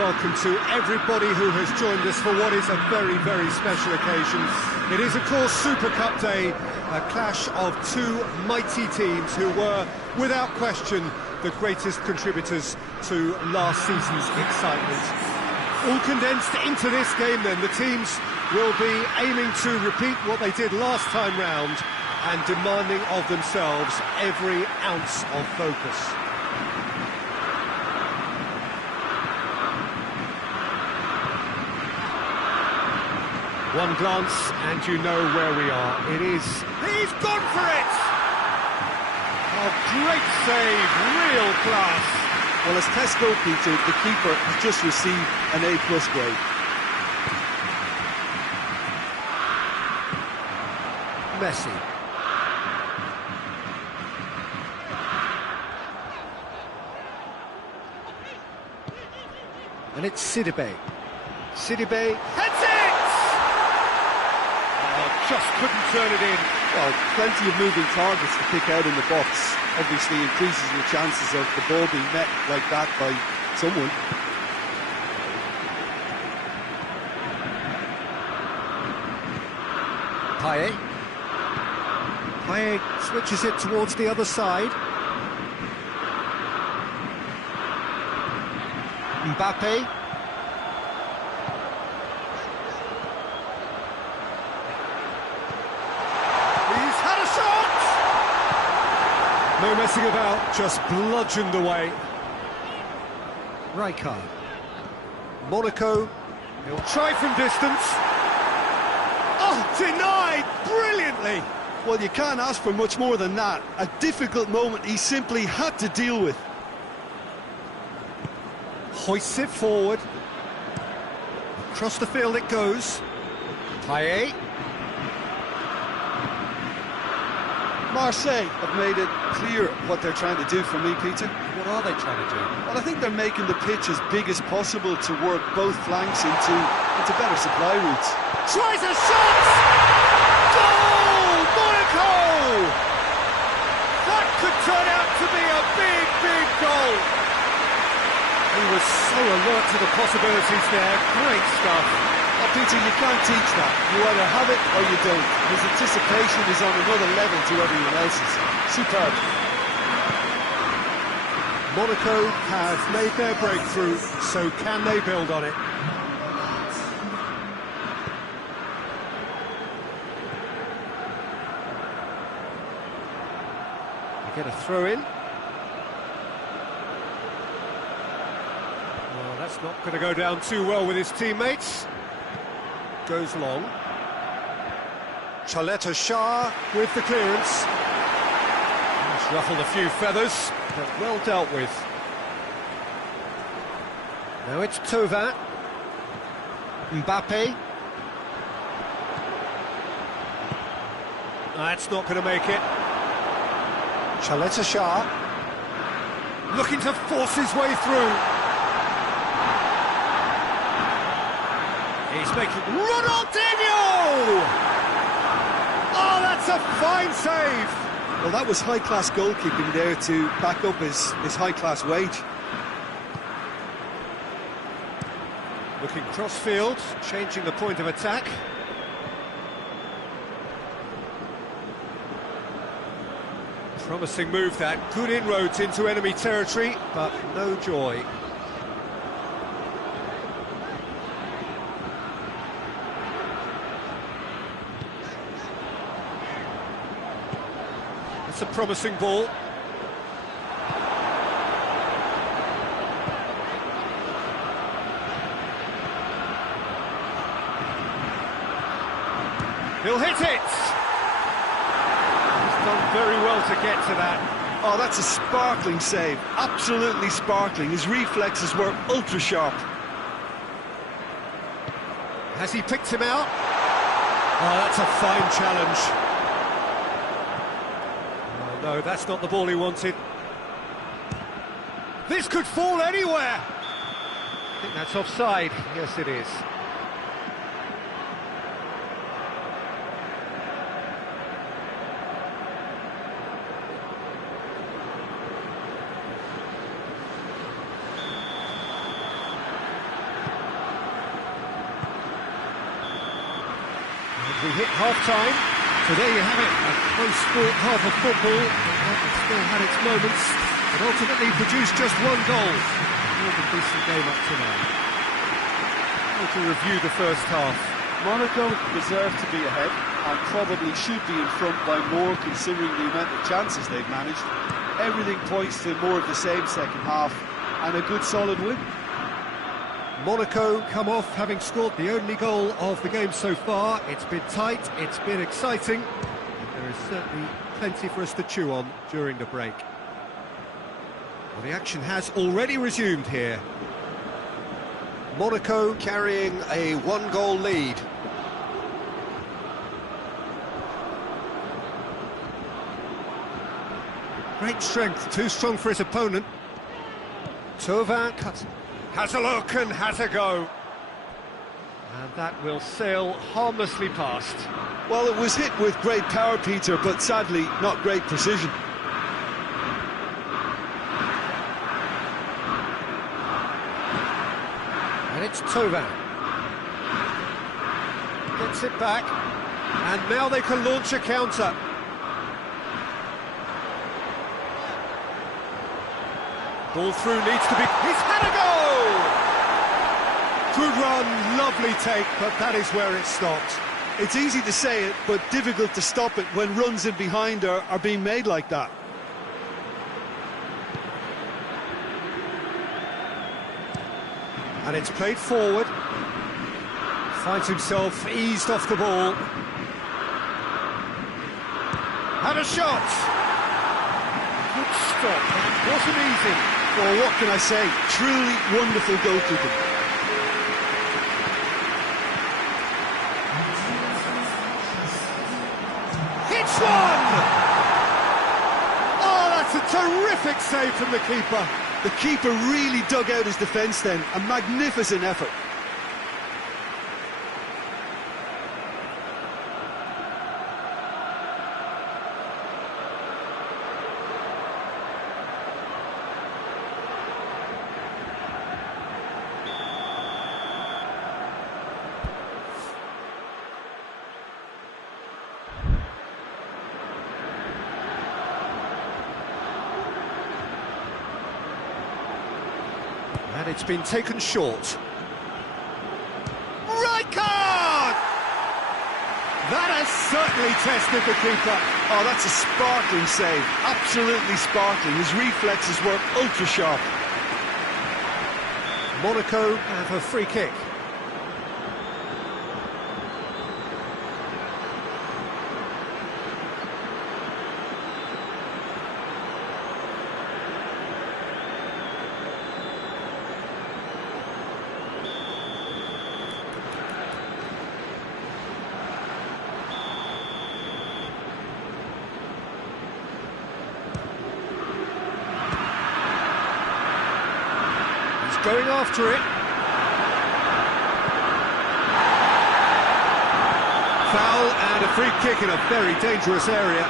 welcome to everybody who has joined us for what is a very, very special occasion. It is, of course, Super Cup Day, a clash of two mighty teams who were, without question, the greatest contributors to last season's excitement. All condensed into this game then, the teams will be aiming to repeat what they did last time round and demanding of themselves every ounce of focus. One glance and you know where we are. It is... He's gone for it! Oh, great save, real class. Well, as test goalkeeper, the keeper has just received an A+ grade. Messi. And it's Sidibe. Sidibe heads it! Just couldn't turn it in. Well, plenty of moving targets to pick out in the box. Obviously increases the chances of the ball being met like that by someone. Payet switches it towards the other side. Mbappe. No messing about, just bludgeoned away. Rijkaard. Monaco, he'll try from distance. Oh, denied brilliantly! Well, you can't ask for much more than that. A difficult moment he simply had to deal with. Hoists it forward. Across the field it goes. Payet. Marseille have made it clear what they're trying to do for me, Peter. What are they trying to do? Well, I think they're making the pitch as big as possible to work both flanks into better supply routes. Tries a shot! Goal! Monaco! That could turn out to be a big, big goal. He was so alert to the possibilities there. Great stuff. Oh, Peter, you can't teach that. You either have it or you don't. His anticipation is on another level to everyone else's. Superb. Monaco have made their breakthrough, so can they build on it? They get a throw in. Well, that's not going to go down too well with his teammates. Goes long. Chaleta Shah with the clearance. He's ruffled a few feathers, but well dealt with. Now it's Thauvin. Mbappe. That's not going to make it. Chaleta Shah. Looking to force his way through. He's making... Ronaldinho! Oh, that's a fine save! Well, that was high-class goalkeeping there to back up his high-class wage. Looking cross-field, changing the point of attack. Promising move that, good inroads into enemy territory, but no joy. It's a promising ball. He'll hit it! He's done very well to get to that. Oh, that's a sparkling save. Absolutely sparkling. His reflexes were ultra-sharp. Has he picked him out? Oh, that's a fine challenge. No, that's not the ball he wanted. This could fall anywhere! I think that's offside. Yes, it is. We hit half-time, so there you have it, a close-fought half of football that still had its moments, but ultimately produced just one goal. More than decent game up to now. Well, to review the first half. Monaco deserve to be ahead and probably should be in front by more considering the amount of chances they've managed. Everything points to more of the same second half and a good solid win. Monaco come off having scored the only goal of the game so far. It's been tight, it's been exciting, and there is certainly plenty for us to chew on during the break. Well, the action has already resumed here. Monaco carrying a one-goal lead. Great strength, too strong for his opponent. Thauvin cuts, has a look and has a go. And that will sail harmlessly past. Well, it was hit with great power, Peter, but sadly not great precision. And it's Thauvin. Gets it back. And now they can launch a counter. Ball through needs to be... He's had a goal! Good run, lovely take, but that is where it stops. It's easy to say it, but difficult to stop it when runs in behind are being made like that. And it's played forward. Finds himself eased off the ball. Had a shot! Good stop, but it wasn't easy. Well, what can I say? Truly wonderful goalkeeping. Hits one! Oh, that's a terrific save from the keeper. The keeper really dug out his defence then. A magnificent effort. And it's been taken short. Right card! That has certainly tested the keeper. Oh, that's a sparkling save. Absolutely sparkling. His reflexes were ultra sharp. Monaco have a free kick. Going after it. Foul and a free kick in a very dangerous area.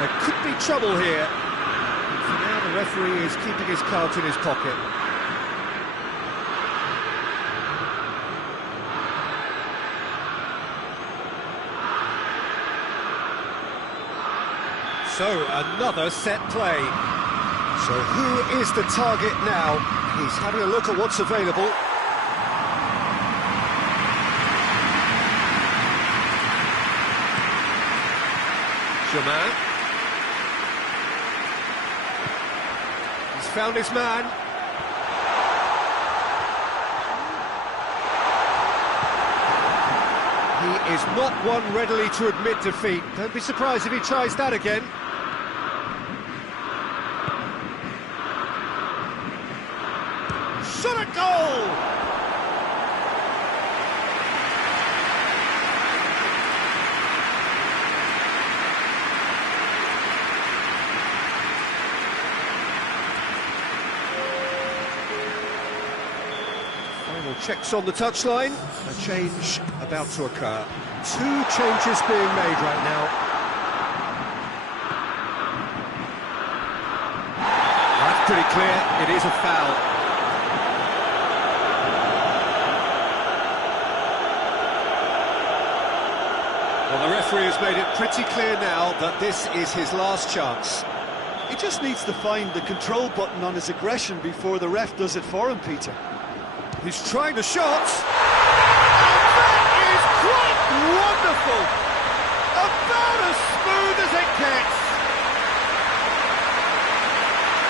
There could be trouble here. And for now the referee is keeping his cards in his pocket. So another set play. So who is the target now? He's having a look at what's available. Germain. He's found his man. He is not one readily to admit defeat. Don't be surprised if he tries that again. Shot a goal! Final checks on the touchline. A change about to occur. Two changes being made right now. That's pretty clear. It is a foul. referee has made it pretty clear now that this is his last chance. He just needs to find the control button on his aggression before the ref does it for him, Peter. He's trying the shot. And that is quite wonderful. About as smooth as it gets.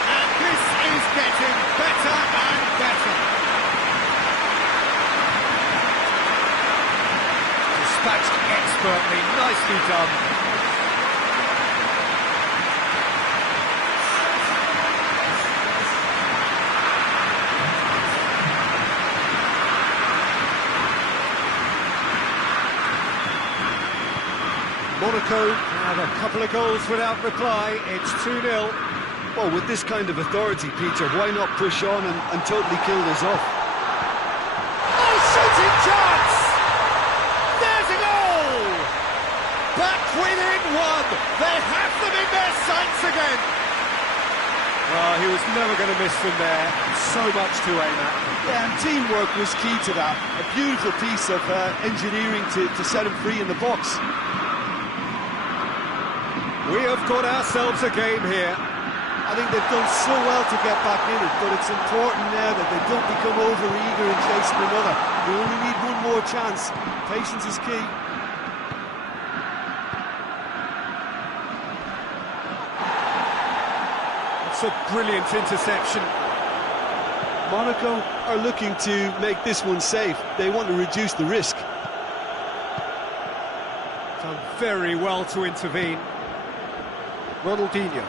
And this is getting better and better. Dispatched expertly, nicely done. Monaco have a couple of goals without reply. It's 2-0. Well, with this kind of authority, Peter, why not push on and totally kill this off? Oh, shooting chance! There's a goal! Back within one. They have them in their sights again. Well, he was never going to miss from there. So much to aim at. Yeah, and teamwork was key to that. A beautiful piece of engineering to set him free in the box. We have got ourselves a game here. I think they've done so well to get back in it, but it's important now that they don't become over-eager in chasing another. They only need one more chance. Patience is key. It's a brilliant interception. Monaco are looking to make this one safe. They want to reduce the risk. Done very well to intervene. Ronaldinho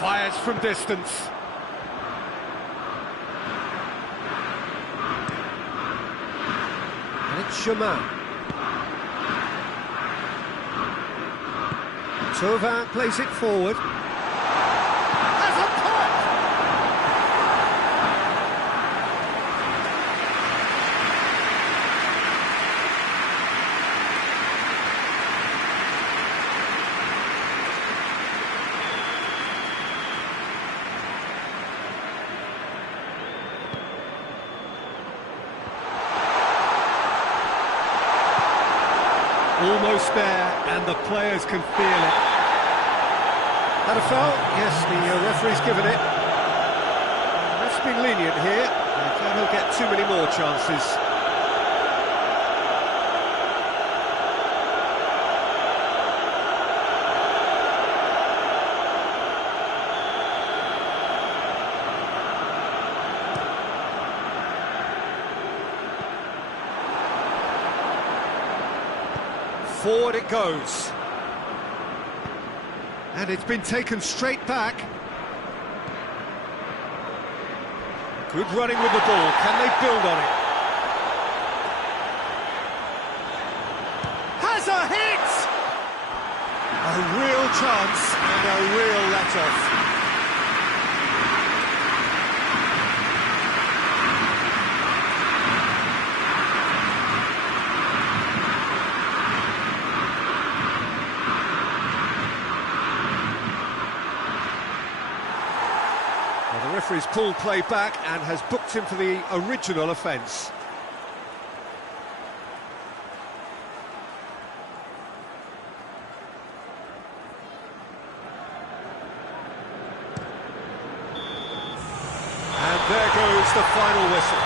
fires from distance. And it's Chemin. Tauvin plays it forward. Has a pop! Almost there, and the players can feel it. Had a foul? Yes, the referee's given it. Ref's been lenient here. I think he'll get too many more chances. Forward it goes. And it's been taken straight back. Good running with the ball. Can they build on it? Has a hit! A real chance and a real let-off. The referee's pulled play back and has booked him for the original offence. And there goes the final whistle.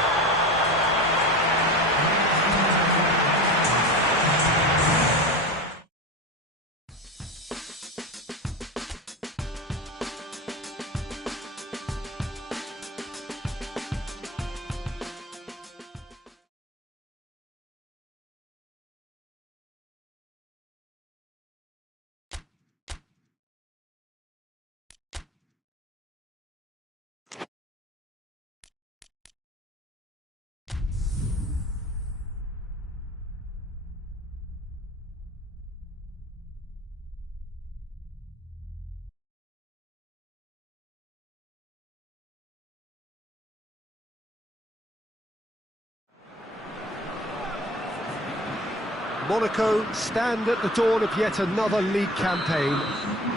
Monaco stand at the dawn of yet another league campaign.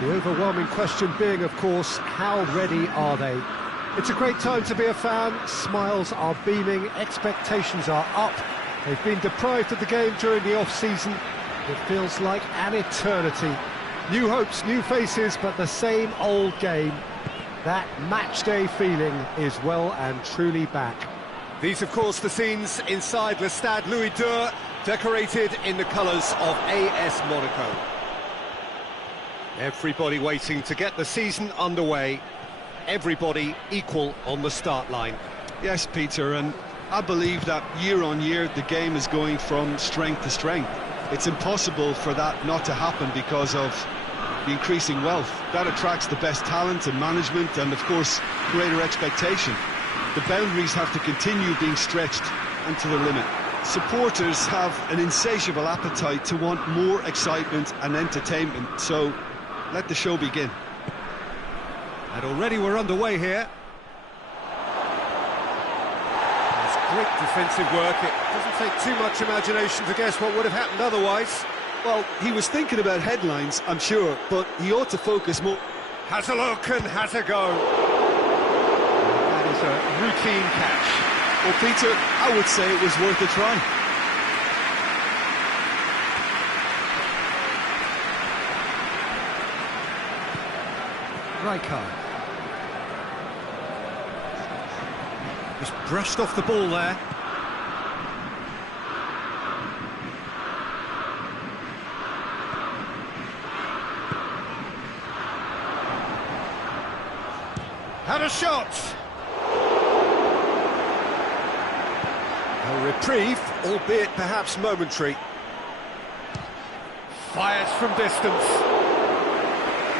The overwhelming question being, of course, how ready are they? It's a great time to be a fan. Smiles are beaming, expectations are up, They've been deprived of the game during the off-season. It feels like an eternity. New hopes, new faces, but the same old game. That match-day feeling is well and truly back. These, of course, the scenes inside Le Stade Louis II, decorated in the colours of AS Monaco. Everybody waiting to get the season underway. Everybody equal on the start line. Yes, Peter, and I believe that year on year the game is going from strength to strength. It's impossible for that not to happen because of the increasing wealth. That attracts the best talent and management and, of course, greater expectation. The boundaries have to continue being stretched and to the limit. Supporters have an insatiable appetite to want more excitement and entertainment, so let the show begin. And already we're underway here. There's great defensive work. It doesn't take too much imagination to guess what would have happened otherwise. Well, he was thinking about headlines, I'm sure, but he ought to focus more. Has a look and has a go. That is a routine catch. Well, Peter, I would say it was worth a try. Rijkaard. Just brushed off the ball there. Had a shot! A reprieve, albeit perhaps momentary. Fires from distance.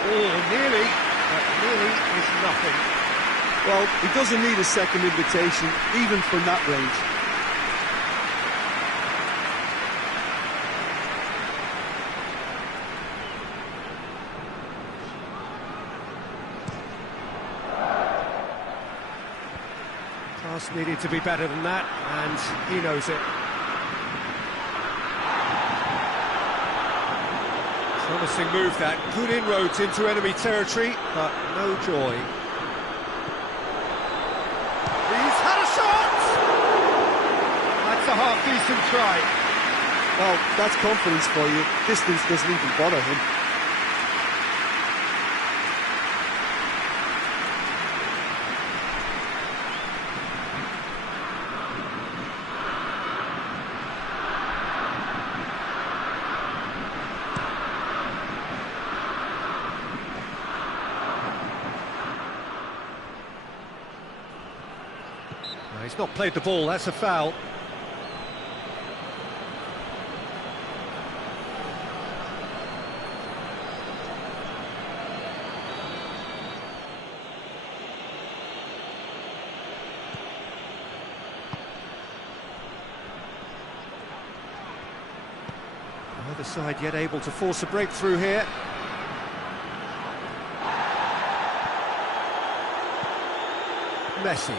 Oh, nearly, but nearly is nothing. Well, he doesn't need a second invitation, even from that range. Pass needed to be better than that, and he knows it. Promising move that, good inroads into enemy territory, but no joy. He's had a shot! That's a half-decent try. Well, that's confidence for you. Distance doesn't even bother him. No, he's not played the ball, that's a foul. Neither side yet able to force a breakthrough here. Messi.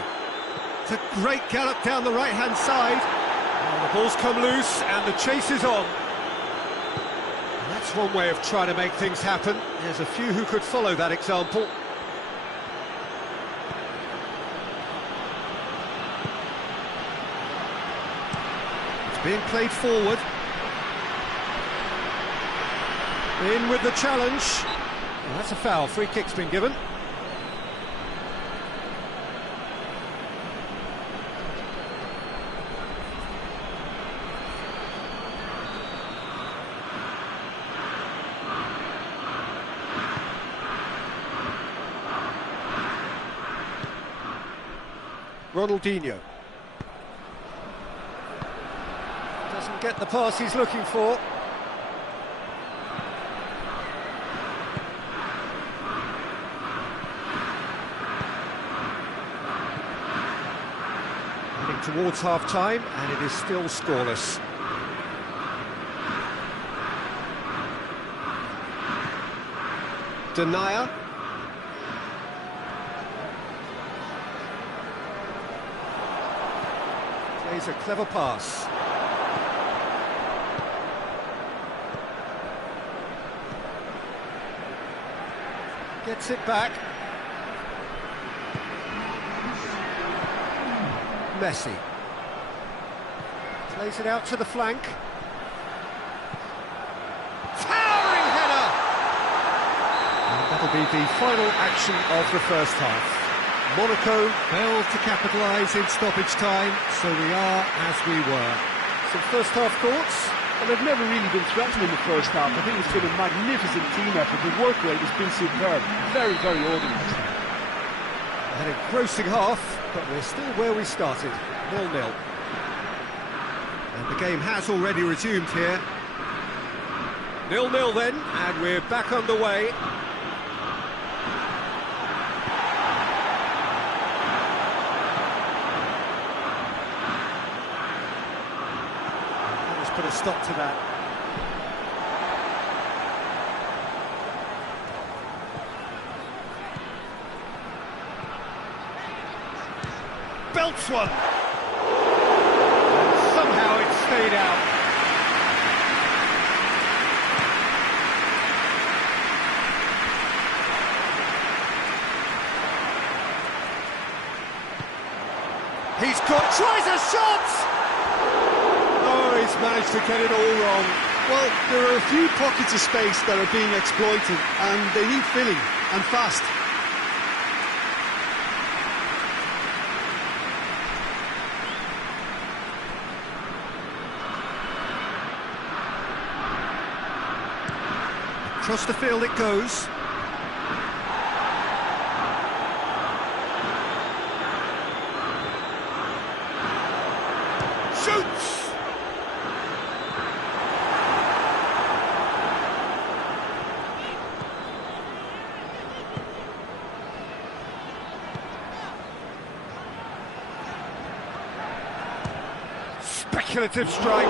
It's a great gallop down the right-hand side. And the ball's come loose and the chase is on. And that's one way of trying to make things happen. There's a few who could follow that example. It's being played forward. In with the challenge. Well, that's a foul. Free kick's been given. Ronaldinho. Doesn't get the pass he's looking for. Heading towards half-time, and it is still scoreless. Denier. Plays a clever pass. Gets it back. Messi. Plays it out to the flank. Towering header! And that'll be the final action of the first half. Monaco failed to capitalise in stoppage time, so we are as we were. Some first half thoughts? Well, they've never really been threatened in the first half. I think it's been a magnificent team effort. The work rate has been superb. Very, very organised. An engrossing half, but we're still where we started, 0-0. And the game has already resumed here. 0-0 then, and we're back underway. Let's put a stop to that. Belts one. And somehow it stayed out. He's got, tries a shot! Oh, he's managed to get it all wrong. Well, there are a few pockets of space that are being exploited, and they need filling, and fast. Across the field it goes. Shoots! Speculative strike.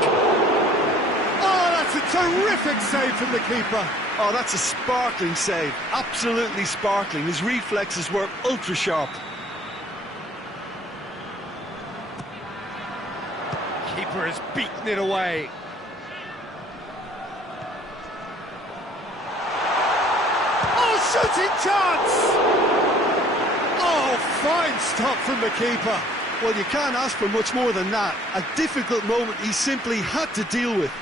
Oh, that's a terrific save from the keeper. Oh, that's a sparkling save. Absolutely sparkling. His reflexes were ultra sharp. Keeper has beaten it away. Oh, shooting chance! Oh, fine stop from the keeper. Well, you can't ask for much more than that. A difficult moment he simply had to deal with.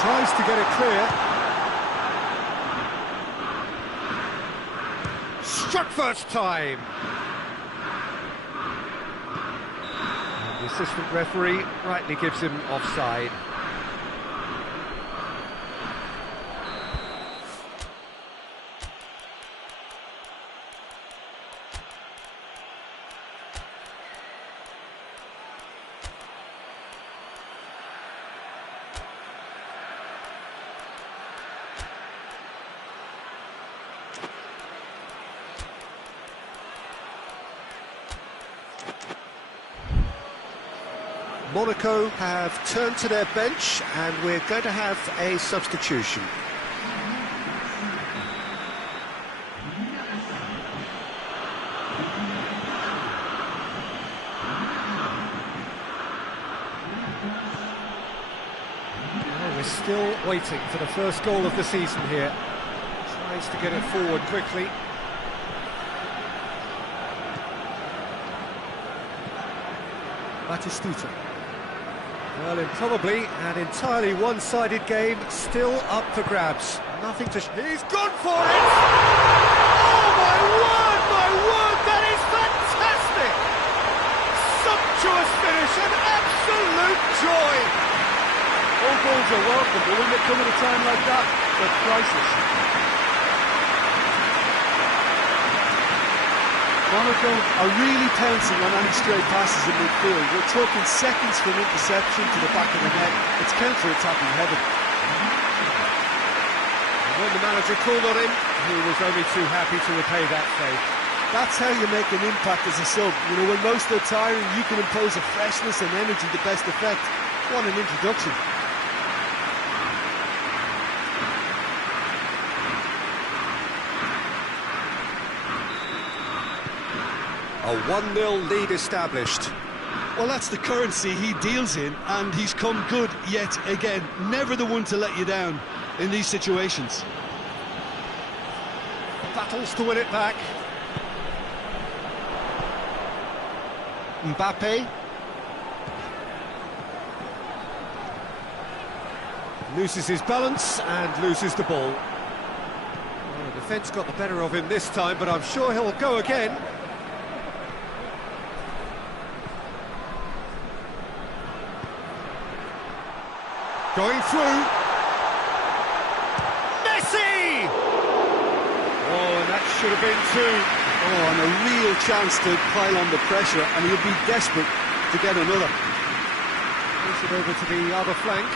Tries to get it clear. Struck first time. And the assistant referee rightly gives him offside. Monaco have turned to their bench and we're going to have a substitution. Oh, we're still waiting for the first goal of the season here. Tries to get it forward quickly. Batistuta. Well, in probably an entirely one-sided game, still up for grabs. Nothing to... He's gone for it! Oh, my word, that is fantastic! Sumptuous finish, an absolute joy! All goals are welcome, but when they come at a time like that, they're priceless. Monaco are really pouncing on any stray passes in midfield. We're talking seconds from interception to the back of the net. It's counter-attacking heaven. And when the manager called on him, he was only too happy to repay that favour. That's how you make an impact as a sub. You know, when most are tiring, you can impose a freshness and energy to best effect. What an introduction. A 1-0 lead established. Well, that's the currency he deals in, and he's come good yet again. Never the one to let you down in these situations. battles to win it back. Mbappe. Loses his balance and loses the ball. Well, the defence got the better of him this time, but I'm sure he'll go again. Going through. Messi! Oh, and that should have been two. Oh, and a real chance to pile on the pressure, and he'll be desperate to get another. Push it over to the other flank.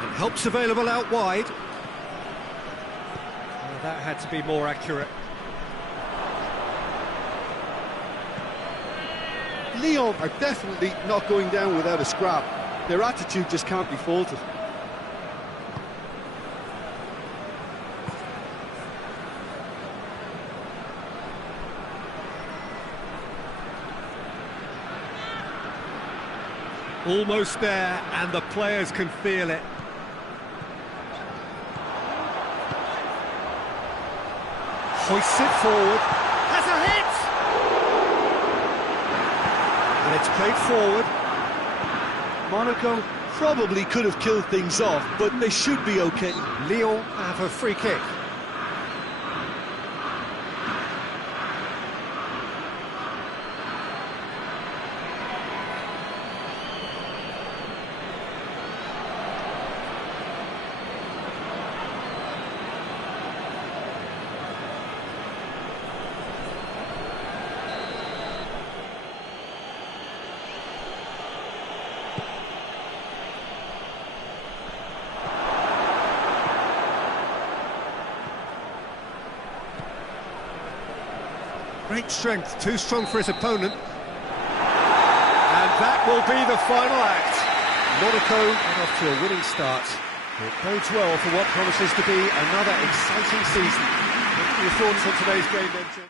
And help's available out wide. Well, that had to be more accurate. Lyon are definitely not going down without a scrap. Their attitude just can't be faulted. Almost there, and the players can feel it. Hoists it forward. Has a hit! And it's played forward. Monaco probably could have killed things off, but they should be okay. Lyon have a free kick. Great strength, too strong for his opponent. And that will be the final act. Monaco got off to a winning start. It bodes well for what promises to be another exciting season. What are your thoughts on today's game then, Jim?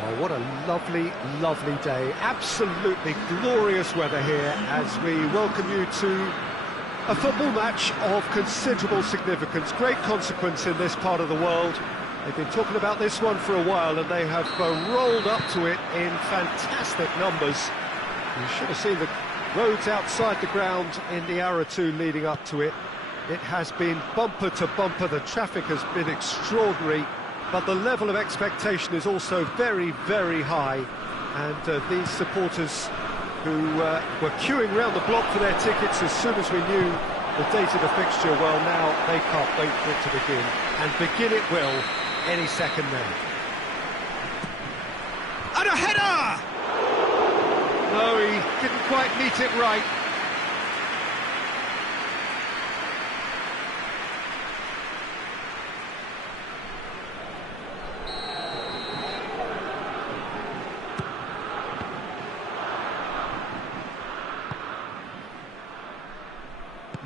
Oh, what a lovely, lovely day. Absolutely glorious weather here as we welcome you to a football match of considerable significance, great consequence in this part of the world. They've been talking about this one for a while and they have rolled up to it in fantastic numbers. You should have seen the roads outside the ground in the hour or two leading up to it. It has been bumper to bumper, the traffic has been extraordinary. But the level of expectation is also very, very high. And these supporters who were queuing round the block for their tickets as soon as we knew the date of the fixture, well, now they can't wait for it to begin. And begin it will any second now. And a header! No, he didn't quite meet it right.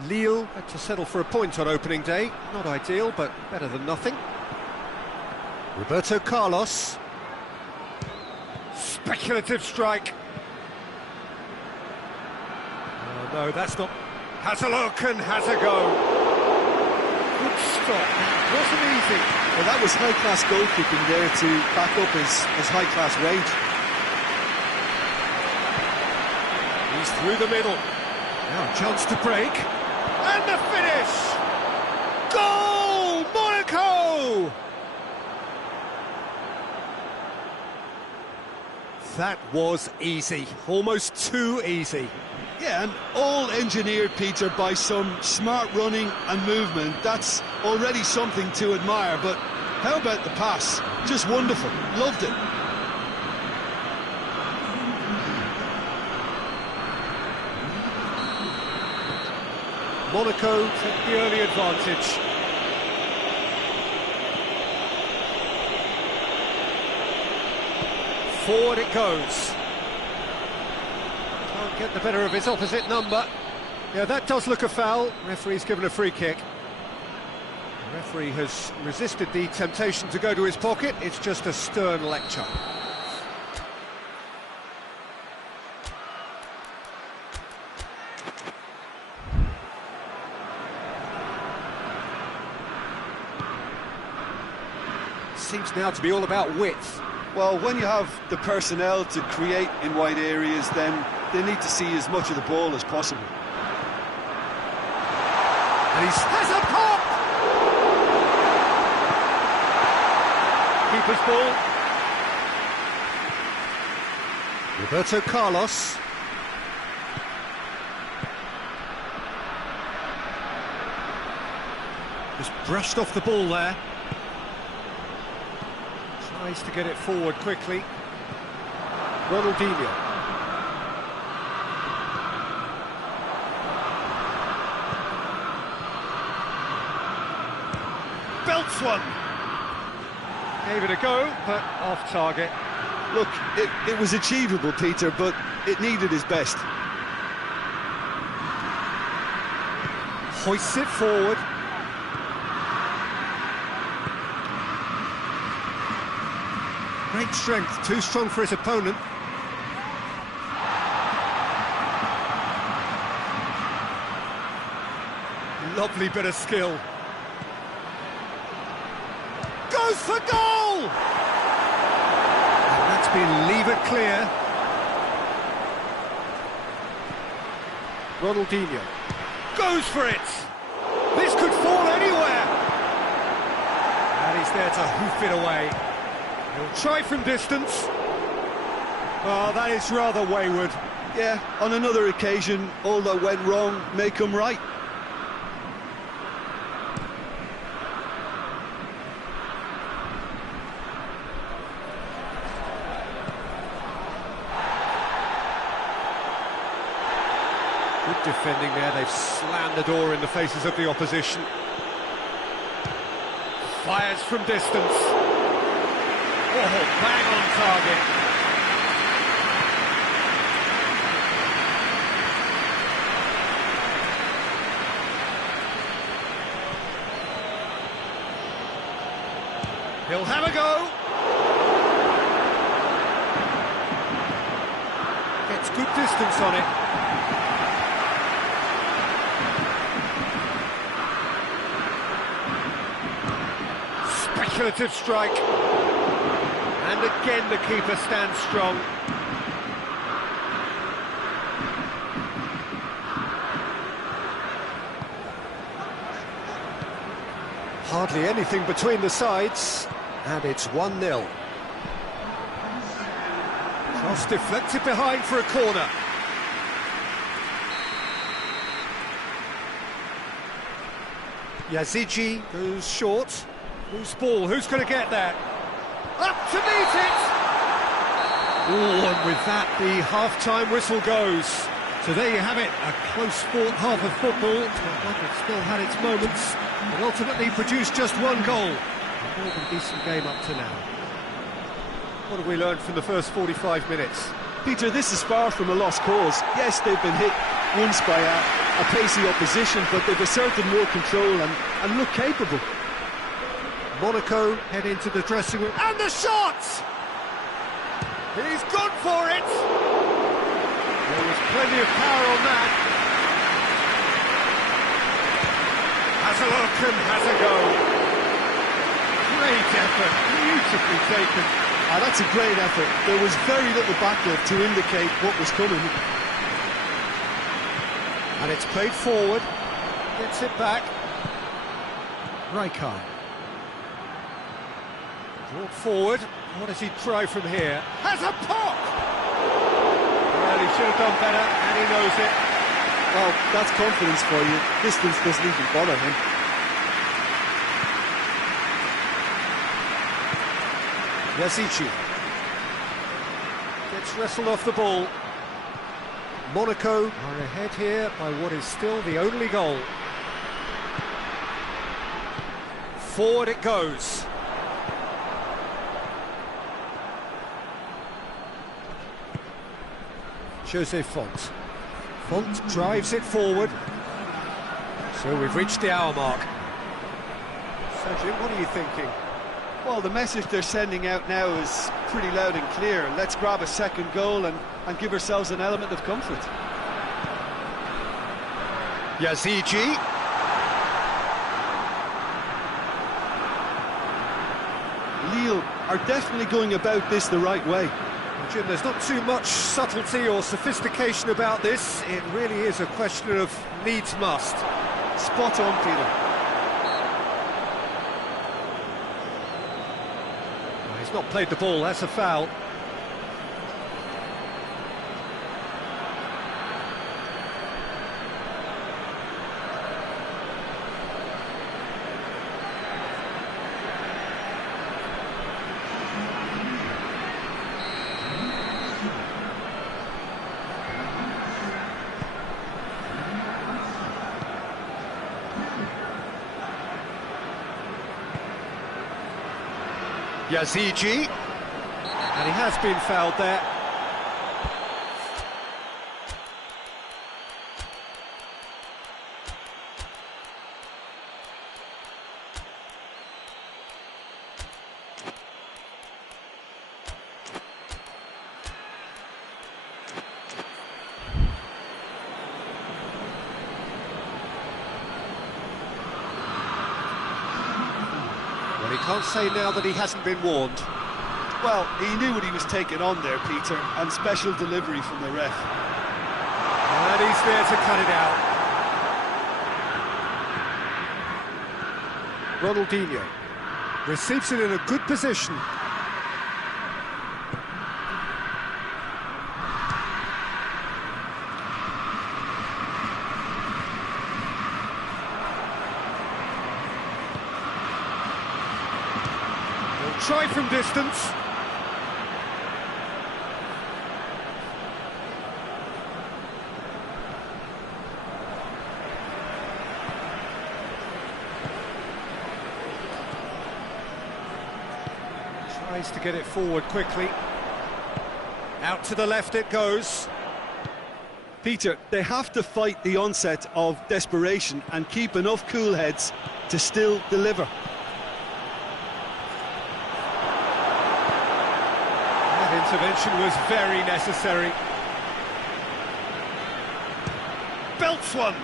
Lille had to settle for a point on opening day. Not ideal, but better than nothing. Roberto Carlos. Speculative strike. Oh, no, that's not... Has a look and has a go. Good stop. Wasn't easy. Well, that was high-class goalkeeping there to back up his high-class range. He's through the middle. Now a chance to break. And the finish! Goal! Monaco! That was easy, almost too easy. Yeah, and all engineered, Peter, by some smart running and movement. That's already something to admire, but How about the pass? Just wonderful. Loved it. Monaco take the early advantage. Forward it goes. Can't get the better of his opposite number. Yeah, that does look a foul. Referee's given a free kick. The referee has resisted the temptation to go to his pocket. It's just a stern lecture. Seems now to be all about width. Well, when you have the personnel to create in wide areas, then they need to see as much of the ball as possible. And he has a pop! Keeper's ball. Roberto Carlos. Just brushed off the ball there. Tries to get it forward quickly. Ronaldinho. Belts one. Gave it a go, but off target. Look, it was achievable, Peter, but it needed his best. Hoists it forward. Great strength, too strong for his opponent. Lovely bit of skill. Goes for goal! And that's been levered clear. Ronaldinho goes for it! This could fall anywhere! And he's there to hoof it away. He'll try from distance. Oh, that is rather wayward. Yeah, on another occasion, all that went wrong may come right. Good defending there. They've slammed the door in the faces of the opposition. Fires from distance. Oh, bang on target. He'll have a go. Gets good distance on it. Speculative strike. And again the keeper stands strong. Hardly anything between the sides, and it's 1-0. Cross deflected behind for a corner. Yazigi goes short. Loose ball, who's going to get there? Up to meet it! Oh, and with that, the half-time whistle goes. So there you have it, a close-fought half of football, but it still had its moments, and ultimately produced just one goal. A more than decent game up to now. What have we learned from the first 45 minutes? Peter, this is far from a lost cause. Yes, they've been hit once by a pacey opposition, but they've asserted more control and look capable. Monaco head into the dressing room, and the shot! He's gone for it! There was plenty of power on that. Has a look and has a go. Great effort, beautifully taken. That's a great effort. There was very little backup to indicate what was coming. And it's played forward, gets it back. Rijkaard. Brought forward, what does he try from here? Has a pop! Well, he should have done better, and he knows it. Well, that's confidence for you. Distance doesn't even bother him. Yazici gets wrestled off the ball. Monaco are ahead here by what is still the only goal. Forward it goes. Jose Font. Font drives it forward. So we've reached the hour mark. So Jim, what are you thinking? Well, the message they're sending out now is pretty loud and clear. Let's grab a second goal and give ourselves an element of comfort. Yazici. Lille are definitely going about this the right way. Jim, there's not too much subtlety or sophistication about this. It really is a question of needs must. Spot on, Peter. Well, he's not played the ball, that's a foul. Yazici, and he has been fouled there. He can't say now that he hasn't been warned. Well, he knew what he was taking on there, Peter, and special delivery from the ref. And he's there to cut it out. Ronaldinho receives it in a good position. Try from distance. Tries to get it forward quickly. Out to the left it goes. Peter, they have to fight the onset of desperation and keep enough cool heads to still deliver. Intervention was very necessary. Belts one.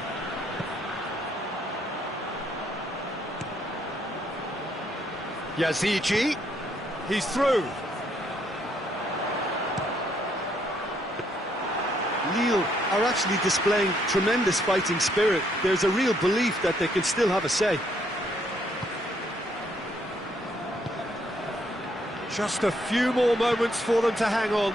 Yazici, he's through. Lille are actually displaying tremendous fighting spirit. There's a real belief that they can still have a say. Just a few more moments for them to hang on.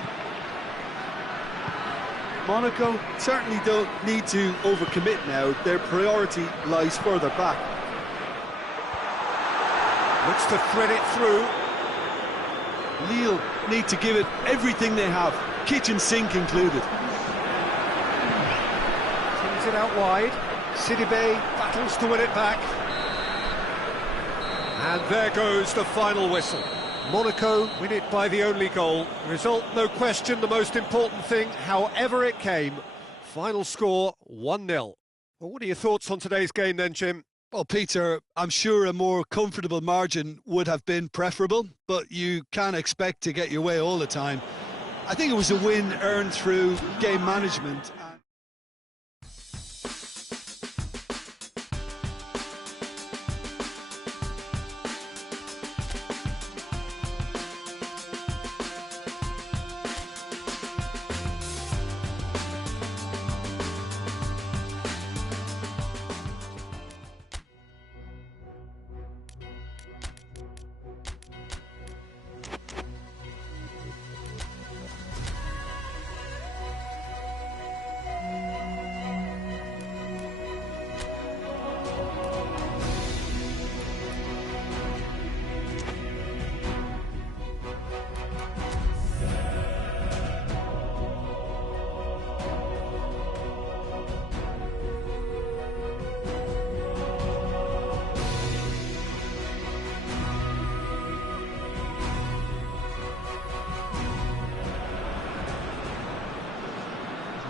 Monaco certainly don't need to overcommit now. Their priority lies further back. Looks to thread it through. Lille need to give it everything they have, kitchen sink included. Turns it out wide. Sidibe battles to win it back. And there goes the final whistle. Monaco win it by the only goal. Result, no question, the most important thing, however it came. Final score, 1-0. Well, what are your thoughts on today's game then, Jim? Well, Peter, I'm sure a more comfortable margin would have been preferable, but you can't expect to get your way all the time. I think it was a win earned through game management.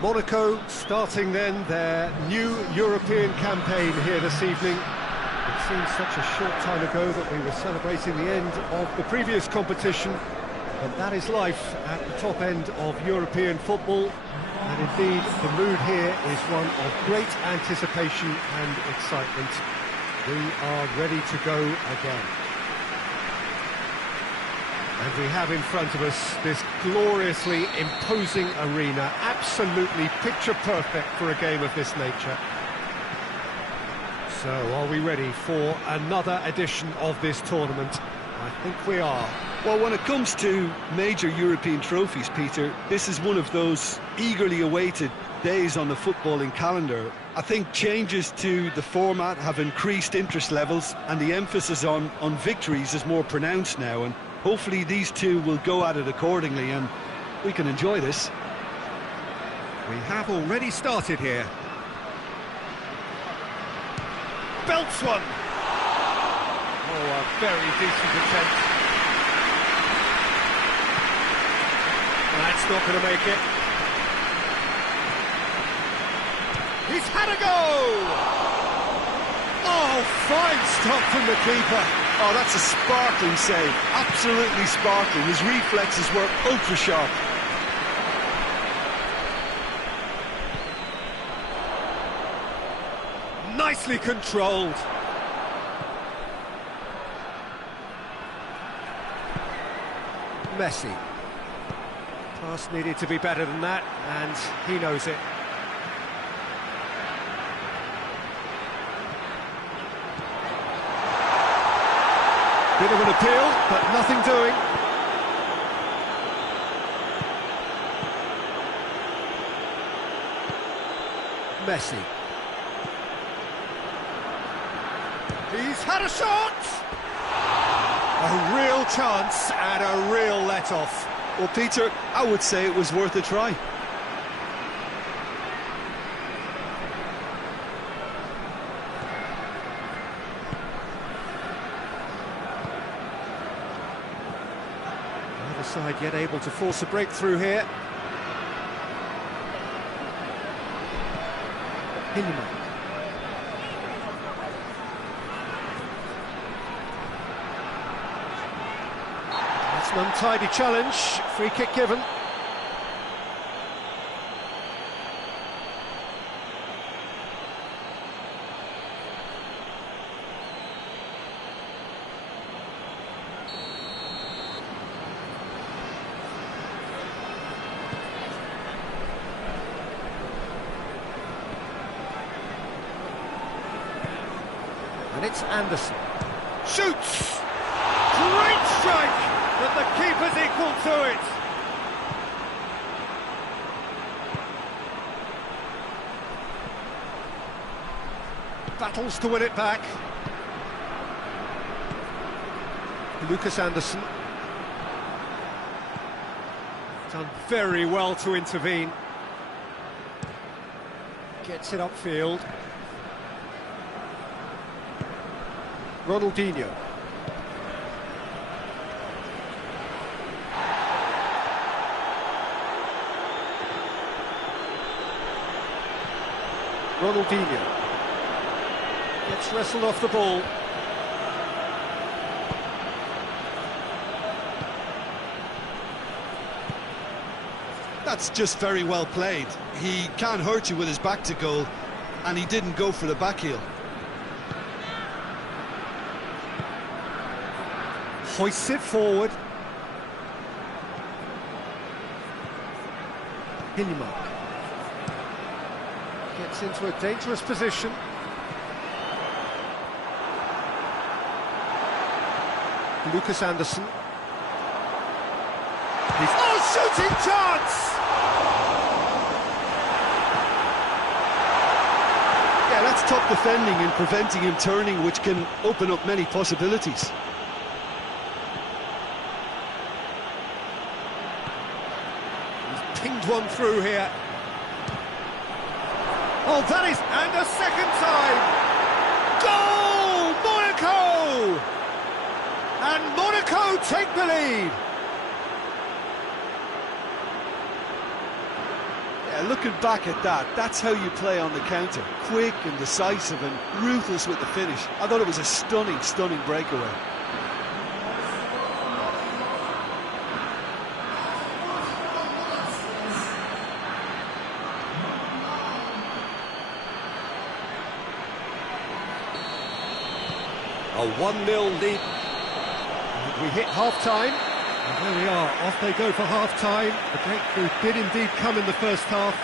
Monaco starting then their new European campaign here this evening. It seems such a short time ago that we were celebrating the end of the previous competition, but that is life at the top end of European football, and indeed the mood here is one of great anticipation and excitement. We are ready to go again. And we have in front of us this gloriously imposing arena, absolutely picture perfect for a game of this nature. So, are we ready for another edition of this tournament? I think we are. Well, when it comes to major European trophies, Peter, this is one of those eagerly awaited days on the footballing calendar. I think changes to the format have increased interest levels, and the emphasis on victories is more pronounced now, and hopefully these two will go at it accordingly and we can enjoy this. We have already started here. Belts one! Oh, a very decent attempt. That's not going to make it. He's had a go! Oh, fine stop from the keeper. Oh, that's a sparkling save, absolutely sparkling. His reflexes were ultra sharp. Nicely controlled. Messi. Pass needed to be better than that, and he knows it. Bit of an appeal, but nothing doing. Messi. He's had a shot! A real chance and a real let-off. Well, Peter, I would say it was worth a try. Neither side yet able to force a breakthrough here. Hilliman. That's an untidy challenge. Free kick given. And it's Anderson. Shoots! Great strike! But the keeper's equal to it. Battles to win it back. Lucas Anderson. Done very well to intervene. Gets it upfield. Ronaldinho. Ronaldinho gets wrestled off the ball. That's just very well played. He can't hurt you with his back to goal, and he didn't go for the back heel. Hoists it forward. Hilliman gets into a dangerous position. Lucas Anderson. Shooting chance! Yeah, that's top defending and preventing him turning, which can open up many possibilities. He's pinged one through here. Oh, that is, and a second time! Goal! Monaco! And Monaco take the lead. Looking back at that, that's how you play on the counter. Quick and decisive and ruthless with the finish. I thought it was a stunning, stunning breakaway. A 1-0 lead. We hit half-time, and there we are, off they go for half-time. The breakthrough did indeed come in the first half,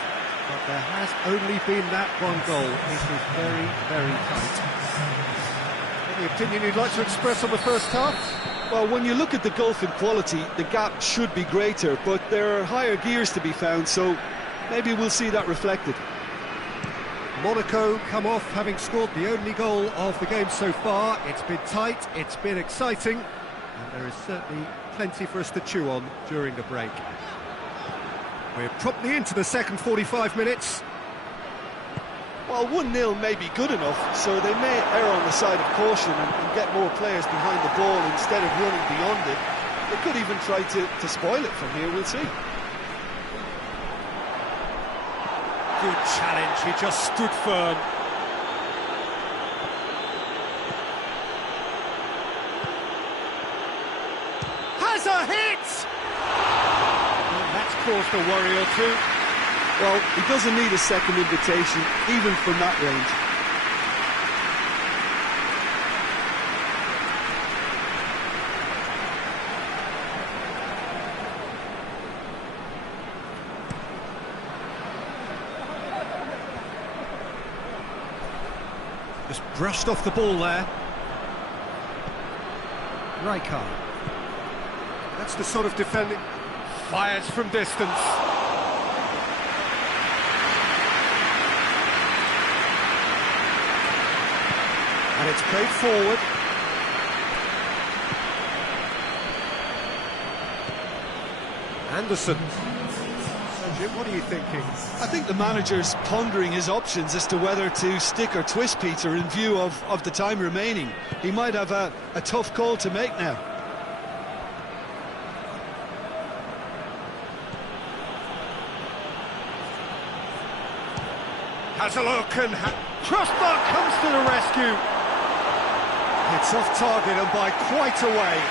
but there has only been that one goal. It is very, very tight. Any opinion you'd like to express on the first half? Well, when you look at the gulf in quality, the gap should be greater, but there are higher gears to be found, so maybe we'll see that reflected. Monaco come off having scored the only goal of the game so far. It's been tight, it's been exciting, and there is certainly plenty for us to chew on during the break. We're promptly into the second 45 minutes. Well, 1-0 may be good enough, so they may err on the side of caution and get more players behind the ball instead of running beyond it. They could even try to spoil it from here, we'll see. Good challenge, he just stood firm. Has a hit! And that's caused a worry or two. Well, he doesn't need a second invitation, even from that range. Just brushed off the ball there. Rijkaard. That's the sort of defending. Fires from distance. And it's played forward. Anderson. So Jim, what are you thinking? I think the manager's pondering his options as to whether to stick or twist Peter in view of the time remaining. He might have a tough call to make now. Has a look and crossbar comes to the rescue. It's off target and by quite a way.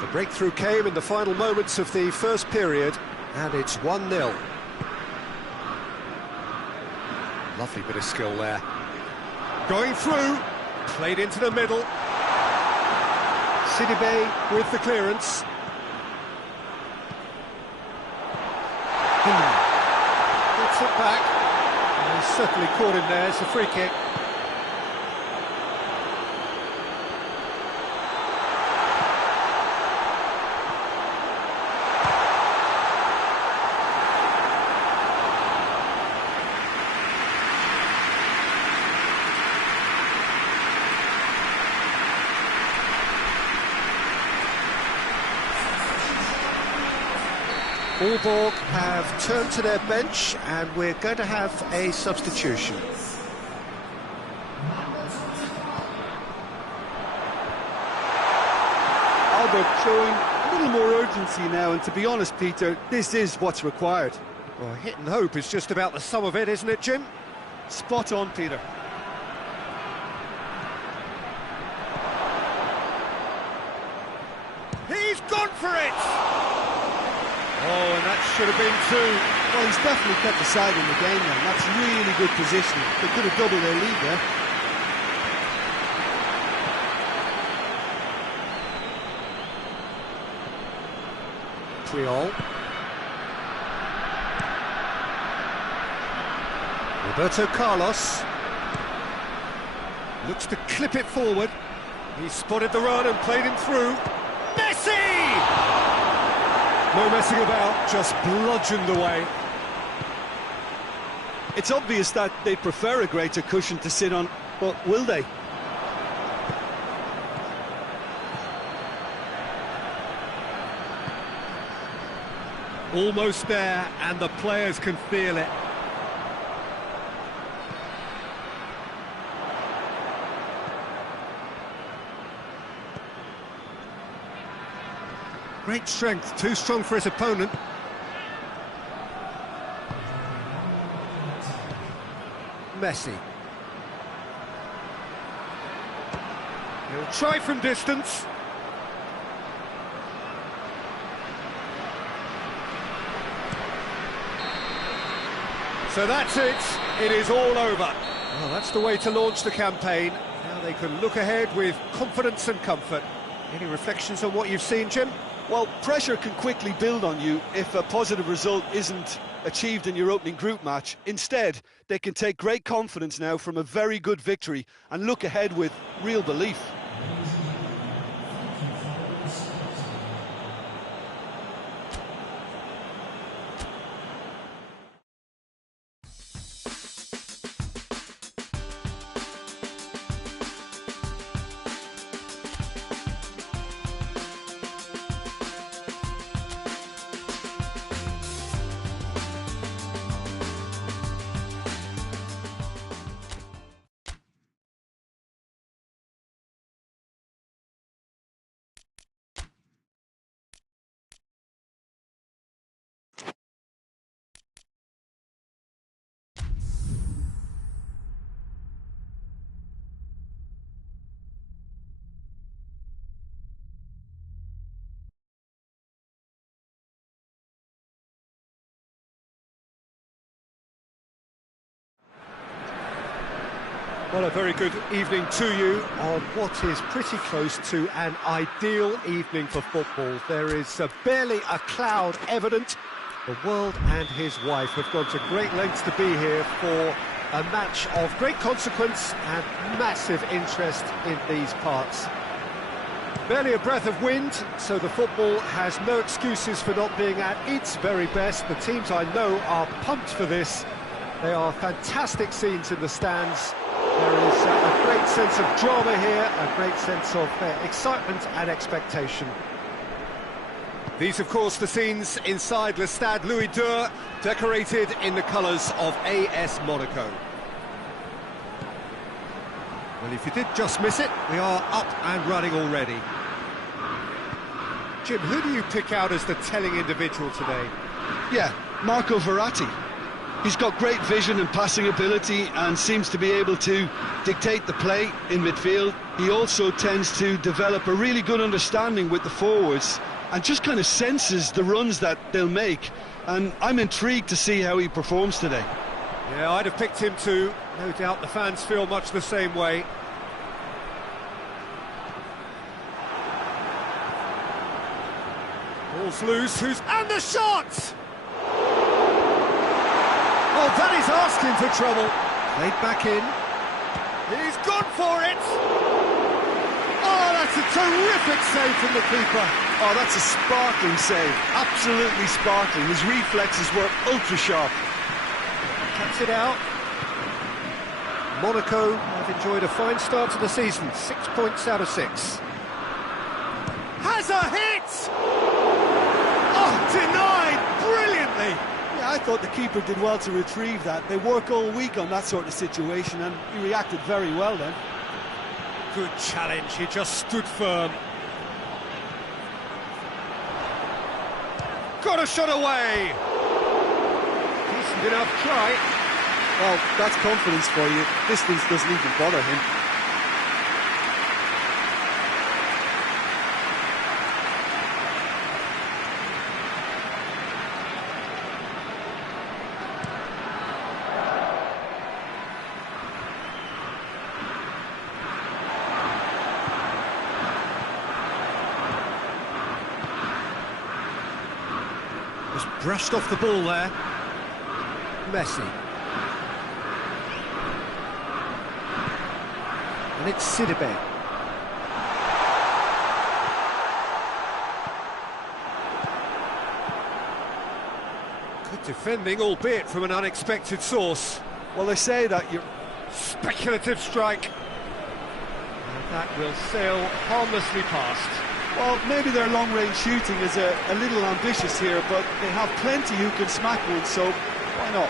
The breakthrough came in the final moments of the first period, and it's 1-0. Lovely bit of skill there. Going through, played into the middle. Sidibe with the clearance. Gets it back. And he certainly caught him there. It's a free kick. Aalborg have turned to their bench and we're going to have a substitution. Aalborg showing a little more urgency now, and to be honest, Peter, this is what's required. Well, hit and hope is just about the sum of it, isn't it, Jim? Spot on, Peter. He's gone for it! Oh, and that should have been two. Well, he's definitely kept the side in the game now. That's really good positioning. They could have doubled their lead there. Triol. Roberto Carlos. Looks to clip it forward. He spotted the run and played him through. Messi! No messing about, just bludgeoned away. It's obvious that they prefer a greater cushion to sit on, but will they? Almost there, and the players can feel it. Great strength, too strong for his opponent. Messi. He'll try from distance. So that's it. It is all over. Well, that's the way to launch the campaign. Now they can look ahead with confidence and comfort. Any reflections on what you've seen, Jim? Well, pressure can quickly build on you if a positive result isn't achieved in your opening group match. Instead, they can take great confidence now from a very good victory and look ahead with real belief. Well, a very good evening to you on what is pretty close to an ideal evening for football. There is barely a cloud evident. The world and his wife have gone to great lengths to be here for a match of great consequence and massive interest in these parts. Barely a breath of wind, so the football has no excuses for not being at its very best. The teams I know are pumped for this. They are fantastic scenes in the stands. There is a great sense of drama here, a great sense of excitement and expectation. These, of course, the scenes inside Le Stade Louis II, decorated in the colours of AS Monaco. Well, if you did just miss it, we are up and running already. Jim, who do you pick out as the telling individual today? Yeah, Marco Verratti. He's got great vision and passing ability and seems to be able to dictate the play in midfield. He also tends to develop a really good understanding with the forwards and just kind of senses the runs that they'll make. And I'm intrigued to see how he performs today. Yeah, I'd have picked him too. No doubt the fans feel much the same way. Ball's loose, and the shot! Oh, that is asking for trouble. Played back in. He's gone for it! Oh, that's a terrific save from the keeper. Oh, that's a sparkling save. Absolutely sparkling. His reflexes were ultra-sharp. Cuts it out. Monaco have enjoyed a fine start to the season. 6 points out of 6. Has a hit! Oh, denied brilliantly! Yeah, I thought the keeper did well to retrieve that. They work all week on that sort of situation, and he reacted very well then. Good challenge, he just stood firm. Got a shot away! Decent enough try. Well, that's confidence for you. Distance doesn't even bother him. Just brushed off the ball there. Messi. And it's Sidibe. Good defending, albeit from an unexpected source. Well, they say that you're... Speculative strike. And that will sail harmlessly past. Well, maybe their long-range shooting is a little ambitious here, but they have plenty who can smack one, so why not?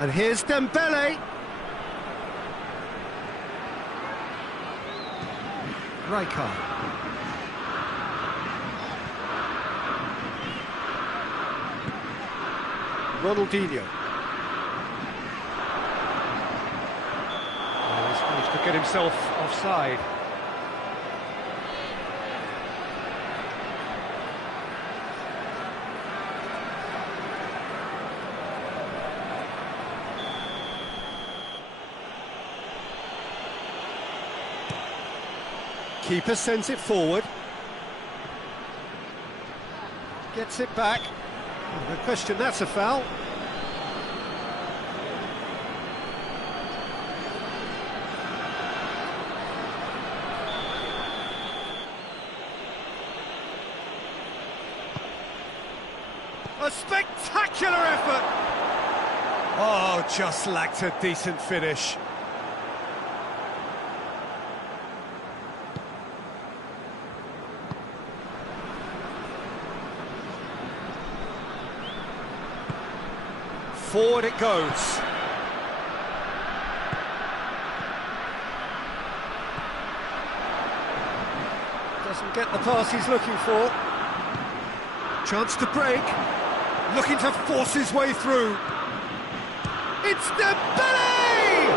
And here's Dembele. Rijkaard. Ronaldinho. Oh, he's managed to get himself offside. Keeper sends it forward. Gets it back. Oh, no question, that's a foul. A spectacular effort! Oh, just lacked a decent finish. Forward it goes. Doesn't get the pass he's looking for. Chance to break. Looking to force his way through. It's Dembele!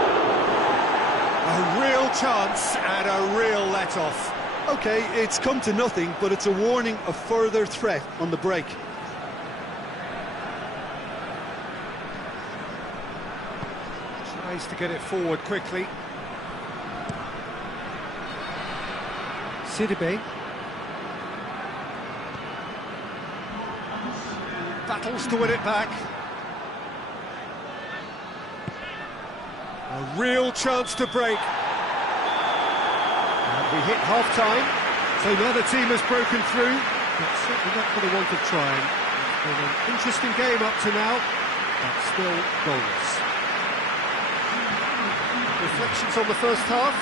A real chance and a real let-off. OK, it's come to nothing, but it's a warning of further threat on the break. Tries to get it forward quickly. Sidibe. Battles to win it back. A real chance to break. And we hit half-time, so neither team has broken through, but certainly not for the want of trying. It's been an interesting game up to now, but still goalless. Reflections on the first half?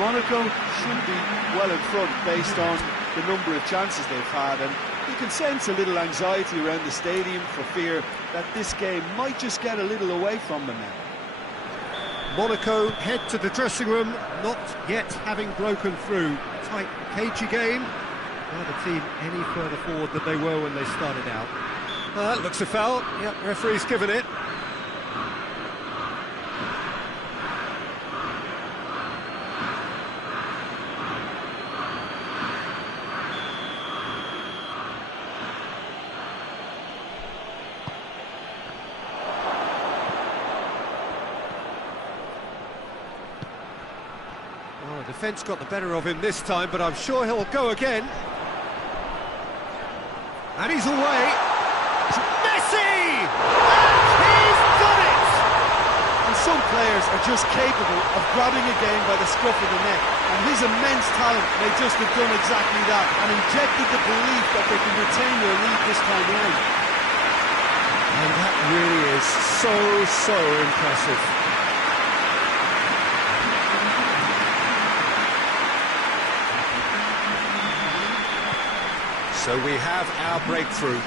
Monaco should be well in front based on the number of chances they've had, and you can sense a little anxiety around the stadium for fear that this game might just get a little away from them now. Monaco head to the dressing room, not yet having broken through. Tight, cagey game. Neither team any further forward than they were when they started out. That looks a foul. Yep, referee's given it. Defence got the better of him this time, but I'm sure he'll go again. And he's away. Messi! And he's done it! And some players are just capable of grabbing a game by the scruff of the neck, and his immense talent may just have done exactly that and injected the belief that they can retain their lead this time round. And that really is so impressive. So we have our breakthrough.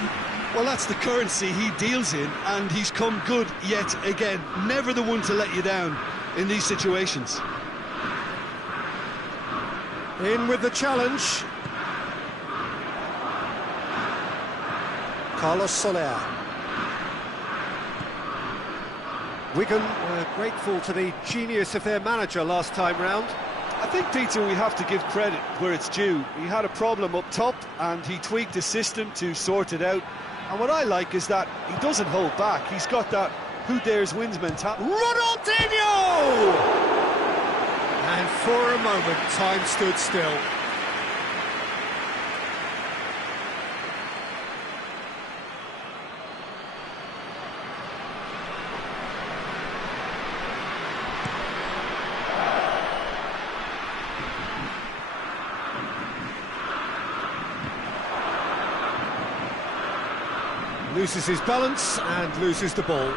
Well, that's the currency he deals in, and he's come good yet again. Never the one to let you down in these situations. In with the challenge. Carlos Soler. Wigan were grateful to the genius of their manager last time round. I think, Peter, we have to give credit where it's due. He had a problem up top and he tweaked his system to sort it out. And what I like is that he doesn't hold back. He's got that who dares wins mentality. Ronaldinho! And for a moment, time stood still. Loses his balance and loses the ball.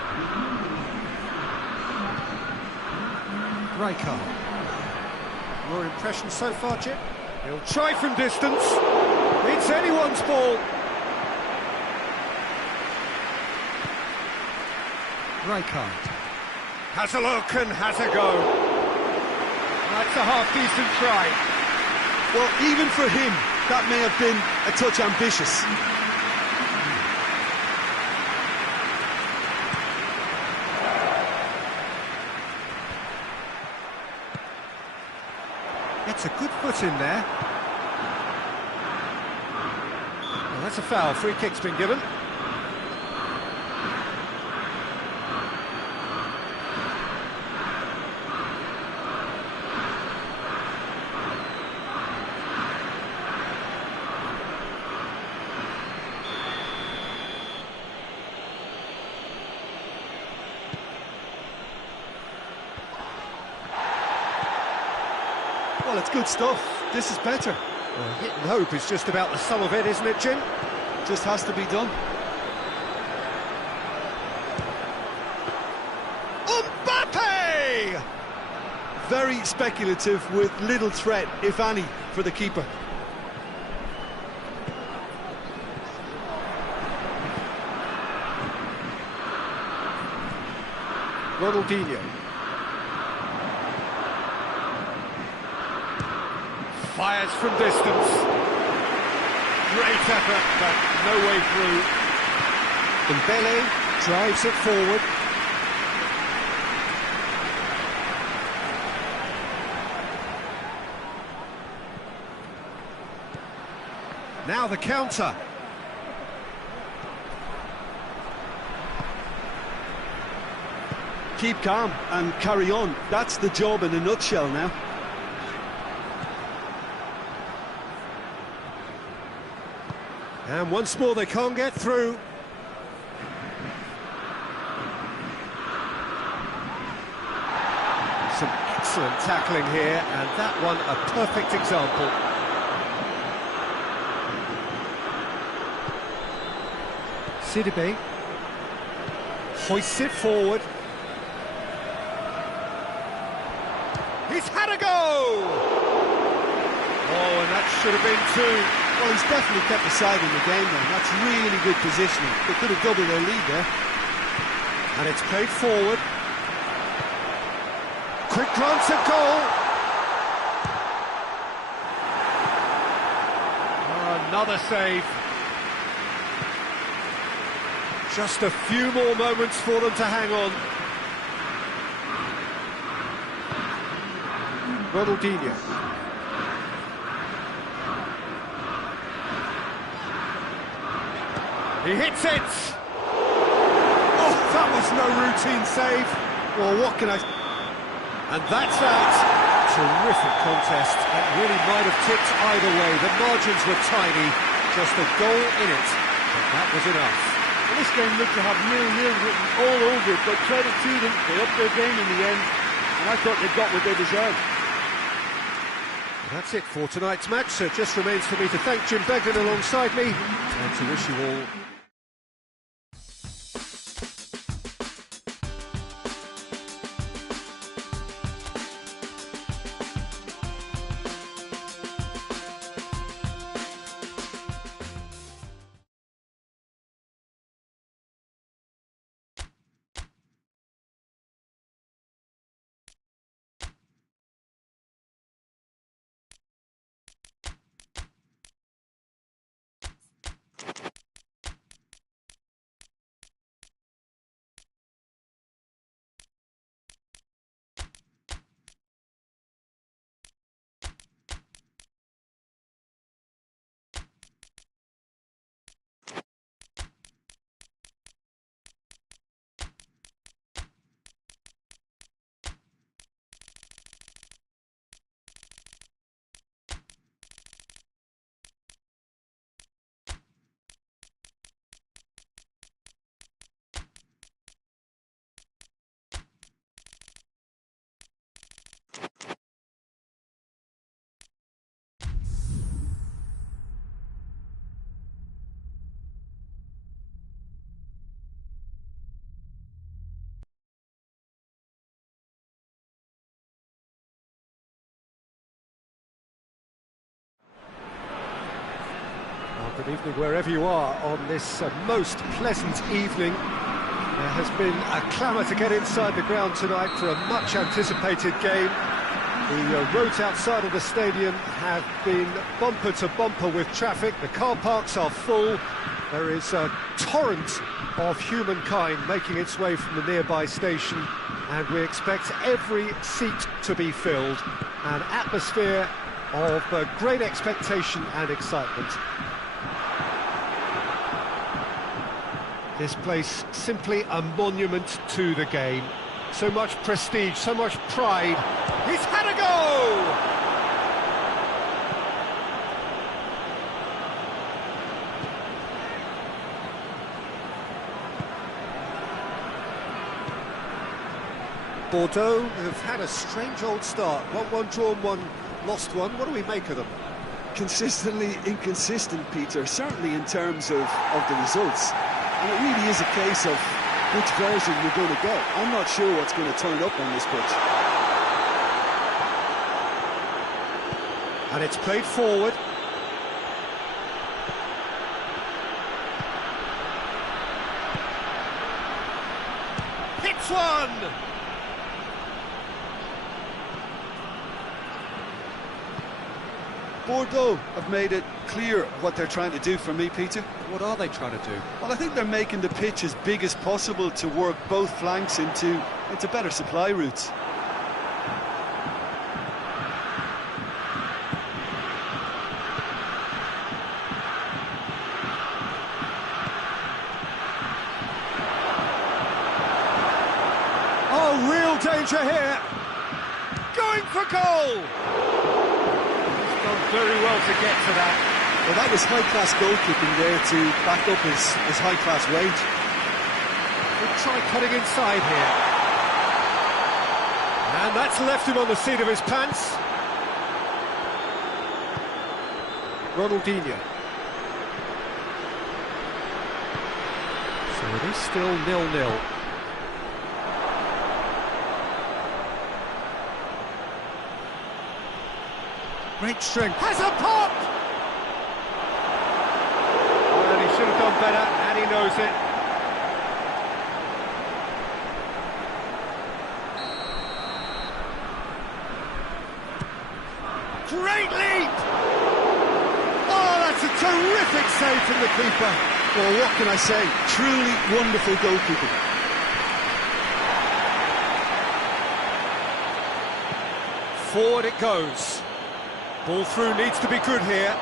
Rijkaard. Your impression so far, Chip? He'll try from distance. It's anyone's ball. Rijkaard. Has a look and has a go. That's a half-decent try. Well, even for him, that may have been a touch ambitious. Gets a good foot in there. Well, that's a foul. Free kick's been given. Well, it's good stuff. This is better. Well, hit and hope is just about the sum of it, isn't it, Jim? Just has to be done. Mbappe! Very speculative with little threat, if any, for the keeper. Ronaldinho. Fires from distance. Great effort, but no way through. Dembele drives it forward. Now the counter. Keep calm and carry on. That's the job in a nutshell now. And once more they can't get through. Some excellent tackling here, and that one a perfect example. Sidibe hoists it forward. He's had a go! Oh, and that should have been two. Well, he's definitely kept the side in the game then. That's really good positioning. They could have doubled their lead there. And it's played forward. Quick glance at goal. Oh, another save. Just a few more moments for them to hang on. Ronaldinho. He hits it! Oh, that was no routine save. Well, what can I... And that's that. Terrific contest. It really might have tipped either way. The margins were tiny. Just a goal in it. That was enough. Well, this game looked to have 0-0 written all over it, but credit to them, they upped their game in the end, and I thought they got what they deserved. That's it for tonight's match, so it just remains for me to thank Jim Begden alongside me, and to wish you all good evening wherever you are on this most pleasant evening. There has been a clamour to get inside the ground tonight for a much anticipated game. The roads outside of the stadium have been bumper to bumper with traffic. The car parks are full. There is a torrent of humankind making its way from the nearby station, and we expect every seat to be filled. An atmosphere of great expectation and excitement. This place simply a monument to the game. So much prestige, so much pride. He's had a go! Bordeaux have had a strange old start. 1-1 drawn, 1 lost 1. What do we make of them? Consistently inconsistent, Peter, certainly in terms of the results. And it really is a case of which version you're going to get. I'm not sure what's going to turn up on this pitch. And it's played forward. Hits one! Bordeaux have made it clear what they're trying to do for me, Peter. What are they trying to do? Well, I think they're making the pitch as big as possible to work both flanks into better supply routes. Oh, real danger here. Going for goal. Done very well to get to that. Well, that was high-class goalkeeping there to back up his high-class wage. We'll try cutting inside here. And that's left him on the seat of his pants. Ronaldinho. So it is still 0-0. Great strength. Has a pop! Well, he should have done better, and he knows it. Great leap! Oh, that's a terrific save from the keeper. Well, what can I say? Truly wonderful goalkeeping. Forward it goes. Ball through needs to be good here.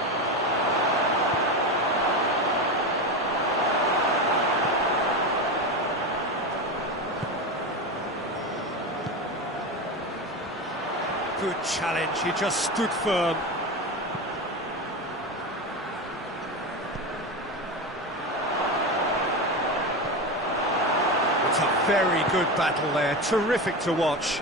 Good challenge, he just stood firm. It's a very good battle there, terrific to watch.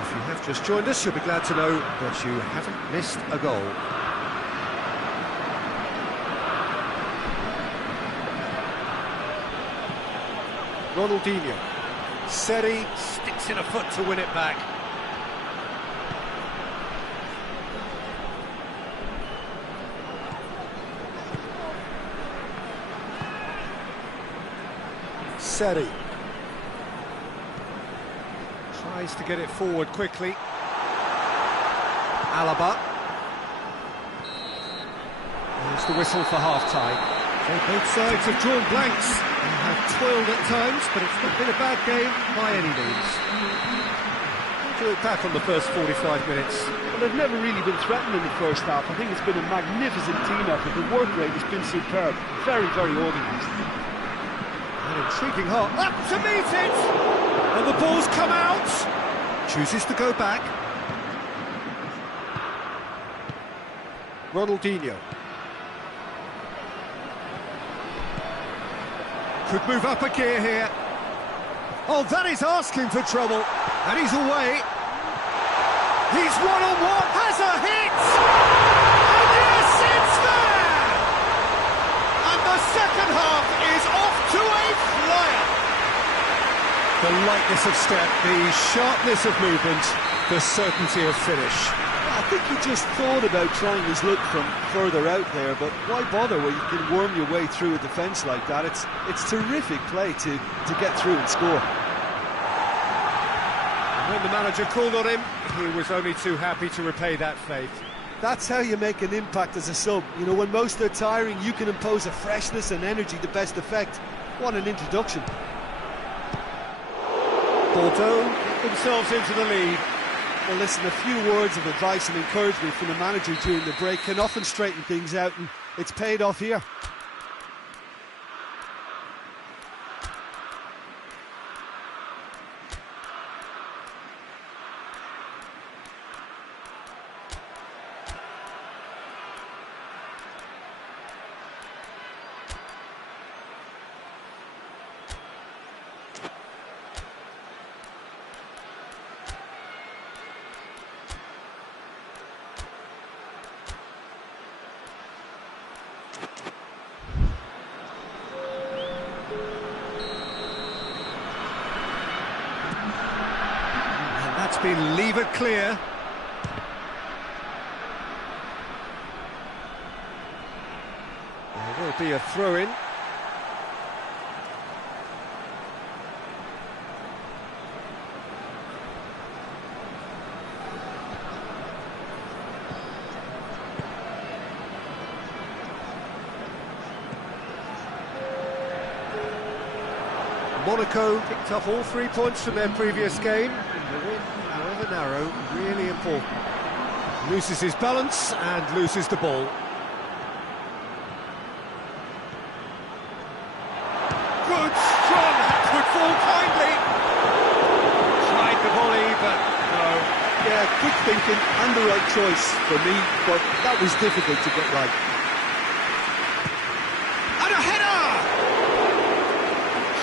If you have just joined us, you'll be glad to know that you haven't missed a goal. Ronaldinho. Seri sticks in a foot to win it back. Seri tries to get it forward quickly. Alaba. There's the whistle for half-time. So both sides have drawn blanks and have toiled at times, but it's not been a bad game by any means. How do you look back on the first 45 minutes? Well, they've never really been threatened in the first half. I think it's been a magnificent team effort. The work rate has been superb. Very, very organised. An intriguing hop. Up to meet it! And the ball's come out. Chooses to go back. Ronaldinho. Could move up a gear here. Oh, that is asking for trouble. And he's away. He's one-on-one. Has a hit! And yes, it's there! And the second half is off to a flyer. The lightness of step, the sharpness of movement, the certainty of finish. I think he just thought about trying his luck from further out there, but why bother where you can worm your way through a defence like that? It's terrific play to get through and score. And when the manager called on him, he was only too happy to repay that faith. That's how you make an impact as a sub. You know, when most are tiring, you can impose a freshness and energy to best effect. What an introduction. Bordeaux get themselves into the lead. Well, listen, a few words of advice and encouragement from the manager during the break can often straighten things out, and it's paid off here. Been levered clear. There will be a throw-in. Monaco picked up all 3 points from their previous game. The win, however narrow, really important. Loses his balance and loses the ball. Good, strong, could fall kindly. Tried the volley, but no. Yeah, quick thinking and the right choice for me, but that was difficult to get right. And a header!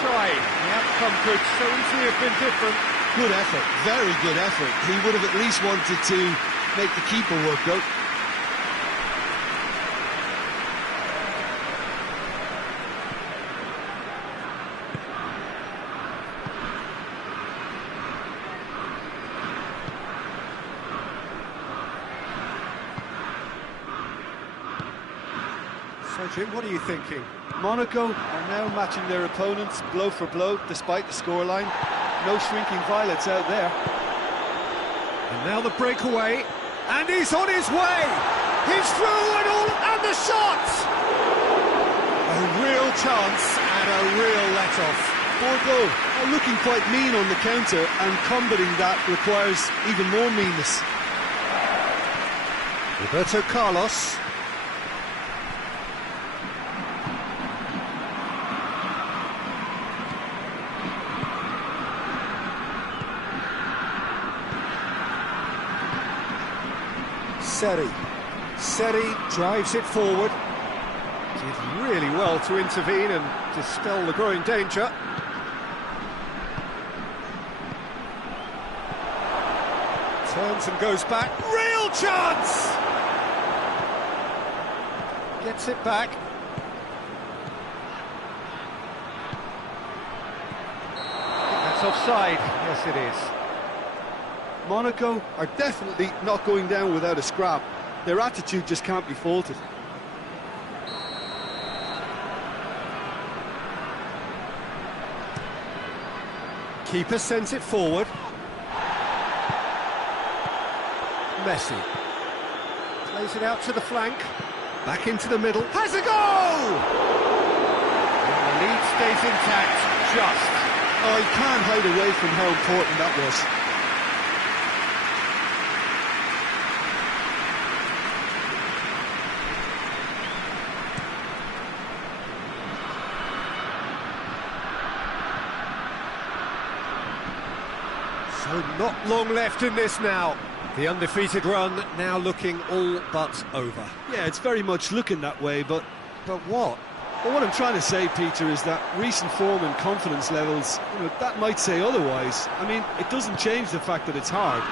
Tried. The outcome could so easily have been different. Good effort, very good effort. He would have at least wanted to make the keeper work though. So Jim, what are you thinking? Monaco are now matching their opponents blow for blow despite the scoreline. No shrinking violets out there. And now the breakaway, and he's on his way! He's through and all, and the shot! A real chance and a real let-off. Bordeaux are looking quite mean on the counter, and combating that requires even more meanness. Roberto Carlos. Seri drives it forward. Did really well to intervene and dispel the growing danger. Turns and goes back. Real chance! Gets it back. That's offside. Yes, it is. Monaco are definitely not going down without a scrap. Their attitude just can't be faulted. Keeper sends it forward. Messi plays it out to the flank. Back into the middle. Has a goal! And the lead stays intact, just. Oh, you can't hide away from how important that was. So not long left in this now. The undefeated run now looking all but over. Yeah, it's very much looking that way, but what? Well, what I'm trying to say, Peter, is that recent form and confidence levels, that might say otherwise. I mean, it doesn't change the fact that it's hard,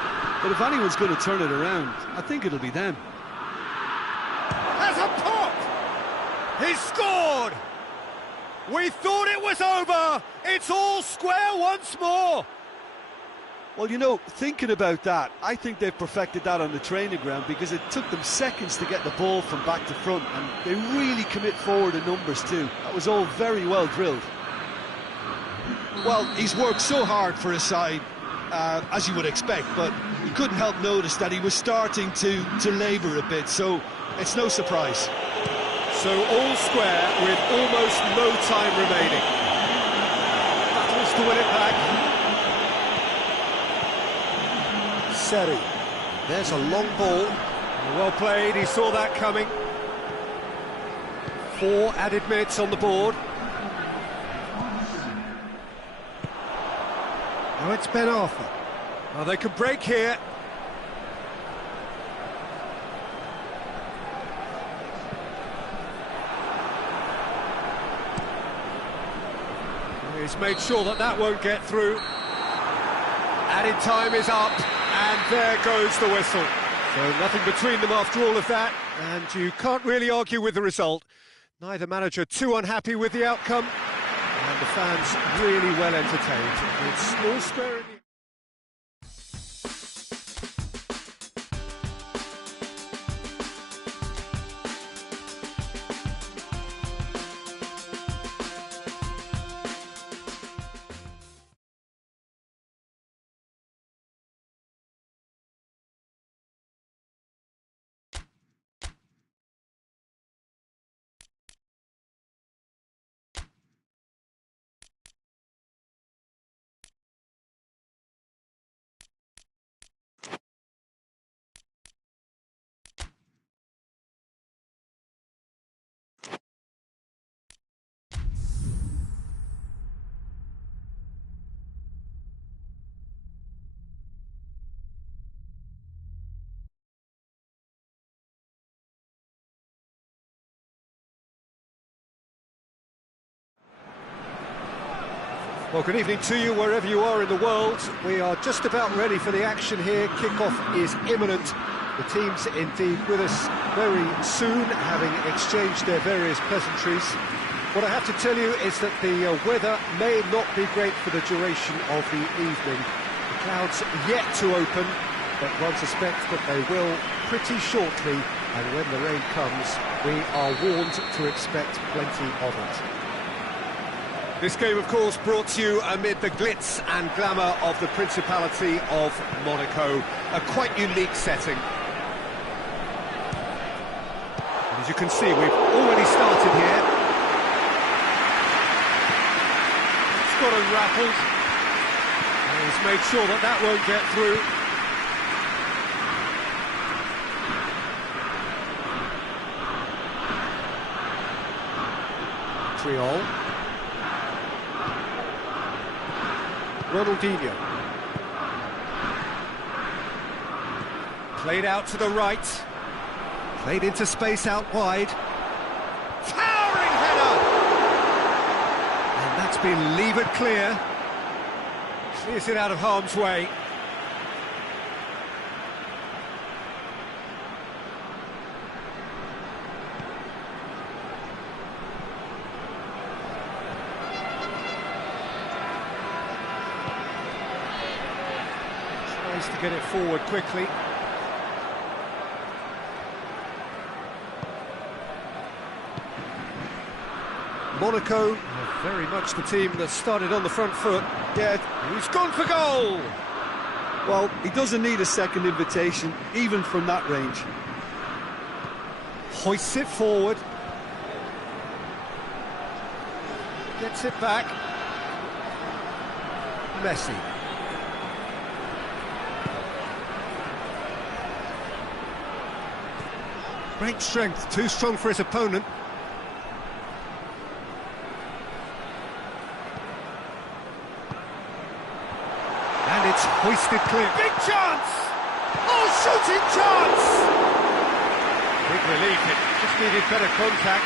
but if anyone's going to turn it around, I think it'll be them. Has a pop! He's scored! We thought it was over! It's all square once more! Well, thinking about that, I think they've perfected that on the training ground because it took them seconds to get the ball from back to front, and they really commit forward in numbers too. That was all very well drilled. Well, he's worked so hard for his side, as you would expect, but you couldn't help notice that he was starting to labour a bit, so it's no surprise. So all square with almost no time remaining. Battles to win it back. Seri. There's a long ball. Well played, he saw that coming. 4 added minutes on the board. Now it's Ben Arthur. Well, they could break here. He's made sure that won't get through. Added time is up. And there goes the whistle. So nothing between them after all of that, and you can't really argue with the result. Neither manager too unhappy with the outcome, and the fans really well entertained. It's all square in the... Well, good evening to you wherever you are in the world. We are just about ready for the action here. Kick-off is imminent. The teams indeed with us very soon, having exchanged their various pleasantries. What I have to tell you is that the weather may not be great for the duration of the evening. The clouds yet to open, but one suspects that they will pretty shortly, and when the rain comes, we are warned to expect plenty of it. This game, of course, brought to you amid the glitz and glamour of the Principality of Monaco. A quite unique setting. And as you can see, we've already started here. It's got him rattled. And he's made sure that won't get through. Triol. Ronaldinho. Played out to the right. Played into space out wide. Towering header! And that's been levered clear. Clears it out of harm's way. Tries to get it forward quickly. Monaco are very much the team that started on the front foot. Yeah, He's gone for goal! well, he doesn't need a second invitation, even from that range. Hoists it forward. Gets it back. Messi. Great strength, too strong for his opponent. And it's hoisted clear. Big chance! Oh, shooting chance! Big relief, it just needed better contact.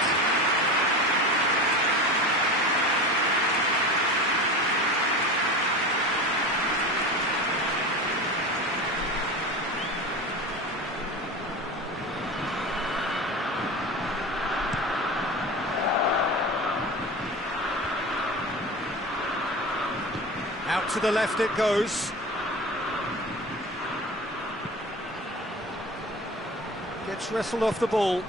Out to the left it goes. Gets wrestled off the ball.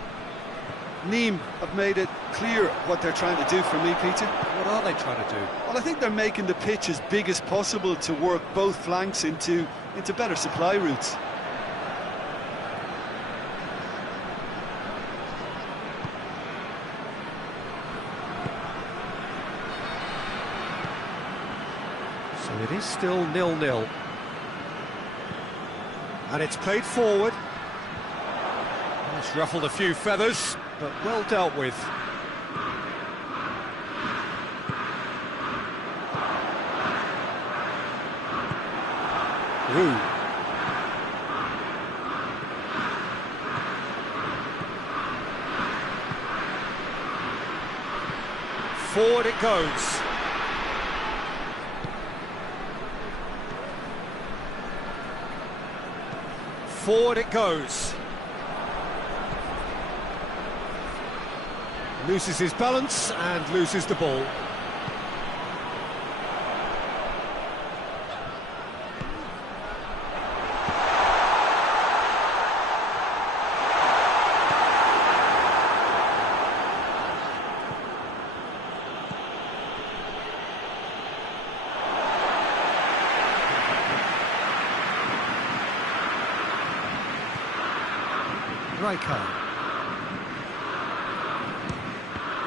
Nîmes have made it clear what they're trying to do for me, Peter. What are they trying to do? Well, I think they're making the pitch as big as possible to work both flanks into better supply routes. So it is still 0-0. And it's played forward. It's ruffled a few feathers, but well dealt with. Roux. Forward it goes. Forward it goes. Loses his balance and loses the ball. Rijkaard.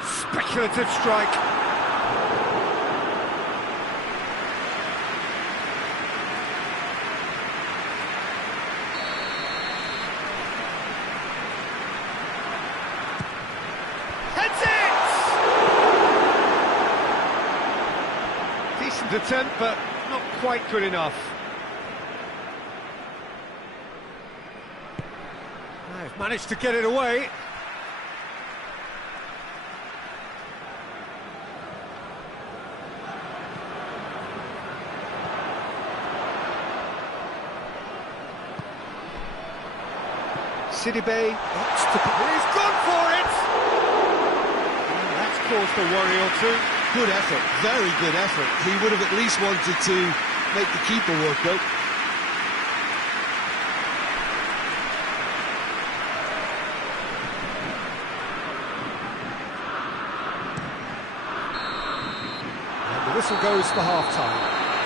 Speculative strike. Heads it! Decent attempt, but not quite good enough. They've managed to get it away. Sidibe opts to... He's gone for it! And that's caused a worry or two. Good effort, very good effort. He would have at least wanted to make the keeper work out. And the whistle goes for half-time.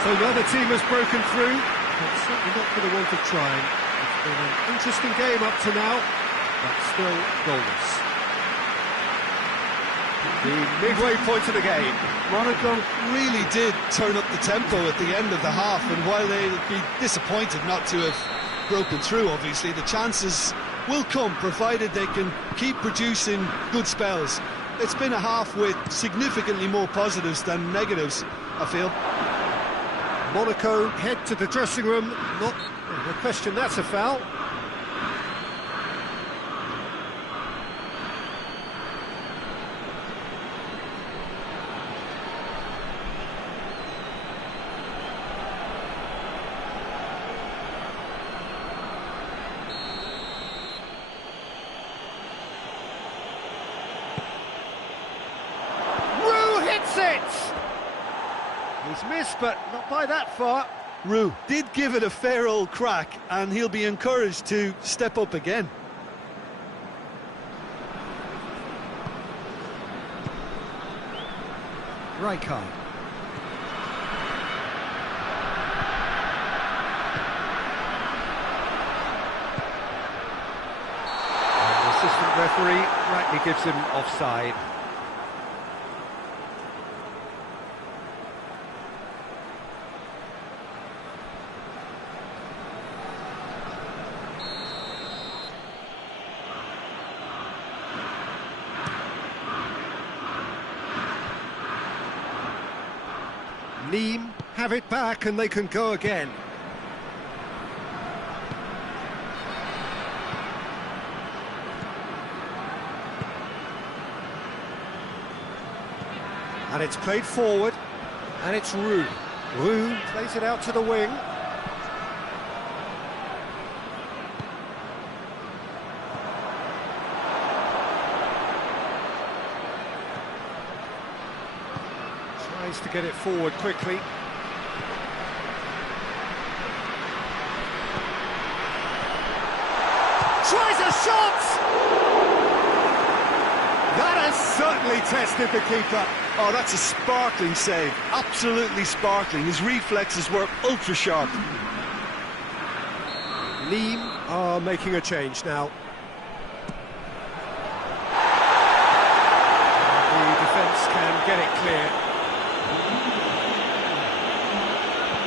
So neither team has broken through, but certainly not for the want of trying. It's been an interesting game up to now, but still goalless. The midway point of the game. Monaco really did turn up the tempo at the end of the half, and while they'll be disappointed not to have broken through, obviously, the chances will come, provided they can keep producing good spells. It's been a half with significantly more positives than negatives, I feel. Monaco head to the dressing room. Not a question, that's a foul. He's missed, but not by that far. Rue did give it a fair old crack, and he'll be encouraged to step up again. Rijkaard. And the assistant referee rightly gives him offside. Nîmes have it back and they can go again. And it's played forward, and it's Rue. Rue plays it out to the wing. Tries to get it forward quickly. Tries a shot! That has certainly tested the keeper. Oh, that's a sparkling save. Absolutely sparkling. His reflexes were ultra sharp. Nîmes are making a change now. The defence can get it clear.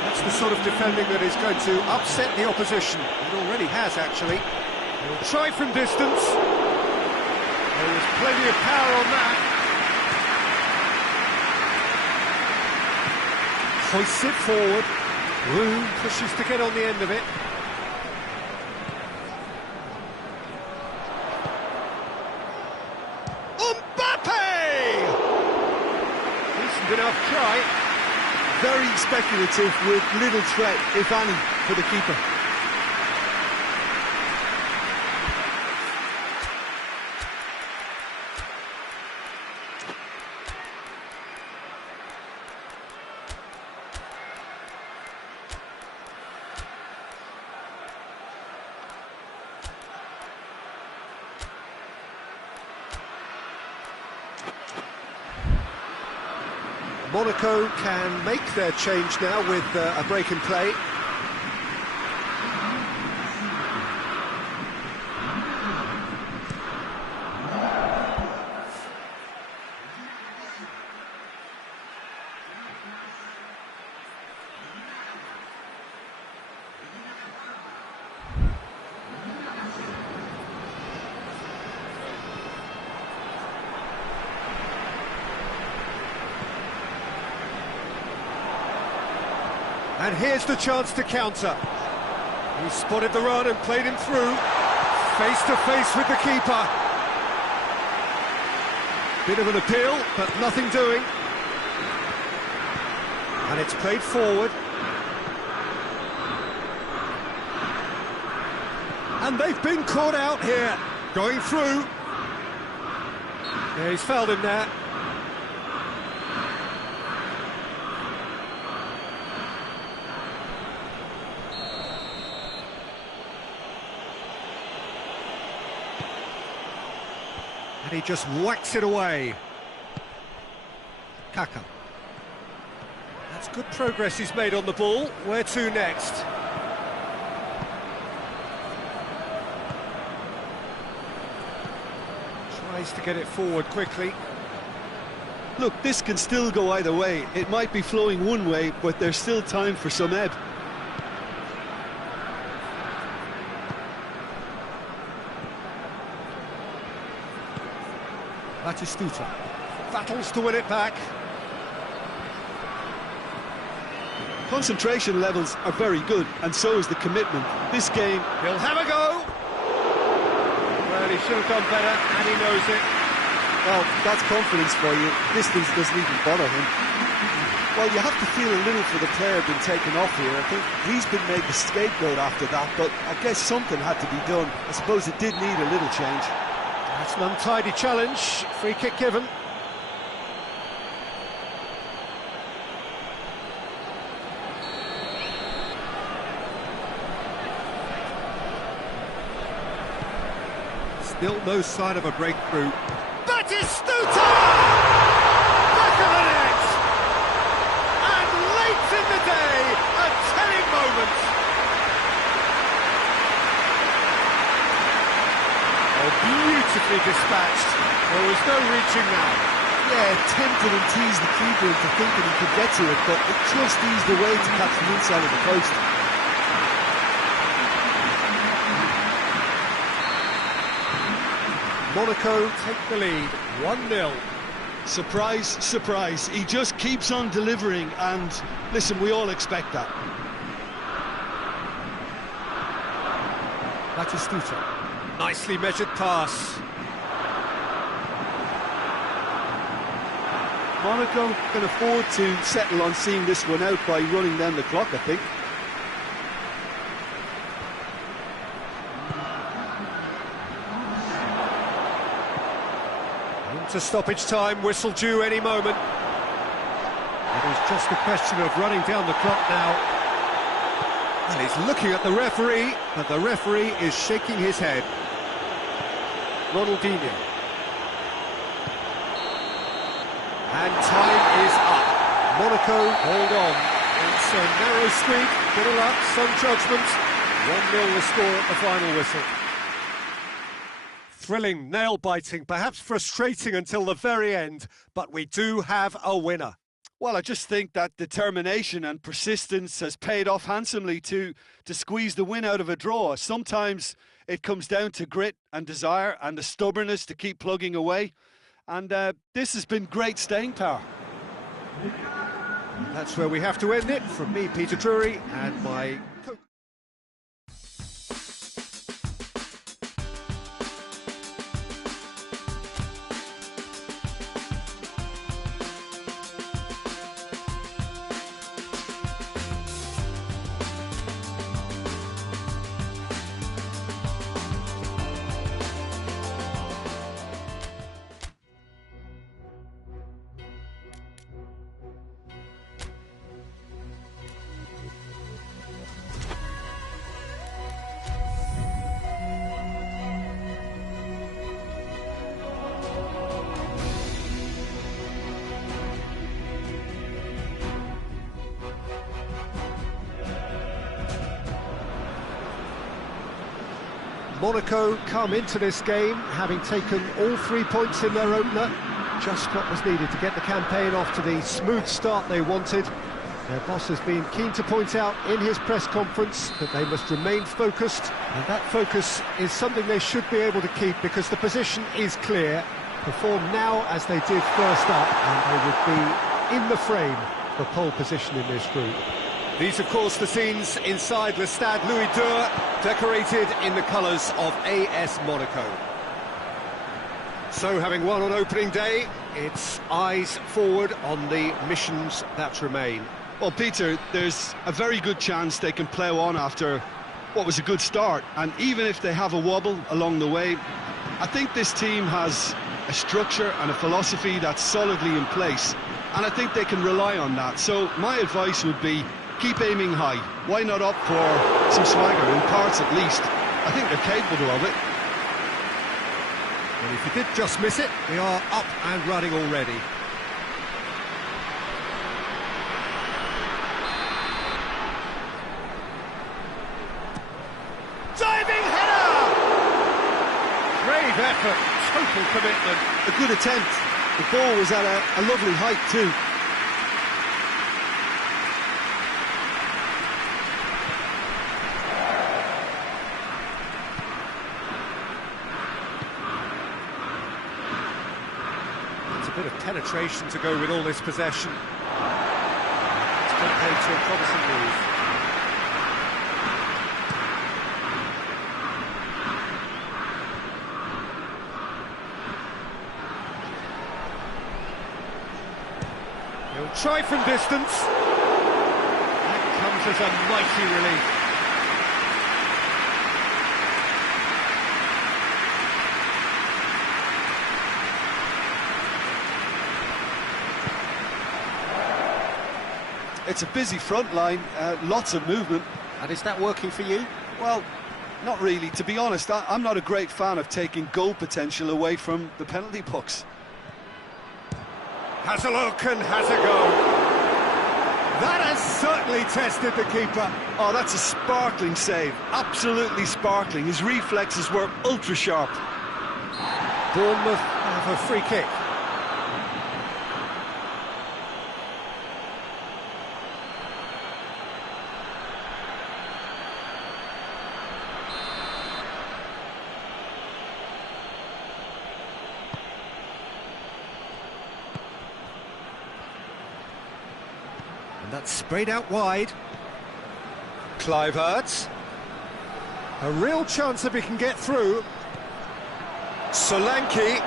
That's the sort of defending that is going to upset the opposition. It already has, actually. He'll try from distance. There was plenty of power on that. Hoists it forward. Rue pushes to get on the end of it. Decent enough try. Very speculative with little threat, if any, for the keeper. Monaco can make their change now with a break in play. And here's the chance to counter. He spotted the run and played him through. Face to face with the keeper. Bit of an appeal, but nothing doing. And it's played forward. And they've been caught out here. Going through. Yeah, he's fouled him there. And he just whacks it away. Kaka. That's good progress he's made on the ball. Where to next? Tries to get it forward quickly. Look, this can still go either way. It might be flowing one way, but there's still time for some ebb. Batistuta battles to win it back. Concentration levels are very good, and so is the commitment. This game... He'll have a go! Well, he should have done better, and he knows it. Well, that's confidence for you. Distance doesn't even bother him. Well, you have to feel a little for the player being taken off here. I think he's been made the scapegoat after that, but I guess something had to be done. I suppose it did need a little change. That's an untidy challenge. Free kick given. Still no sign of a breakthrough. Batistuta! Back of the net! And late in the day, a telling moment. Oh, beautifully dispatched. There was no reaching now. Yeah, tempted and teased the keeper into thinking he could get to it, but it just eased away to catch the inside of the post. Monaco take the lead, 1-0. Surprise, surprise. He just keeps on delivering, and listen, we all expect that. Batistuta. Nicely measured pass. Monaco can afford to settle on seeing this one out by running down the clock, I think. Into stoppage time, whistle due any moment. It is just a question of running down the clock now. And he's looking at the referee, but the referee is shaking his head. Ronaldinho. And time is up. Monaco hold on. It's a narrow squeak, bit of luck, some judgment. 1-0 the score at the final whistle. Thrilling, nail-biting, perhaps frustrating until the very end, but we do have a winner. Well, I just think that determination and persistence has paid off handsomely to squeeze the win out of a draw. Sometimes it comes down to grit and desire and the stubbornness to keep plugging away. And this has been great staying power. That's where we have to end it. From me, Peter Drury, and my coach. Monaco come into this game having taken all 3 points in their opener. Just what was needed to get the campaign off to the smooth start they wanted. Their boss has been keen to point out in his press conference that they must remain focused, and that focus is something they should be able to keep because the position is clear. Perform now as they did first up, and they would be in the frame for pole position in this group. These, of course, the scenes inside Le Stade Louis II, decorated in the colours of AS Monaco. So, having won on opening day, it's eyes forward on the missions that remain. Well, Peter, there's a very good chance they can plough on after what was a good start. And even if they have a wobble along the way, I think this team has a structure and a philosophy that's solidly in place. And I think they can rely on that. So my advice would be, keep aiming high. Why not opt for some swagger, in parts at least? I think they're capable of it. And if you did just miss it, we are up and running already. Diving header! Brave effort, total commitment. A good attempt. The ball was at a lovely height too. A bit of penetration to go with all this possession. It's been paid to a promising move. He'll try from distance. That comes as a mighty relief. It's a busy front line, lots of movement. And is that working for you? Well, Not really. To be honest, I'm not a great fan of taking goal potential away from the penalty box. Has a look and has a go. That has certainly tested the keeper. Oh, that's a sparkling save. Absolutely sparkling. His reflexes were ultra sharp. Bournemouth have a free kick. And that's sprayed out wide. Kluivert. A real chance if he can get through. Solanke.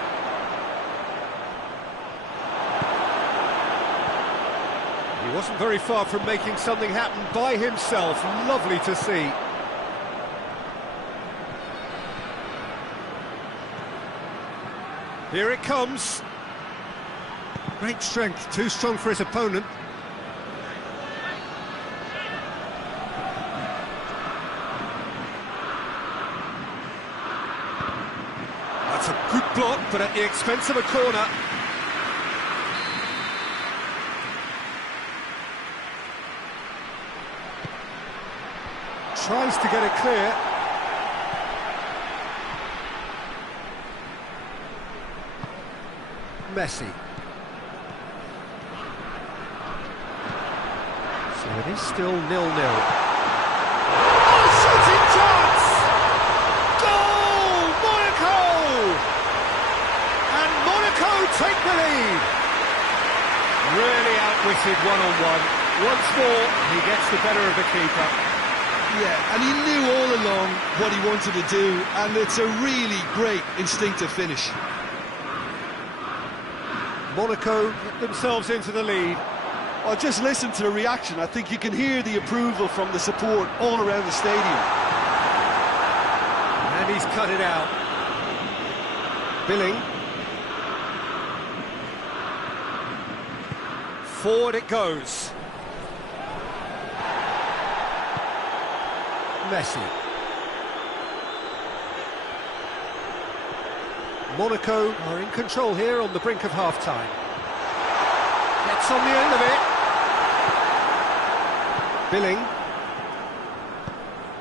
He wasn't very far from making something happen by himself. Lovely to see. Here it comes. Great strength, too strong for his opponent. That's a good block, but at the expense of a corner. Tries to get it clear. Messi. So it is still 0-0. Oh, shooting chance! Goal! Monaco! And Monaco take the lead. Really outwitted one-on-one. Once more, he gets the better of the keeper. Yeah, and he knew all along what he wanted to do, and it's a really great instinctive finish. Monaco get themselves into the lead. Well, just listen to the reaction. I think you can hear the approval from the support all around the stadium. And he's cut it out. Billing. Forward it goes. Messi. Monaco are in control here on the brink of half-time. Gets on the end of it. Billing.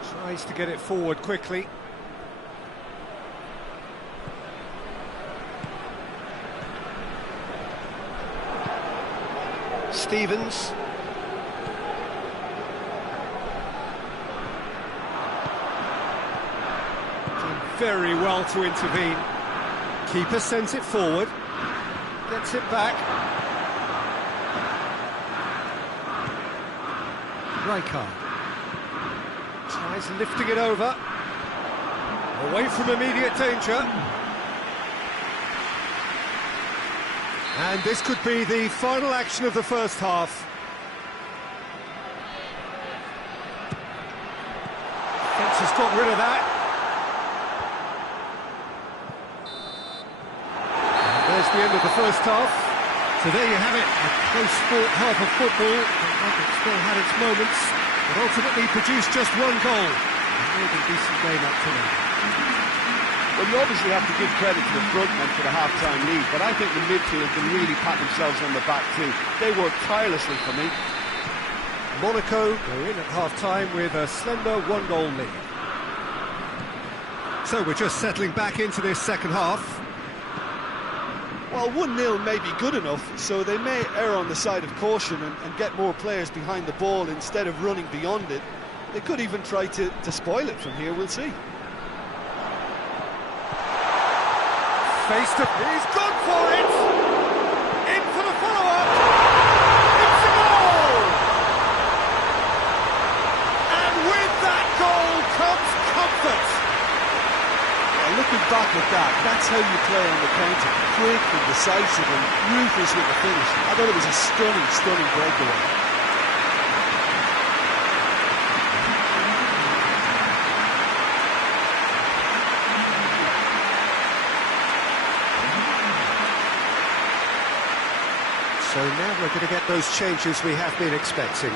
Tries to get it forward quickly. Stevens. Done very well to intervene. Keeper sends it forward, gets it back. Rijkaard tries lifting it over, away from immediate danger. And this could be the final action of the first half. Fence has got rid of that. There's the end of the first half. So there you have it, a close sport half of football. It still had its moments, but ultimately produced just one goal. A really decent game up to now. Well, you obviously have to give credit to the front men for the half-time lead, but I think the midfield can really pat themselves on the back too. They worked tirelessly for me. Monaco go in at half-time with a slender one-goal lead. So we're just settling back into this second half. Well, 1-0 may be good enough, so they may err on the side of caution and get more players behind the ball instead of running beyond it. They could even try to spoil it from here, we'll see. Faced up, he's gone for it! In for the follow-up! It's a goal! And with that goal comes comfort! Well, looking back at that, that's how you play on the counter. Quick and decisive and ruthless with the finish. I thought it was a stunning, stunning breakaway. So now we're going to get those changes we have been expecting.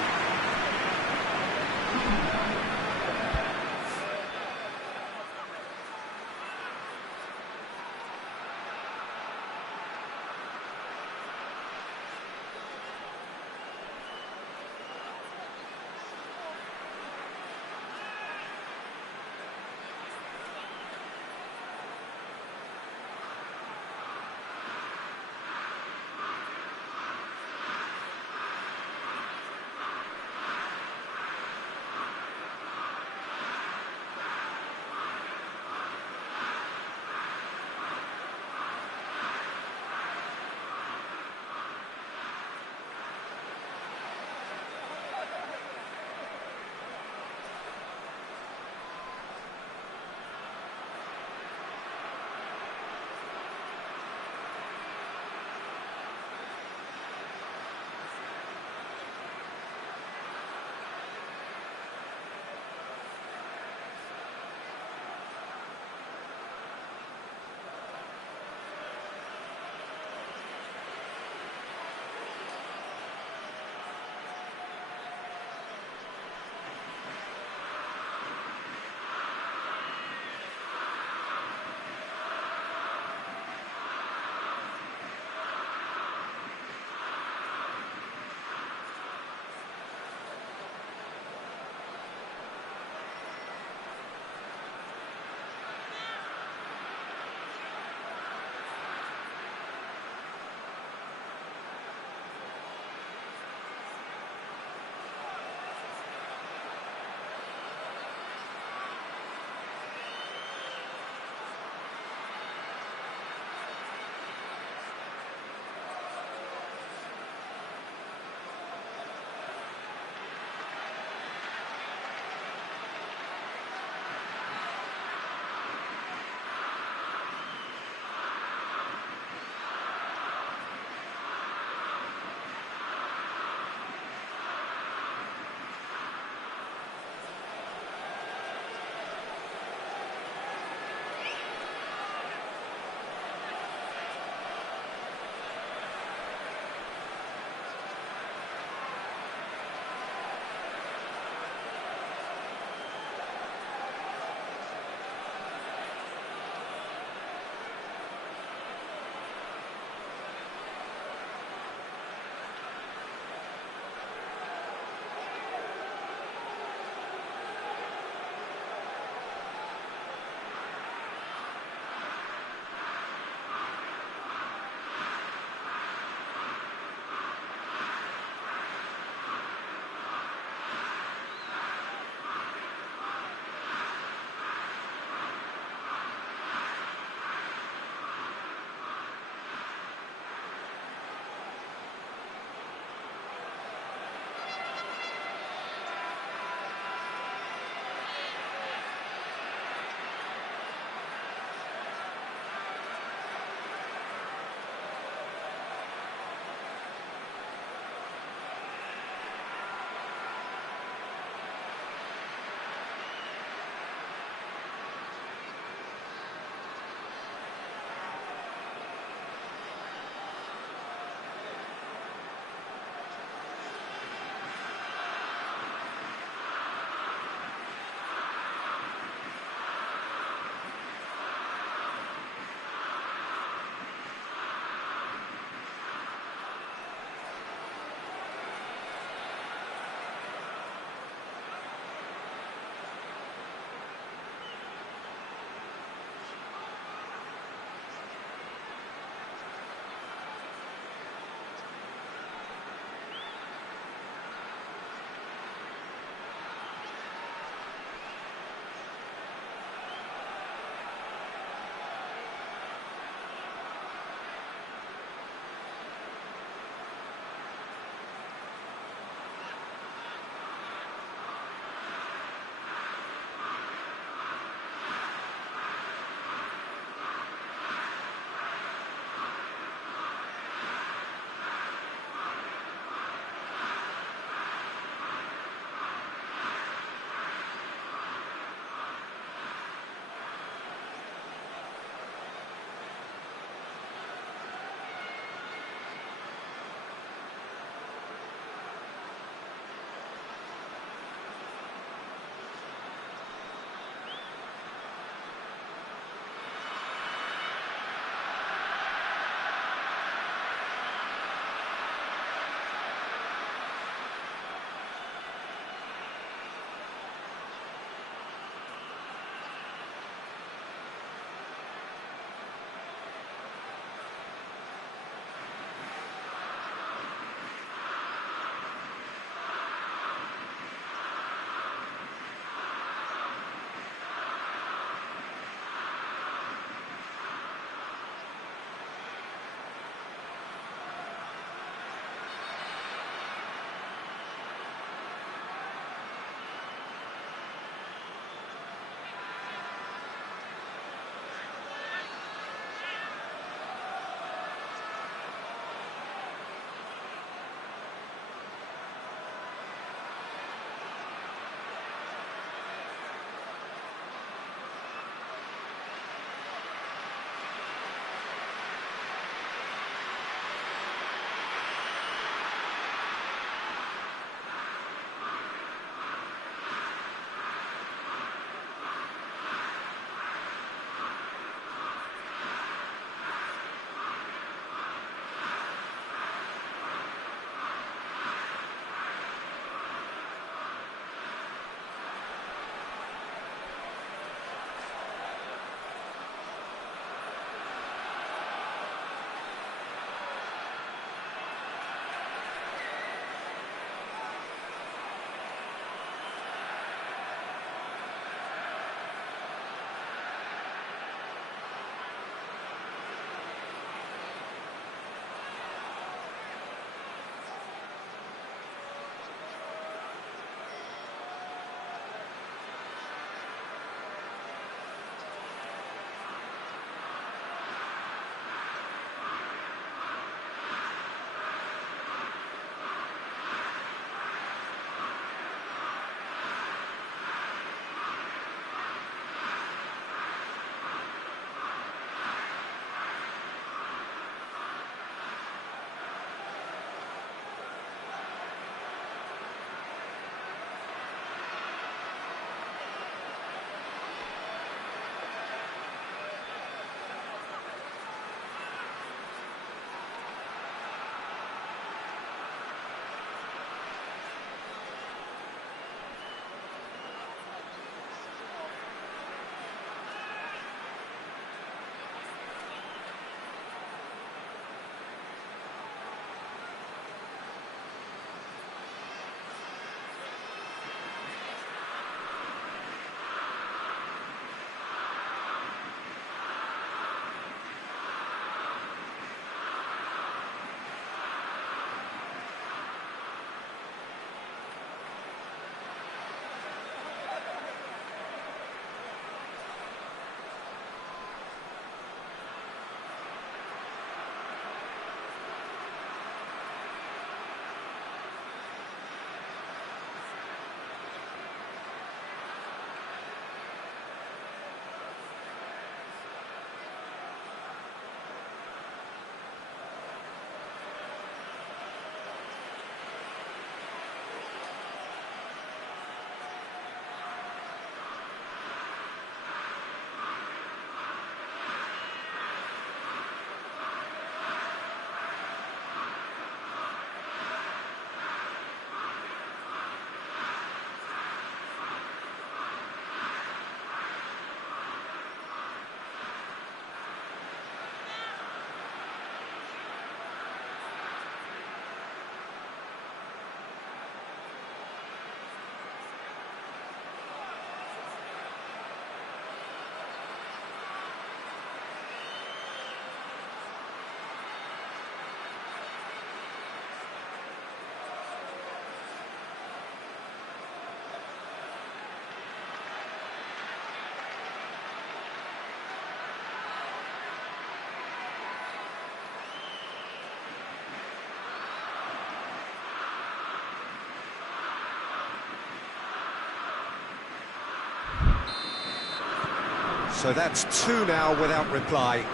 So that's two now without reply.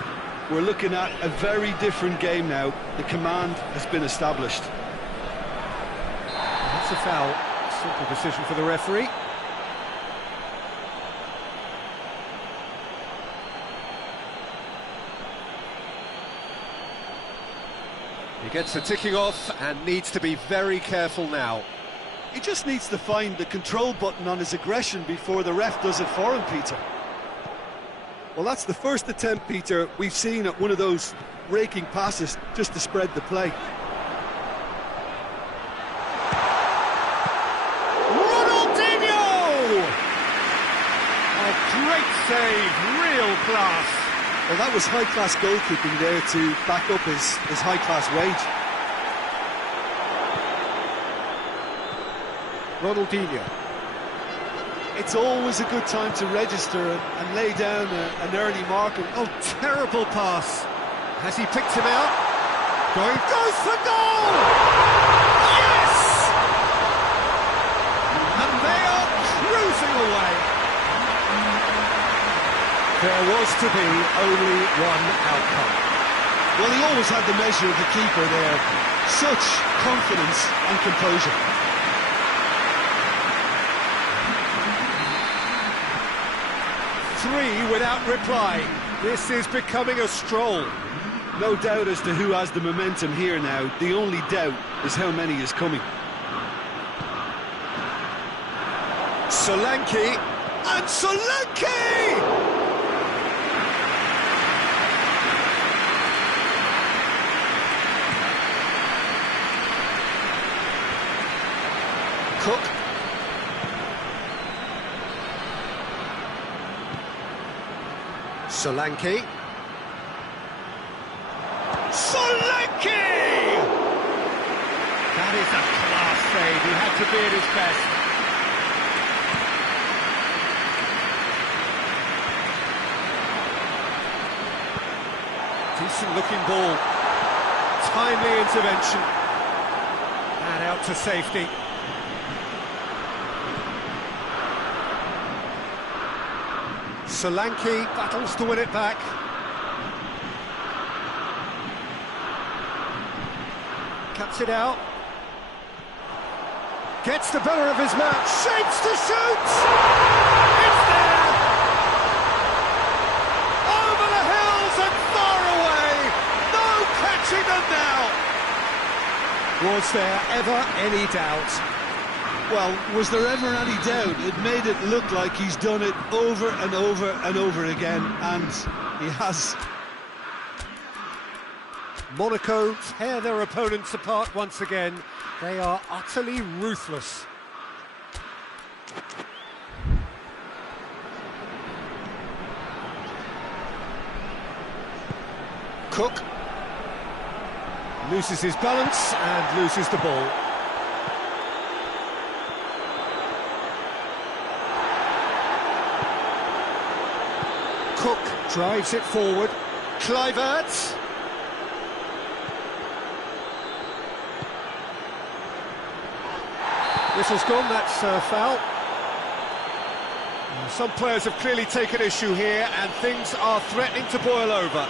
We're looking at a very different game now. The command has been established. That's a foul. Simple decision for the referee. He gets the ticking off and needs to be very careful now. He just needs to find the control button on his aggression before the ref does it for him, Peter. Well, that's the first attempt, Peter, we've seen at one of those raking passes just to spread the play. Ronaldinho! A great save, real class. Well, that was high-class goalkeeping there to back up his high-class wage. Ronaldinho. It's always a good time to register and lay down an early marker. Oh, terrible pass. Has he picked him out? Goes for goal! Yes! And they are cruising away. There was to be only one outcome. Well, he always had the measure of the keeper there. Such confidence and composure. Three without reply. This is becoming a stroll. No doubt as to who has the momentum here now. The only doubt is how many is coming. Solanke, and Solanke! Cook. Solanke. Solanke! That is a class save. He had to be at his best. Decent looking ball. Timely intervention. And out to safety. Solanke battles to win it back. Cuts it out. Gets the better of his match. Shapes to shoot! It's there! Over the hills and far away! No catching them now! Was there ever any doubt? Well, was there ever any doubt? It made it look like he's done it over and over and over again, and he has. Monaco tear their opponents apart once again. They are utterly ruthless. Cook loses his balance and loses the ball. Cook drives it forward. Kluivert. Whistle's gone, that's a foul. Some players have clearly taken issue here and things are threatening to boil over.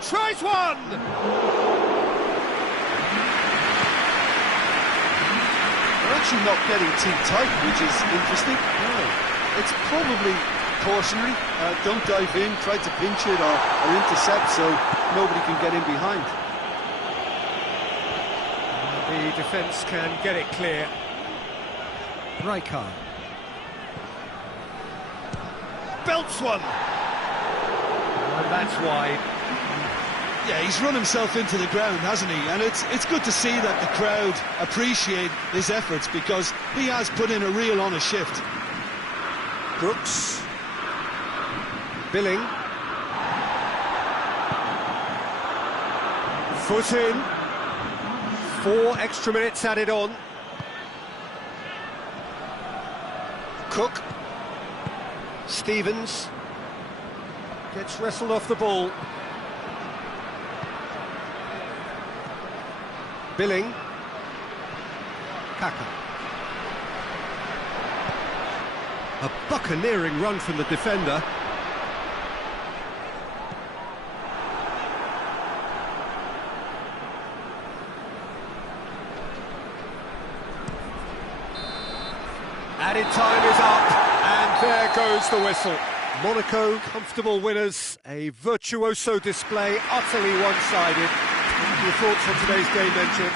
Tries one! They're actually not getting too tight, which is interesting. It's probably cautionary. Don't dive in, try to pinch it or intercept so nobody can get in behind. The defence can get it clear. Rijkaard. Belts one! And that's wide. Yeah, he's run himself into the ground, hasn't he? And it's good to see that the crowd appreciate his efforts because he has put in a real honest shift. Brooks. Billing. Foot in. 4 extra minutes added on. Cook. Stevens. Gets wrestled off the ball. Billing. Kaka. A buccaneering run from the defender. Added time is up, and there goes the whistle. Monaco, comfortable winners, a virtuoso display, utterly one-sided. Your thoughts on today's game then, Jim?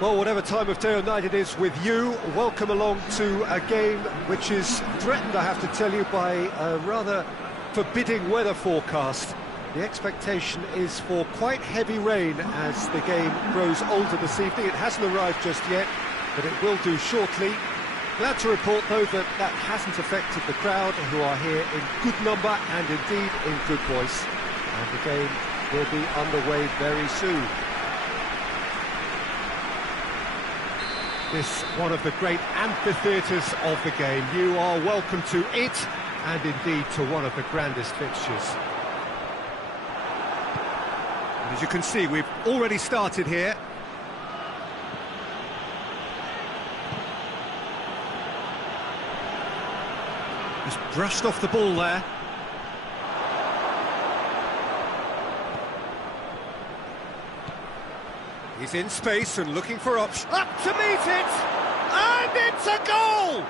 Well, whatever time of day or night it is with you, welcome along to a game which is threatened, I have to tell you, by a rather forbidding weather forecast. The expectation is for quite heavy rain as the game grows older this evening. It hasn't arrived just yet, but it will do shortly. Glad to report, though, that that hasn't affected the crowd, who are here in good number and indeed in good voice. And the game will be underway very soon. This one of the great amphitheatres of the game. You are welcome to it, and indeed to one of the grandest fixtures. And as you can see, we've already started here. Just brushed off the ball there. He's in space and looking for options. Up to meet it! And it's a goal!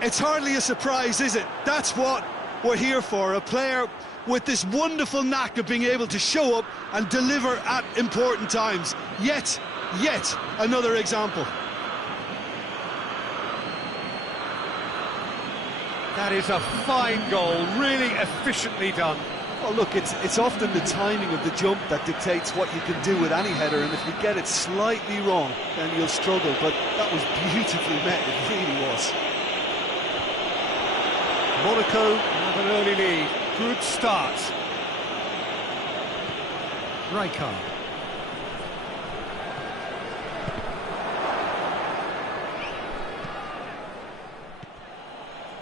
It's hardly a surprise, is it? That's what we're here for, a player with this wonderful knack of being able to show up and deliver at important times. Yet another example. That is a fine goal, really efficiently done. Well, look, it's often the timing of the jump that dictates what you can do with any header, and if you get it slightly wrong, then you'll struggle, but that was beautifully met, it really was. Monaco have an early lead. Good start. Rijkaard.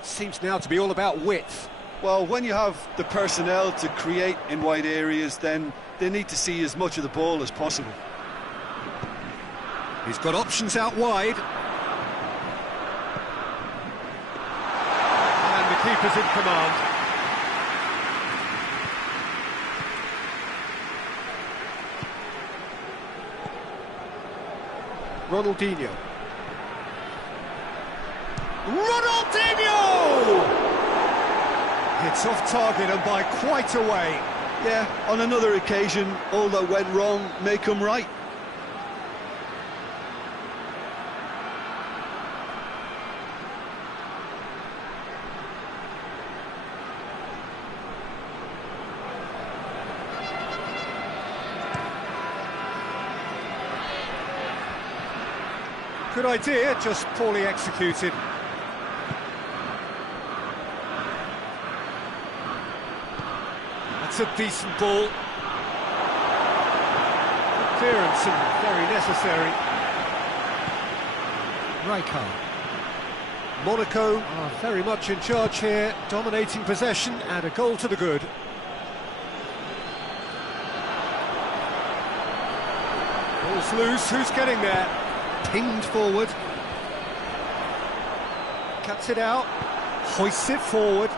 Seems now to be all about width. Well, when you have the personnel to create in wide areas, then they need to see as much of the ball as possible. He's got options out wide. And the keeper's in command. Ronaldinho. Ronaldinho! It's off target and by quite a way. Yeah, on another occasion, all that went wrong may come right. Good idea, just poorly executed. That's a decent ball. Clearance and very necessary. Rijkaard. Monaco are very much in charge here, dominating possession and a goal to the good. Ball's loose, who's getting there? Pinged forward. Cuts it out. Hoists it forward.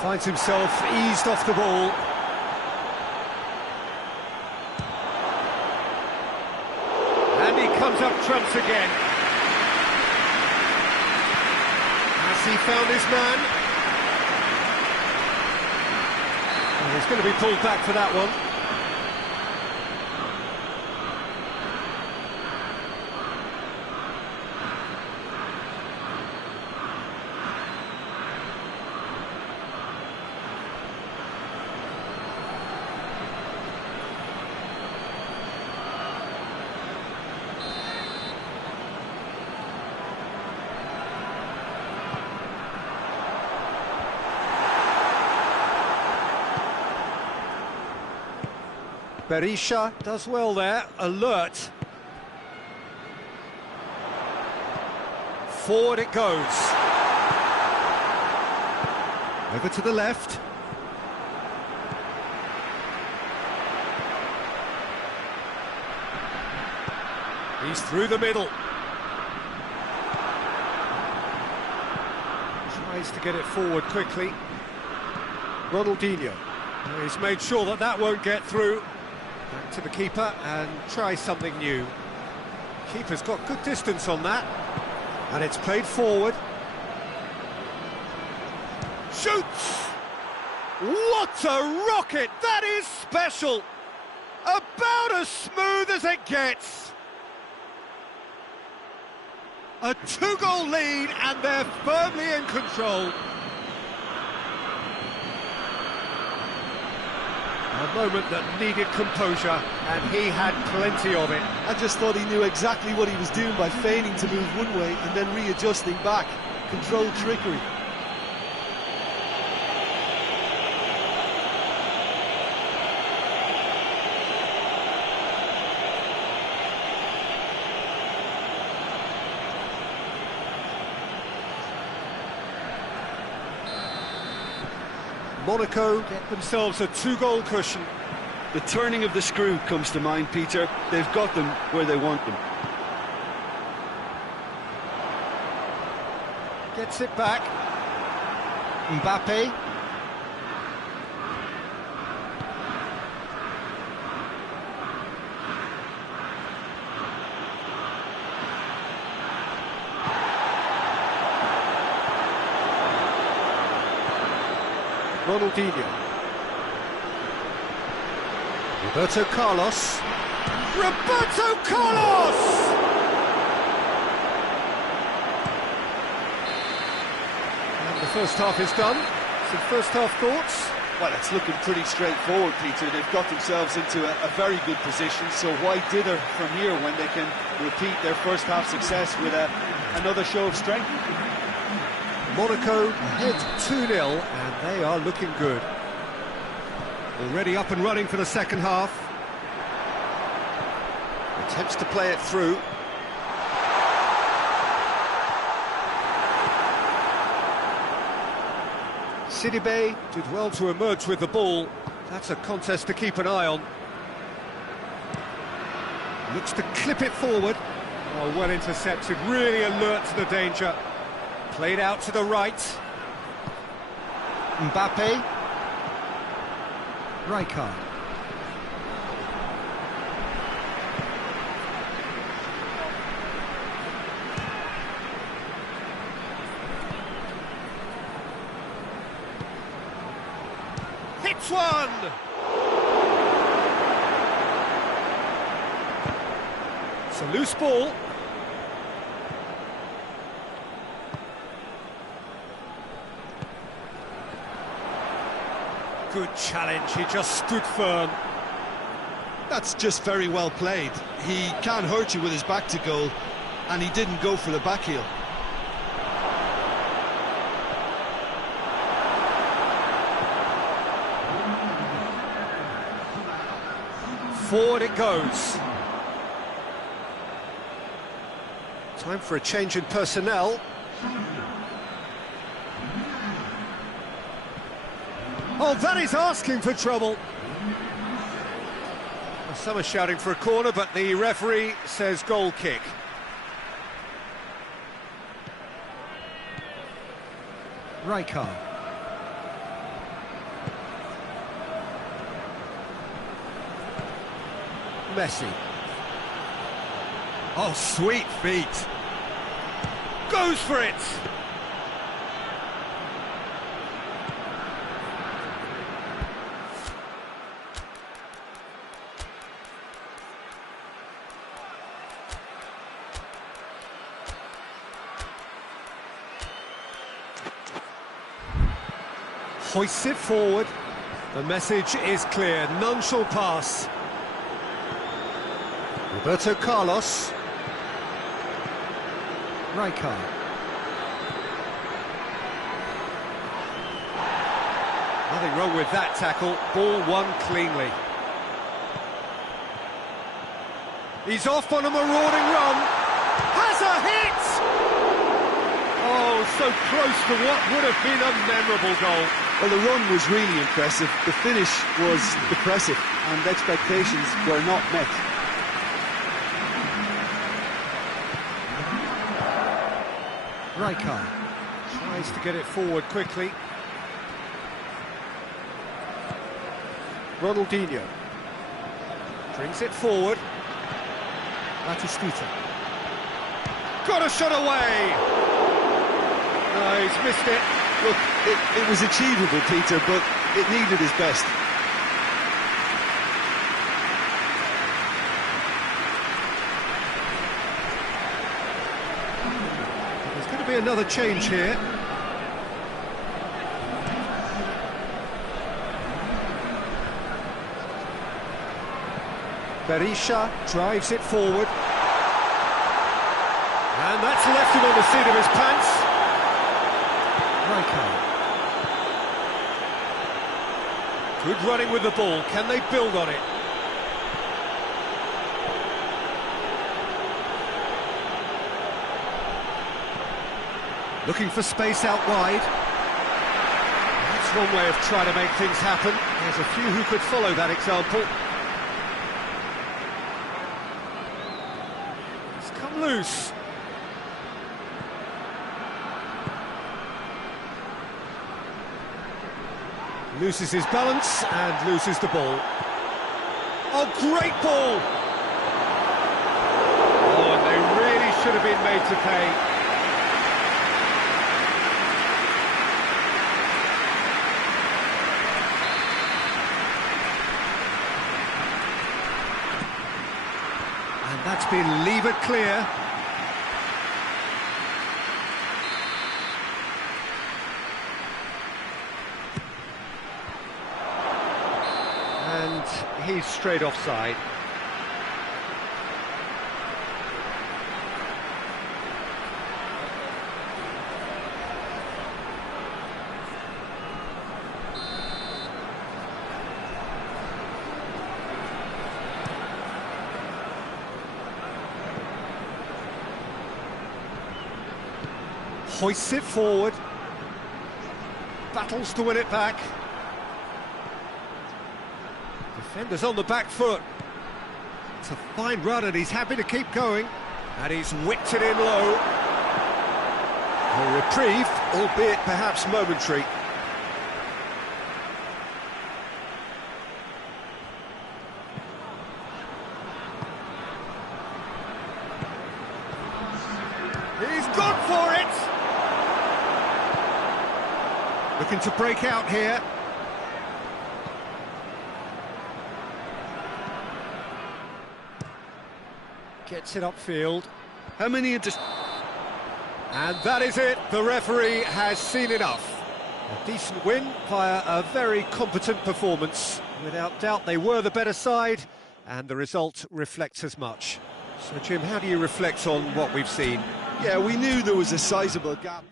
Finds himself eased off the ball. And he comes up trumps again. he found his man? And he's going to be pulled back for that one. Berisha does well there, alert. Forward it goes. Over to the left. He's through the middle. Tries to get it forward quickly. Ronaldinho. He's made sure that that won't get through. Back to the keeper and try something new. Keeper's got good distance on that. And it's played forward. Shoots! What a rocket! That is special! About as smooth as it gets. A two-goal lead and they're firmly in control. A moment that needed composure, and he had plenty of it. I just thought he knew exactly what he was doing by feigning to move one way and then readjusting back. Controlled trickery. Monaco get themselves a two-goal cushion. The turning of the screw comes to mind, Peter. They've got them where they want them. Gets it back. Mbappe. Ronaldinho. Roberto Carlos. Roberto Carlos! And the first half is done. Some first half thoughts? Well, it's looking pretty straightforward, Peter. They've got themselves into a very good position, so why dither from here when they can repeat their first half success with another show of strength? Monaco ahead 2-0, and they are looking good. Already up and running for the second half. Attempts to play it through. Sidibe did well to emerge with the ball. That's a contest to keep an eye on. Looks to clip it forward. Oh, well intercepted, really alert to the danger. Played out to the right. Mbappe. Rijkaard. Hits one! It's a loose ball. Good challenge, he just stood firm. That's just very well played. He can't hurt you with his back to goal, and he didn't go for the back heel. Forward it goes. Time for a change in personnel. Oh, that is asking for trouble. Well, some are shouting for a corner, but the referee says goal kick. Rijkaard. Messi. Oh, sweet feet. Goes for it. Hoists it forward. The message is clear, none shall pass. Roberto Carlos. Rijkaard. Nothing wrong with that tackle, ball won cleanly. He's off on a marauding run, has a hit! Oh, so close to what would have been a memorable goal. Well, the run was really impressive, the finish was depressive, and expectations were not met. Rijkaard tries to get it forward quickly. Ronaldinho brings it forward. Batistuta got a shot away. No, he's missed it. Look, it was achievable, Peter, but it needed his best. There's going to be another change here. Berisha drives it forward. And that's left him on the seat of his pants. Rijkaard. Good running with the ball. Can they build on it? Looking for space out wide. That's one way of trying to make things happen. There's a few who could follow that example. It's come loose. Loses his balance and loses the ball. Oh, great ball! Oh, and they really should have been made to pay. And that's been levered clear. And he's straight offside. Hoists it forward. Battles to win it back. Defenders on the back foot. It's a fine run and he's happy to keep going. And he's whipped it in low. A reprieve, albeit perhaps momentary. He's gone for it! Looking to break out here. Gets it upfield. How many And that is it. The referee has seen enough. A decent win via a very competent performance. Without doubt, they were the better side, and the result reflects as much. So, Jim, how do you reflect on what we've seen? Yeah, we knew there was a sizable gap.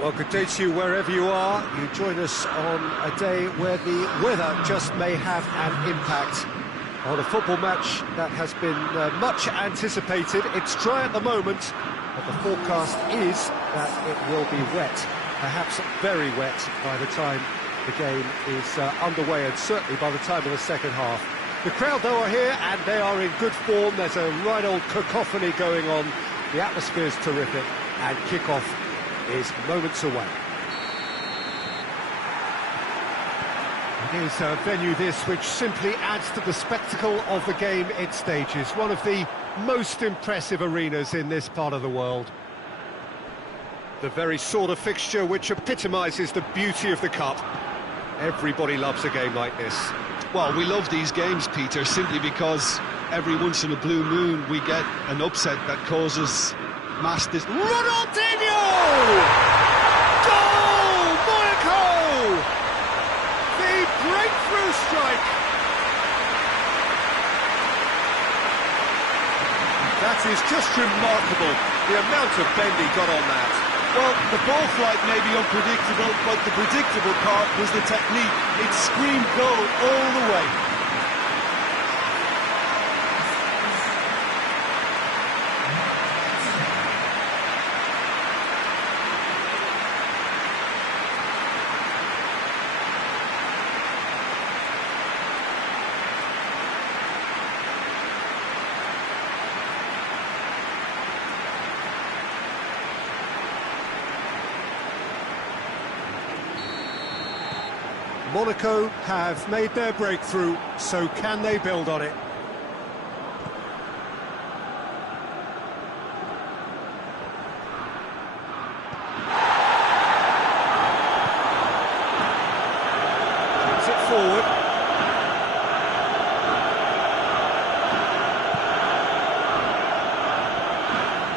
Well, good day to you wherever you are. You join us on a day where the weather just may have an impact. On a football match that has been much anticipated. It's dry at the moment, but the forecast is that it will be wet, perhaps very wet by the time the game is underway, and certainly by the time of the second half. The crowd, though, are here, and they are in good form. There's a right old cacophony going on. The atmosphere is terrific, and kick-off is moments away. It is a venue this which simply adds to the spectacle of the game it stages. One of the most impressive arenas in this part of the world. The very sort of fixture which epitomises the beauty of the Cup. Everybody loves a game like this. Well, we love these games, Peter, simply because every once in a blue moon we get an upset that causes mass Ronaldinho! Goal! Monaco! The breakthrough strike! That is just remarkable, the amount of bend he got on that. Well, the ball flight may be unpredictable, but the predictable part was the technique. It screamed goal all the way. Monaco have made their breakthrough, so can they build on it? Kicks it forward.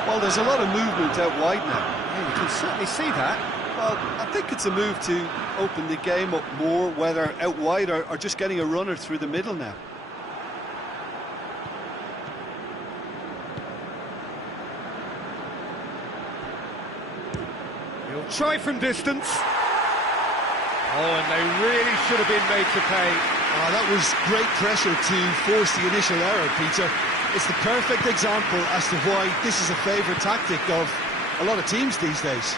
Well, there's a lot of movement out wide now. Yeah, you can certainly see that. Well, I think it's a move to open the game up more, whether out wide or just getting a runner through the middle now. He'll try from distance. Oh, and they really should have been made to pay. Oh, that was great pressure to force the initial error, Peter. It's the perfect example as to why this is a favourite tactic of a lot of teams these days.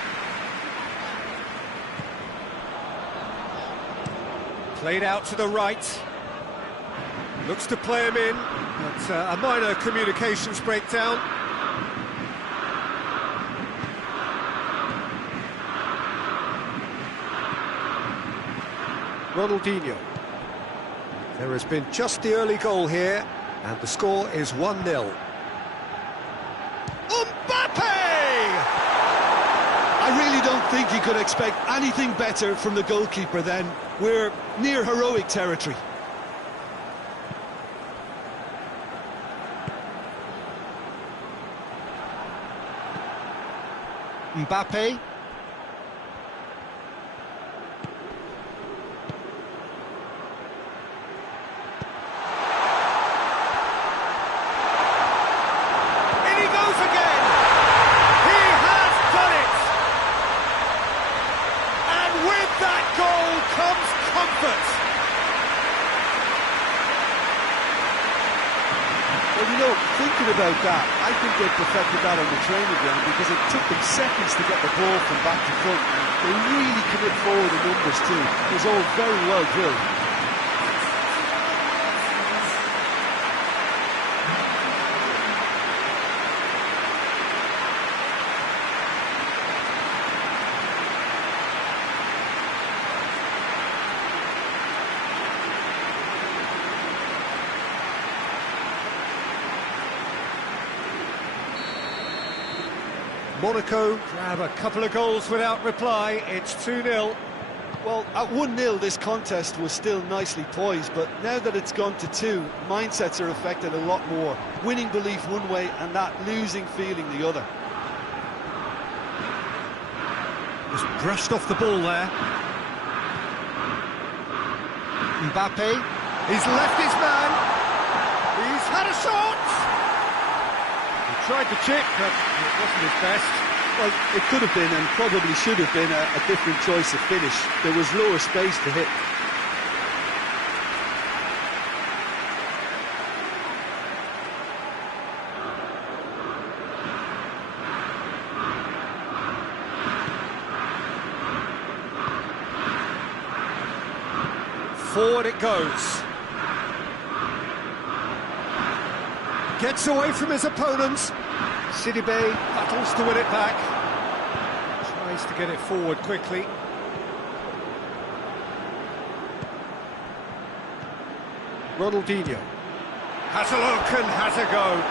Played out to the right. Looks to play him in, but a minor communications breakdown. Ronaldinho. There has been just the early goal here, and the score is 1-0. I really don't think you could expect anything better from the goalkeeper then. We're near heroic territory. Mbappe. In he goes again! He has done it! And with that goal comes comfort! Well, you know, thinking about that, I think they perfected that on the training ground because it took them seconds to get the ball from back to front. They really commit forward in numbers too. It was all very well drilled. Monaco grab a couple of goals without reply. It's 2-0. Well, at 1-0 this contest was still nicely poised, but now that it's gone to 2, mindsets are affected a lot more. Winning belief one way and that losing feeling the other. Just brushed off the ball there. Mbappe, he's left his man. He's had a shot. He tried to chip, but it wasn't his best. Well, it could have been and probably should have been a different choice of finish. There was lower space to hit. Forward it goes. Gets away from his opponents. Sidibe battles to win it back. Tries to get it forward quickly. Ronaldinho has a look and has a go.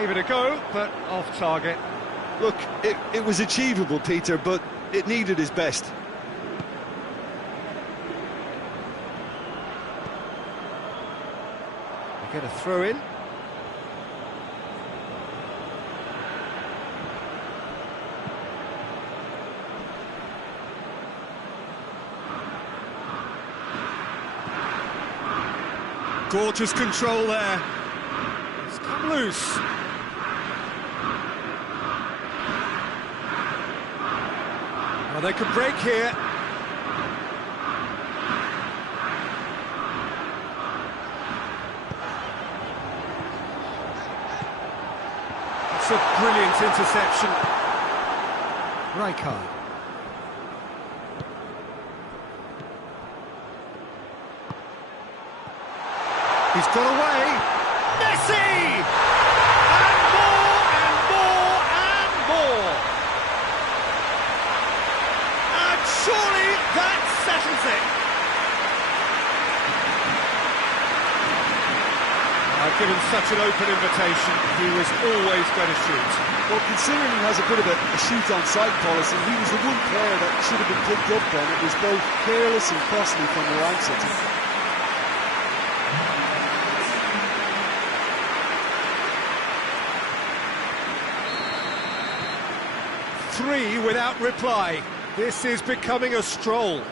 Gave it a go, but off target. Look, it was achievable, Peter, but it needed his best. They get a throw in. Gorgeous control there. It's come loose. Well, they could break here. It's a brilliant interception. Rijkaard. He's got away. Messi! And more, and more, and more. And surely that settles it. Given such an open invitation, he was always going to shoot. Well, considering he has a bit of a shoot-on-sight policy, he was the one player that should have been picked up then. It was both careless and costly from the outset. Three without reply. This is becoming a stroll.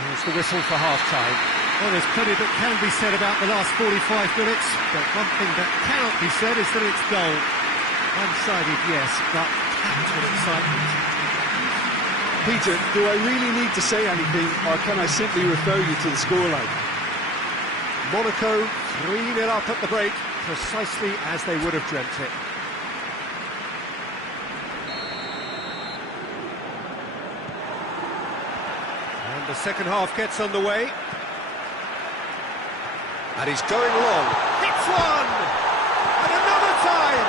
There's the whistle for half-time. Well, there's plenty that can be said about the last 45 minutes, but one thing that cannot be said is that it's dull. One-sided, yes, but packed with excitement. Peter, do I really need to say anything, or can I simply refer you to the scoreline? Monaco 3-0 up at the break, precisely as they would have dreamt it. And the second half gets underway. And he's going long. Hits one! And another time!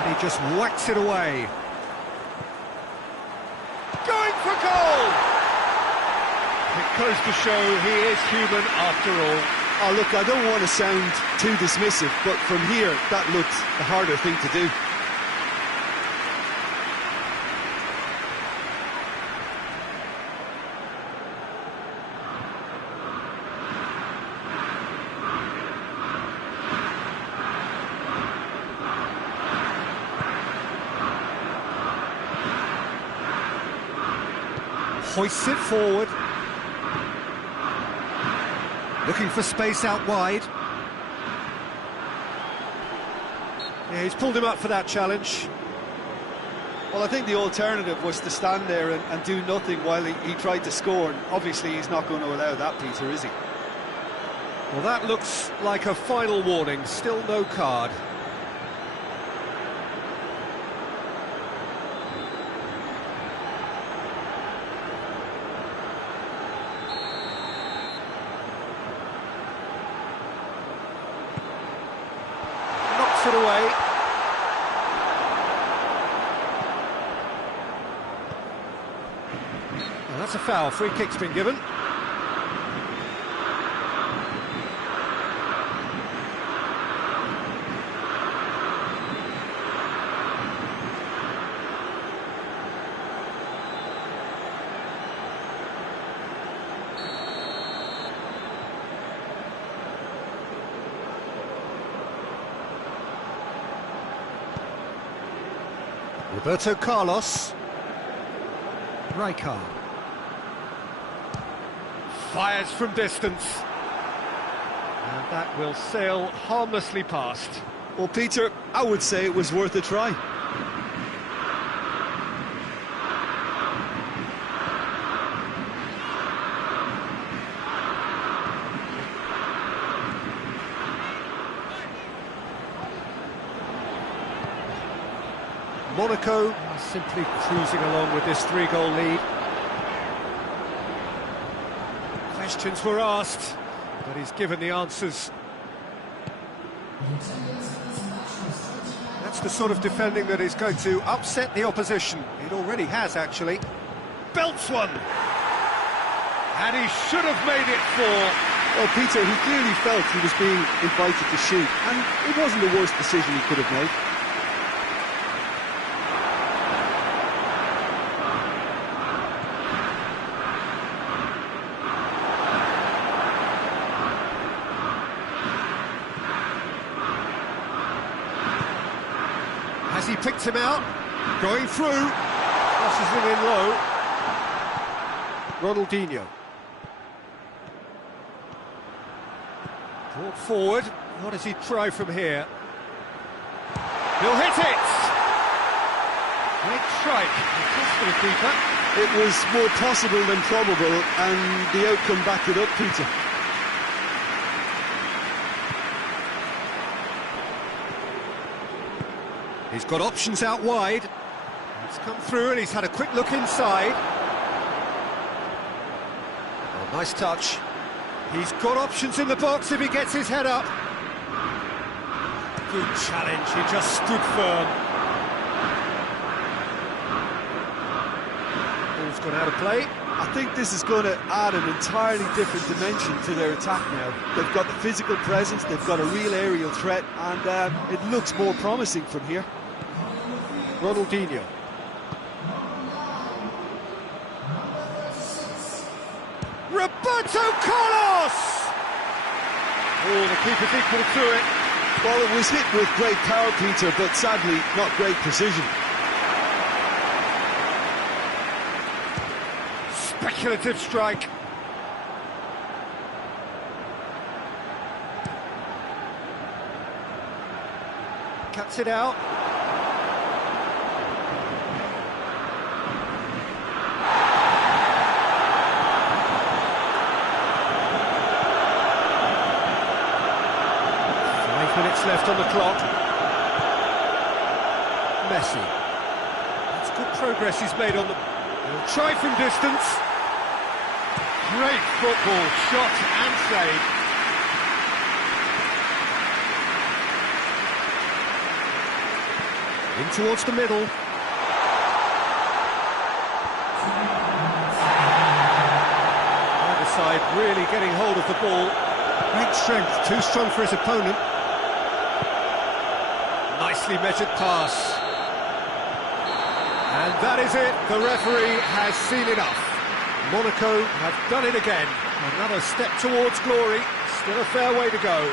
And he just whacks it away. Going for goal! It goes to show he is human after all. Oh, look, I don't want to sound too dismissive, but from here, that looked the harder thing to do. Hoists it forward. Looking for space out wide. Yeah, he's pulled him up for that challenge. Well, I think the alternative was to stand there and do nothing while he tried to score. And obviously, he's not going to allow that, Peter, is he? Well, that looks like a final warning. Still no card. It away. Well, that's a foul. Free kick's been given. Roberto Carlos. Rijkaard. Fires from distance. And that will sail harmlessly past. Well, Peter, I would say it was worth a try. Monaco are simply cruising along with this 3-goal lead. Questions were asked, but he's given the answers. That's the sort of defending that is going to upset the opposition. It already has, actually. Belts one! And he should have made it 4. Well, Peter, he clearly felt he was being invited to shoot, and it wasn't the worst decision he could have made. Has he picked him out? Going through. Crosses it in low. Ronaldinho. Brought forward. What does he try from here? He'll hit it! Great strike. Toss for the keeper. It was more possible than probable, and the outcome backed it up, Peter. He's got options out wide. He's come through and he's had a quick look inside. Oh, nice touch. He's got options in the box if he gets his head up. Good challenge, he just stood firm. Ball's gone out of play. I think this is going to add an entirely different dimension to their attack now. They've got the physical presence, they've got a real aerial threat, and it looks more promising from here. Ronaldinho. Roberto Carlos! Oh, the keeper's equal to it. Well, it was hit with great power, Peter, but sadly not great precision. Speculative strike. Cuts it out. Minutes left on the clock. Messi. That's good progress he's made on the... He'll try from distance. Great football, shot and save. In towards the middle. Either side really getting hold of the ball. Great strength, too strong for his opponent. Nicely measured pass. And that is it. The referee has seen enough. Monaco have done it again. Another step towards glory. Still a fair way to go.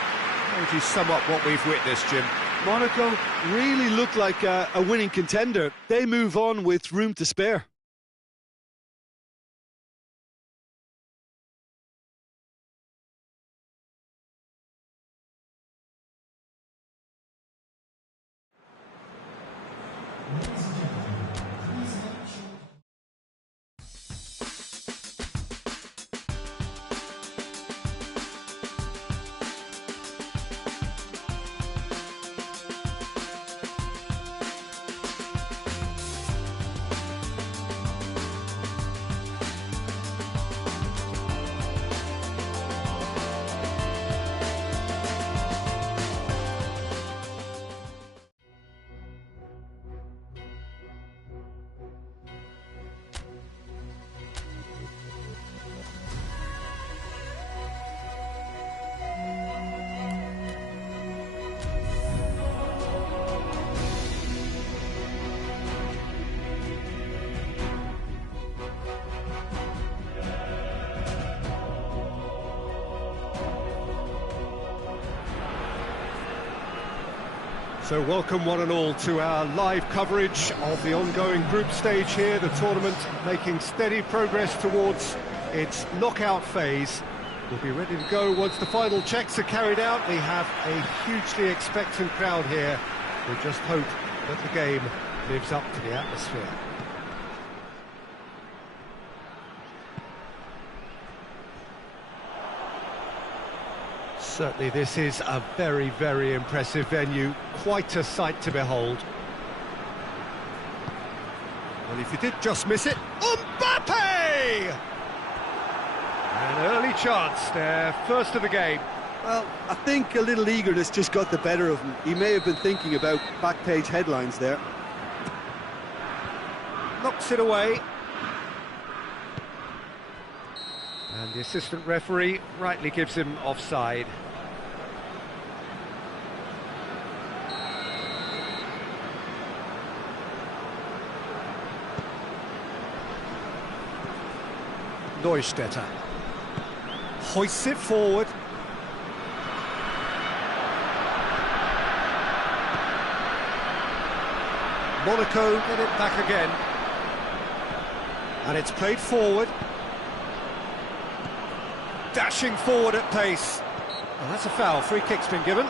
How would you sum up what we've witnessed, Jim? Monaco really look like a winning contender. They move on with room to spare. So welcome one and all to our live coverage of the ongoing group stage here, the tournament making steady progress towards its knockout phase. We'll be ready to go once the final checks are carried out. We have a hugely expectant crowd here. We just hope that the game lives up to the atmosphere. Certainly this is a very, very impressive venue, quite a sight to behold. Well, if you did just miss it, Mbappe! An early chance there, first of the game. Well, I think a little eagerness just got the better of him. He may have been thinking about back page headlines there. Knocks it away. And the assistant referee rightly gives him offside. Neustädter hoists it forward. Monaco get it back again. And it's played forward. Dashing forward at pace. Oh, that's a foul. Free kick's been given.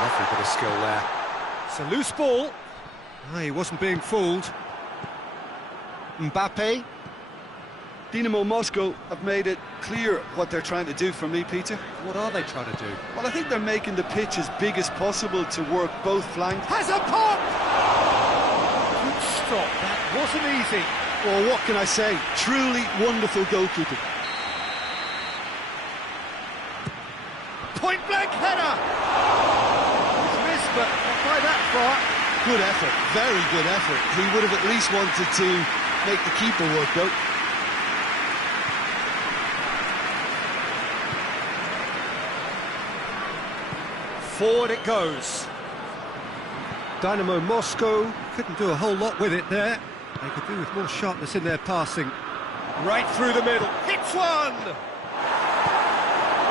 Lovely bit of skill there. It's a loose ball. Oh, he wasn't being fooled. Mbappe. Dynamo Moscow have made it clear what they're trying to do for me, Peter. What are they trying to do? Well, I think they're making the pitch as big as possible to work both flanks. Has a pop! Good stop, that wasn't easy. Well, what can I say? Truly wonderful goalkeeping. Point blank header! It's missed, but not by that far. Good effort, very good effort. He would have at least wanted to make the keeper work, though. Forward it goes. Dynamo Moscow couldn't do a whole lot with it there. They could do with more sharpness in their passing. Right through the middle, hits one!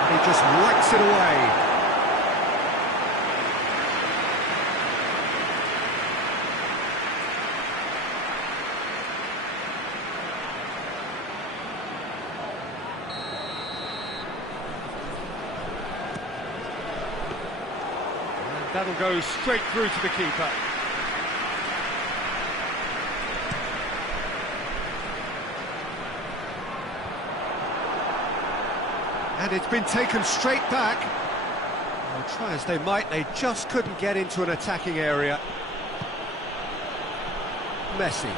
And he just whacks it away. That'll go straight through to the keeper. And it's been taken straight back. Well, try as they might, they just couldn't get into an attacking area. Messi.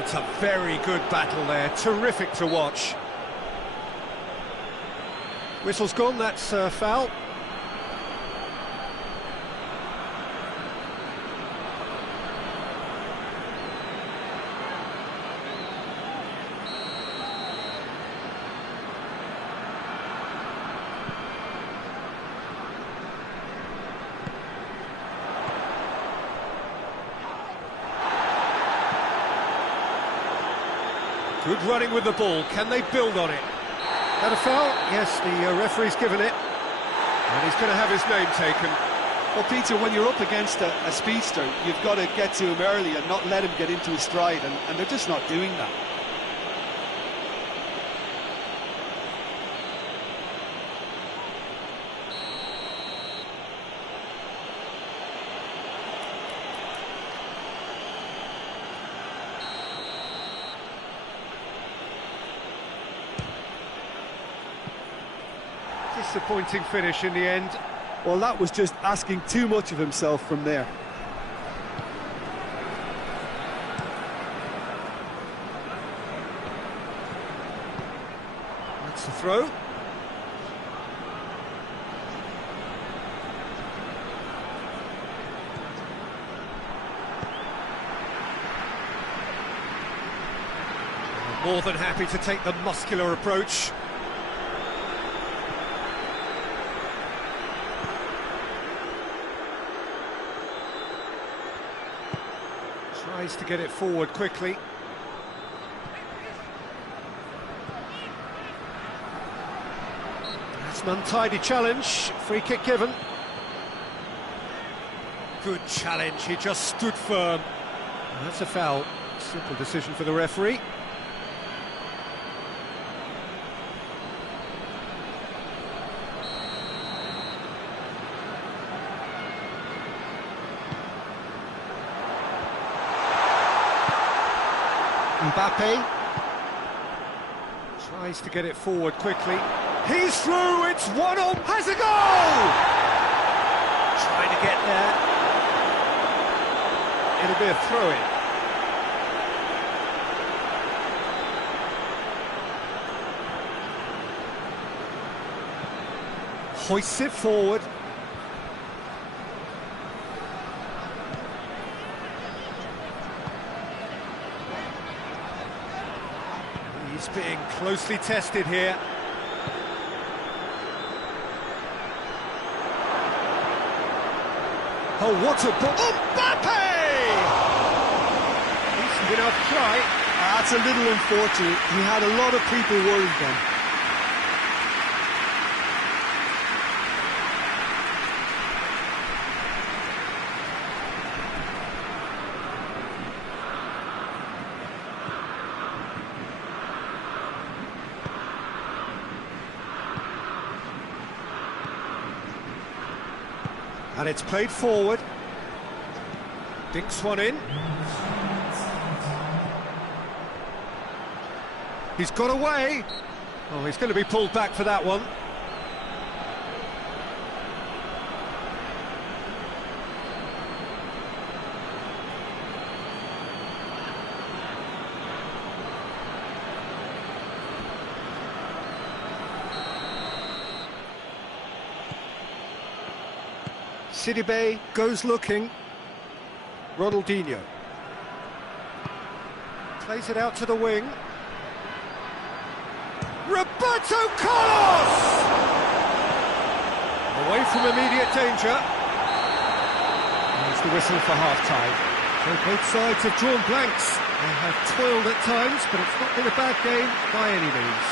It's a very good battle there, terrific to watch. Whistle's gone, that's foul. Good running with the ball, can they build on it? That a foul? Yes, the referee's given it. And he's going to have his name taken. Well, Peter, when you're up against a speedster, you've got to get to him early and not let him get into his stride, and they're just not doing that. Disappointing finish in the end. Well, that was just asking too much of himself from there. That's the throw. More than happy to take the muscular approach. Tries to get it forward quickly. That's an untidy challenge. Free kick given. Good challenge, he just stood firm. And that's a foul. Simple decision for the referee. Mbappe tries to get it forward quickly. He's through, it's 1-0, has a goal! Trying to get there. It'll be a throw-in. Hoists it forward. He's being closely tested here. Oh, what a ball! Mbappe! Decent enough try. That's a little unfortunate. He had a lot of people worried then. And it's played forward. Dinks one in. He's got away. Oh, he's going to be pulled back for that one. Sidibe goes looking. Ronaldinho plays it out to the wing. Roberto Carlos! Away from immediate danger. There's the whistle for half-time. So both sides have drawn blanks. They have toiled at times, but it's not been a bad game by any means.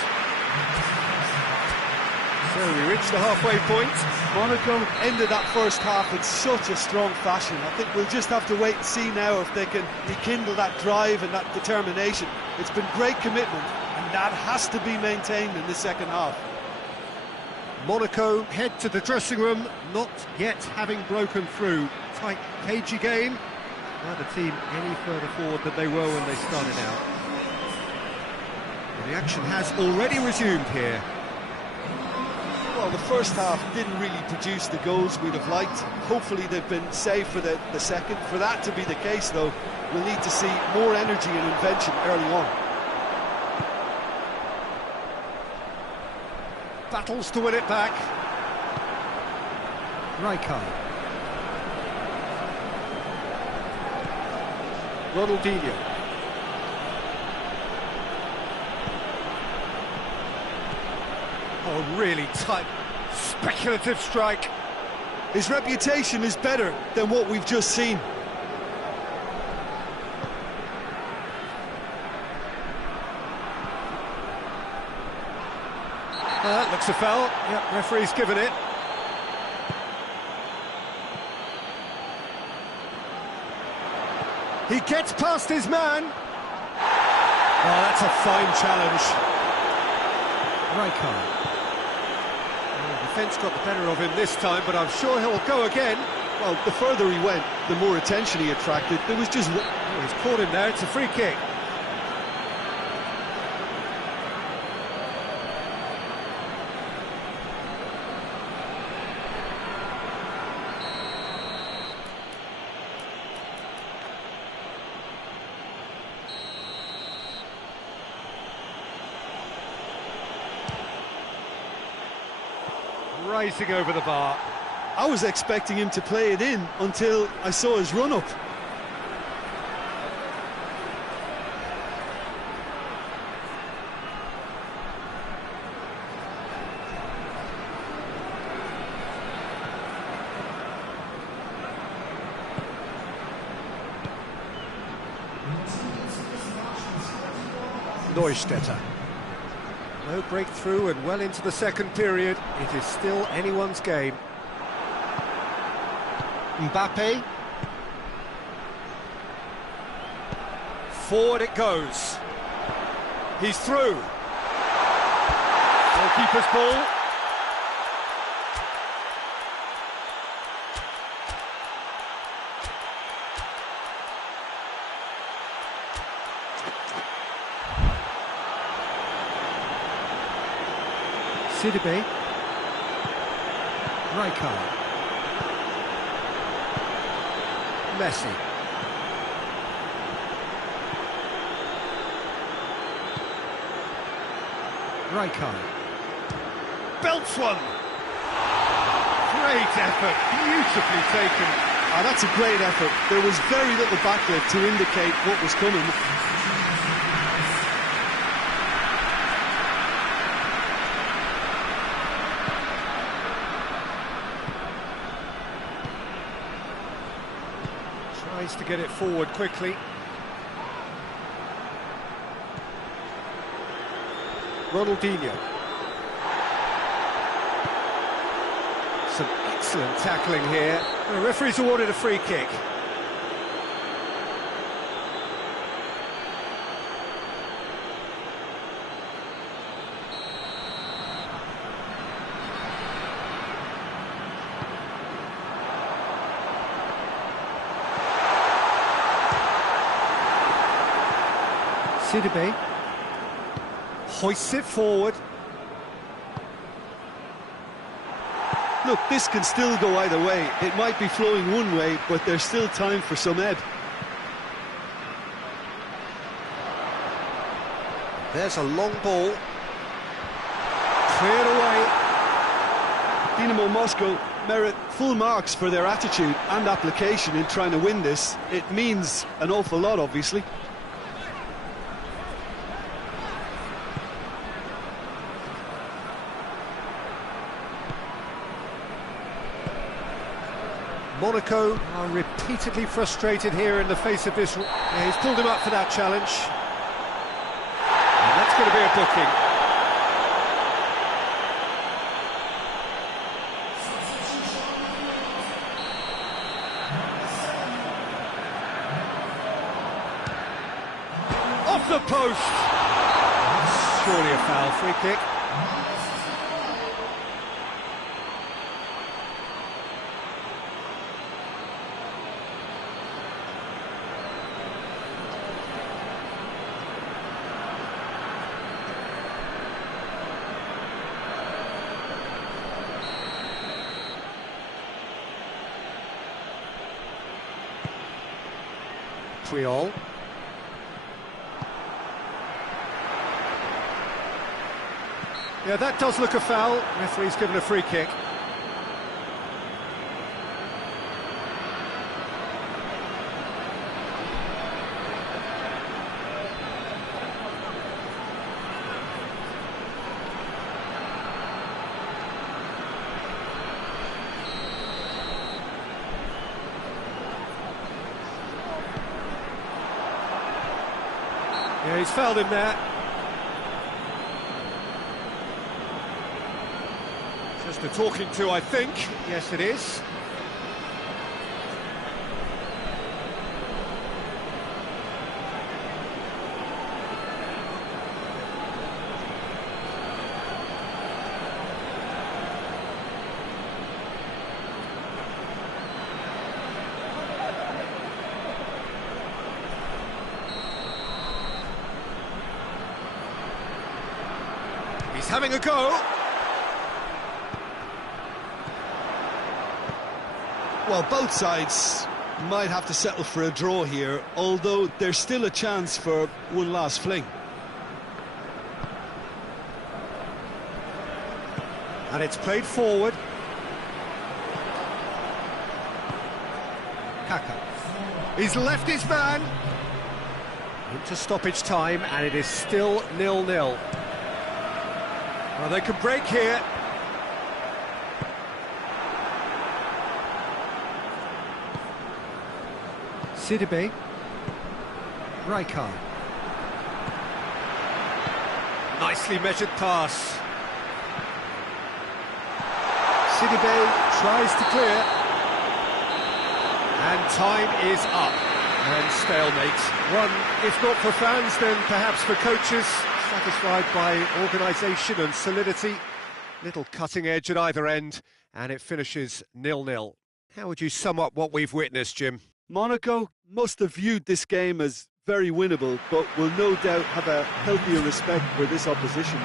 So we reach the halfway point. Monaco ended that first half in such a strong fashion. I think we'll just have to wait and see now if they can rekindle that drive and that determination. It's been great commitment, and that has to be maintained in the second half. Monaco head to the dressing room, not yet having broken through. Tight, cagey game. Neither team any further forward than they were when they started out. And the action has already resumed here. Well, the first half didn't really produce the goals we'd have liked. Hopefully they've been saved for the second. For that to be the case, though, we'll need to see more energy and invention early on. Battles to win it back. Rijkaard. Ronaldinho. Oh, really tight, speculative strike. His reputation is better than what we've just seen. Looks a foul. Yep, referee's given it. He gets past his man. Oh, that's a fine challenge. Rijkaard. The defence got the better of him this time, but I'm sure he'll go again. Well, the further he went, the more attention he attracted. There was just... Oh, he's caught him there, it's a free kick. Racing over the bar. I was expecting him to play it in until I saw his run-up. Neustädter. No breakthrough and well into the second period. It is still anyone's game. Mbappe. Forward it goes. He's through. Goalkeeper's ball. Sidibe. Rijkaard. Messi. Rijkaard. Belts one! Great effort, beautifully taken. Ah, that's a great effort. There was very little backlift to indicate what was coming. Tries to get it forward quickly. Ronaldinho. Some excellent tackling here. The referee's awarded a free kick. Sidibe hoists it forward. Look, this can still go either way. It might be flowing one way, but there's still time for some ebb. There's a long ball. Cleared away. Dynamo Moscow merit full marks for their attitude and application in trying to win this. It means an awful lot, obviously. Monaco are repeatedly frustrated here in the face of this. Yeah, he's pulled him up for that challenge. And that's going to be a booking. Off the post! That's surely a foul, free kick. Triol. Yeah, that does look a foul. Referee's given a free kick. Yeah, he's fouled him there. Just a talking to, I think. Yes, it is. He's having a go. Well, both sides might have to settle for a draw here, although there's still a chance for one last fling. And it's played forward. Kaka. He's left his man. Into stoppage time, and it is still 0-0. Well, they can break here. Sidibe. Rijkaard. Nicely measured pass. Sidibe tries to clear. And time is up. And stalemate. One, if not for fans, then perhaps for coaches, satisfied by organisation and solidity. Little cutting edge at either end, and it finishes 0-0. How would you sum up what we've witnessed, Jim? Monaco must have viewed this game as very winnable, but will no doubt have a healthier respect for this opposition.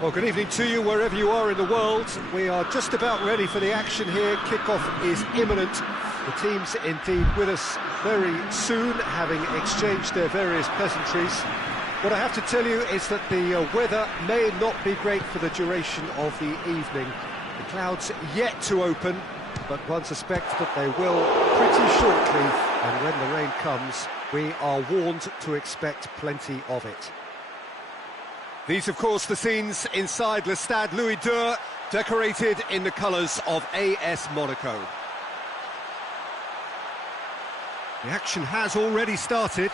Well, good evening to you wherever you are in the world. We are just about ready for the action here. Kickoff is imminent. The team's indeed with us very soon, having exchanged their various pleasantries. What I have to tell you is that the weather may not be great for the duration of the evening. The clouds yet to open, but one suspects that they will pretty shortly, and when the rain comes, we are warned to expect plenty of it. These, of course, the scenes inside Le Stade Louis II, decorated in the colours of AS Monaco. The action has already started.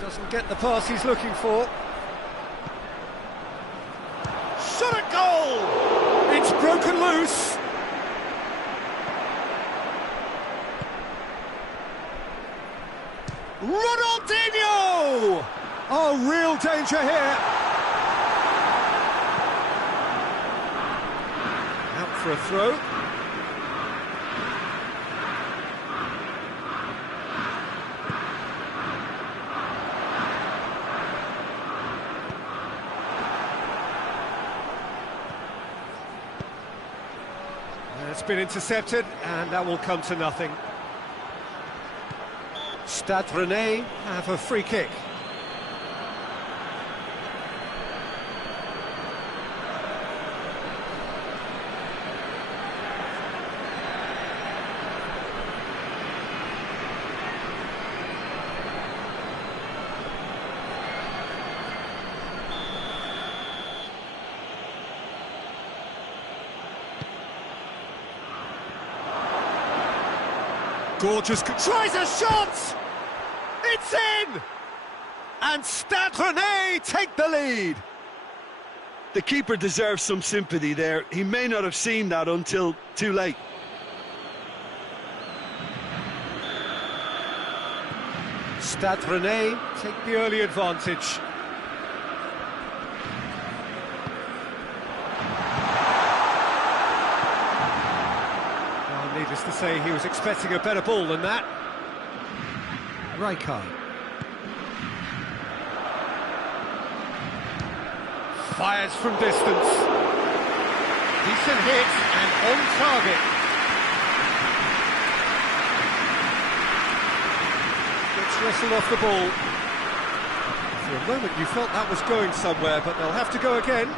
Doesn't get the pass he's looking for. Shot at goal! It's broken loose. Ronaldinho! Oh, real danger here. Out for a throw. It's been intercepted, and that will come to nothing. Stade Rennais have a free kick. Gorgeous, tries a shot! It's in! And Stade Rennais take the lead. The keeper deserves some sympathy there. He may not have seen that until too late. Stade Rennais take the early advantage. Needless to say, he was expecting a better ball than that. Rijkaard. Fires from distance. Decent hit and on target. Gets wrestled off the ball. For a moment you felt that was going somewhere, but they'll have to go again.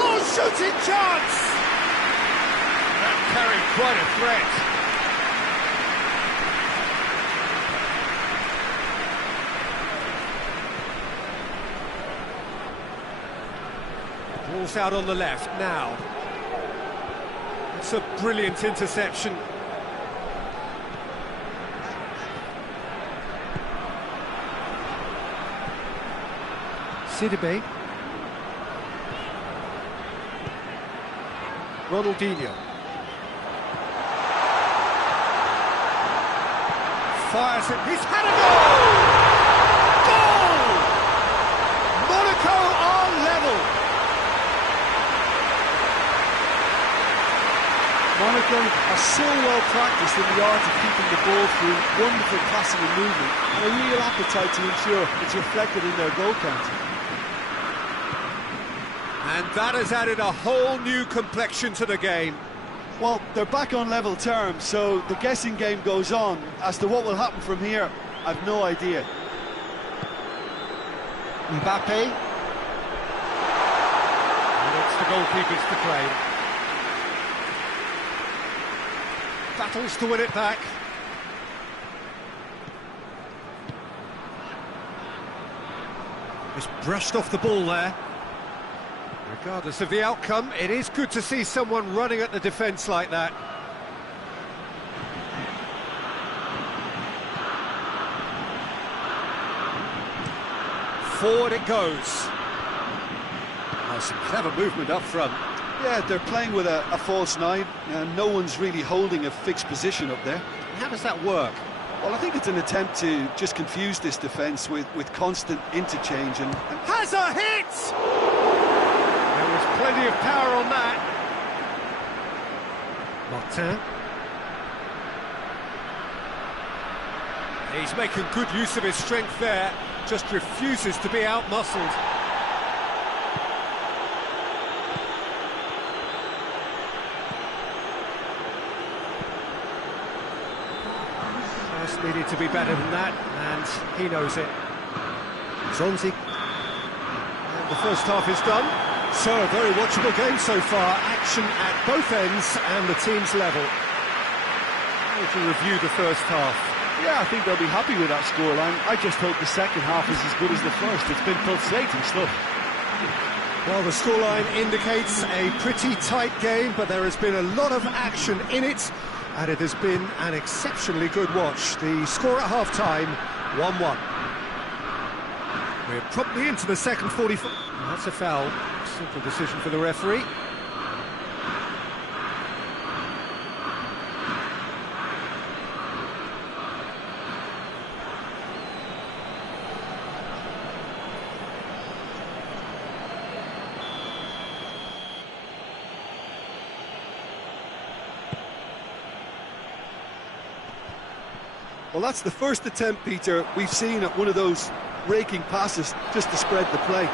Oh, shooting chance! Carried quite a threat. Ball's out on the left now. It's a brilliant interception. Sidibe. Ronaldinho. Fires it, he's had a goal! Goal! Monaco are level! Monaco are so well practiced in the art of keeping the ball through wonderful passing and movement, and a real appetite to ensure it's reflected in their goal count. And that has added a whole new complexion to the game. Well, they're back on level terms, so the guessing game goes on. As to what will happen from here, I've no idea. Mbappe. And it's the goalkeepers to claim. Battles to win it back. Just brushed off the ball there. Regardless of the outcome, it is good to see someone running at the defence like that. forward it goes. Oh, some clever movement up front. Yeah, they're playing with a false nine, and no one's really holding a fixed position up there. How does that work? Well, I think it's an attempt to just confuse this defence with constant interchange and has a hit! There was plenty of power on that. Martin. He's making good use of his strength there, just refuses to be out-muscled. Just needed to be better than that, and he knows it. Zonzi. And the first half is done. So, a very watchable game so far. Action at both ends and the team's level. How would you review the first half? Yeah, I think they'll be happy with that scoreline. I just hope the second half is as good as the first. It's been pulsating stuff. Well, the scoreline indicates a pretty tight game, but there has been a lot of action in it, and it has been an exceptionally good watch. The score at half-time, 1-1. We're probably into the second 45. That's a foul. Simple decision for the referee. well, that's the first attempt, Peter, we've seen at one of those raking passes just to spread the play.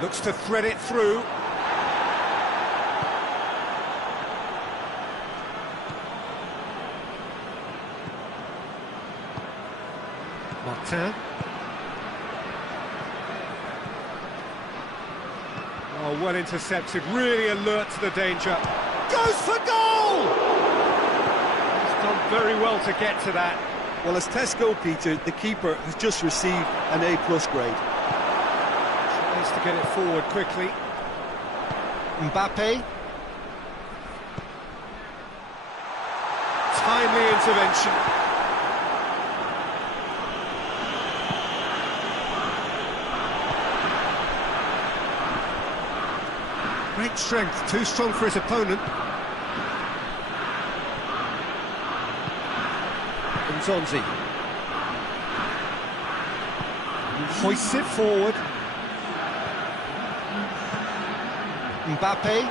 Looks to thread it through. Martin. Oh, well intercepted, really alert to the danger. Goes for goal! He's done very well to get to that. Well, as tests go, Peter, the keeper has just received an A+ grade. Tries to get it forward quickly. Mbappe. Timely intervention. Great strength, too strong for his opponent. Zonzi hoists it forward. Mbappe.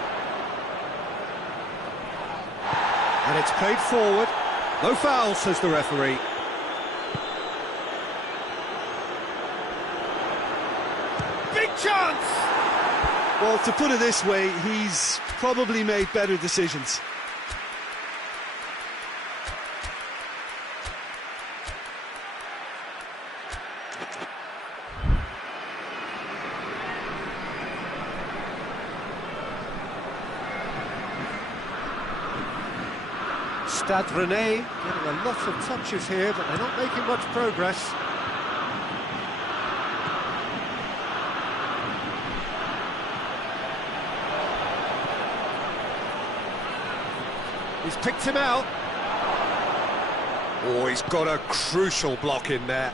And it's played forward. No foul, says the referee. Big chance! Well, to put it this way, he's probably made better decisions. Stade Rennais getting a lot of touches here, but they're not making much progress. He's picked him out. Oh, he's got a crucial block in there.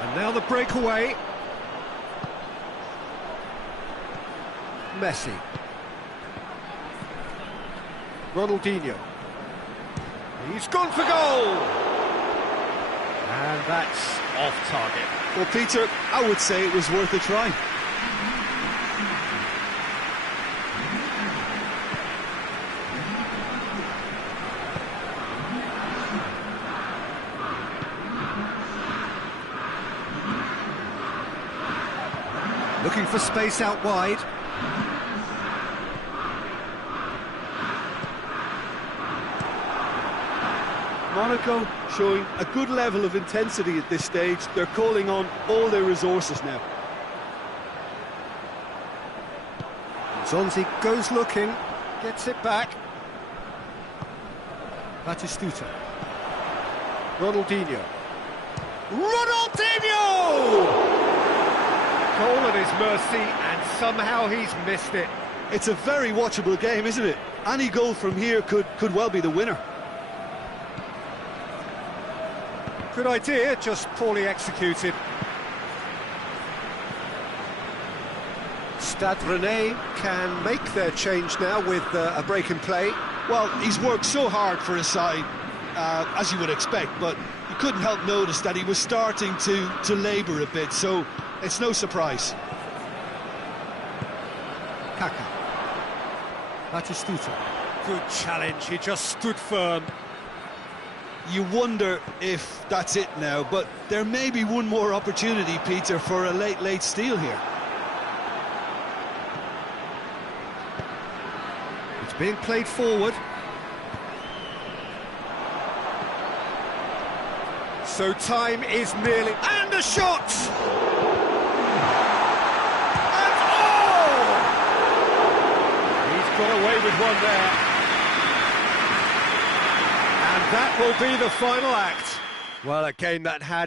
And now the breakaway. Messi. Ronaldinho. He's gone for goal! And that's off target. Well, Peter, I would say it was worth a try. Looking for space out wide. Monaco showing a good level of intensity at this stage. They're calling on all their resources now. Zonzi goes looking, gets it back. Batistuta. Ronaldinho. Ronaldinho! Goal at his mercy, and somehow he's missed it. It's a very watchable game, isn't it? Any goal from here could well be the winner. Good idea, just poorly executed. Stade Rennais can make their change now with a break in play. Well, he's worked so hard for his side, as you would expect, but you couldn't help notice that he was starting to labour a bit, so it's no surprise. Kaka. Batistuta. Good challenge, he just stood firm. You wonder if that's it now, but there may be one more opportunity, Peter, for a late steal here. It's being played forward. So time is nearly... And a shot! And oh! He's got away with one there. And that will be the final act. Well, a game that had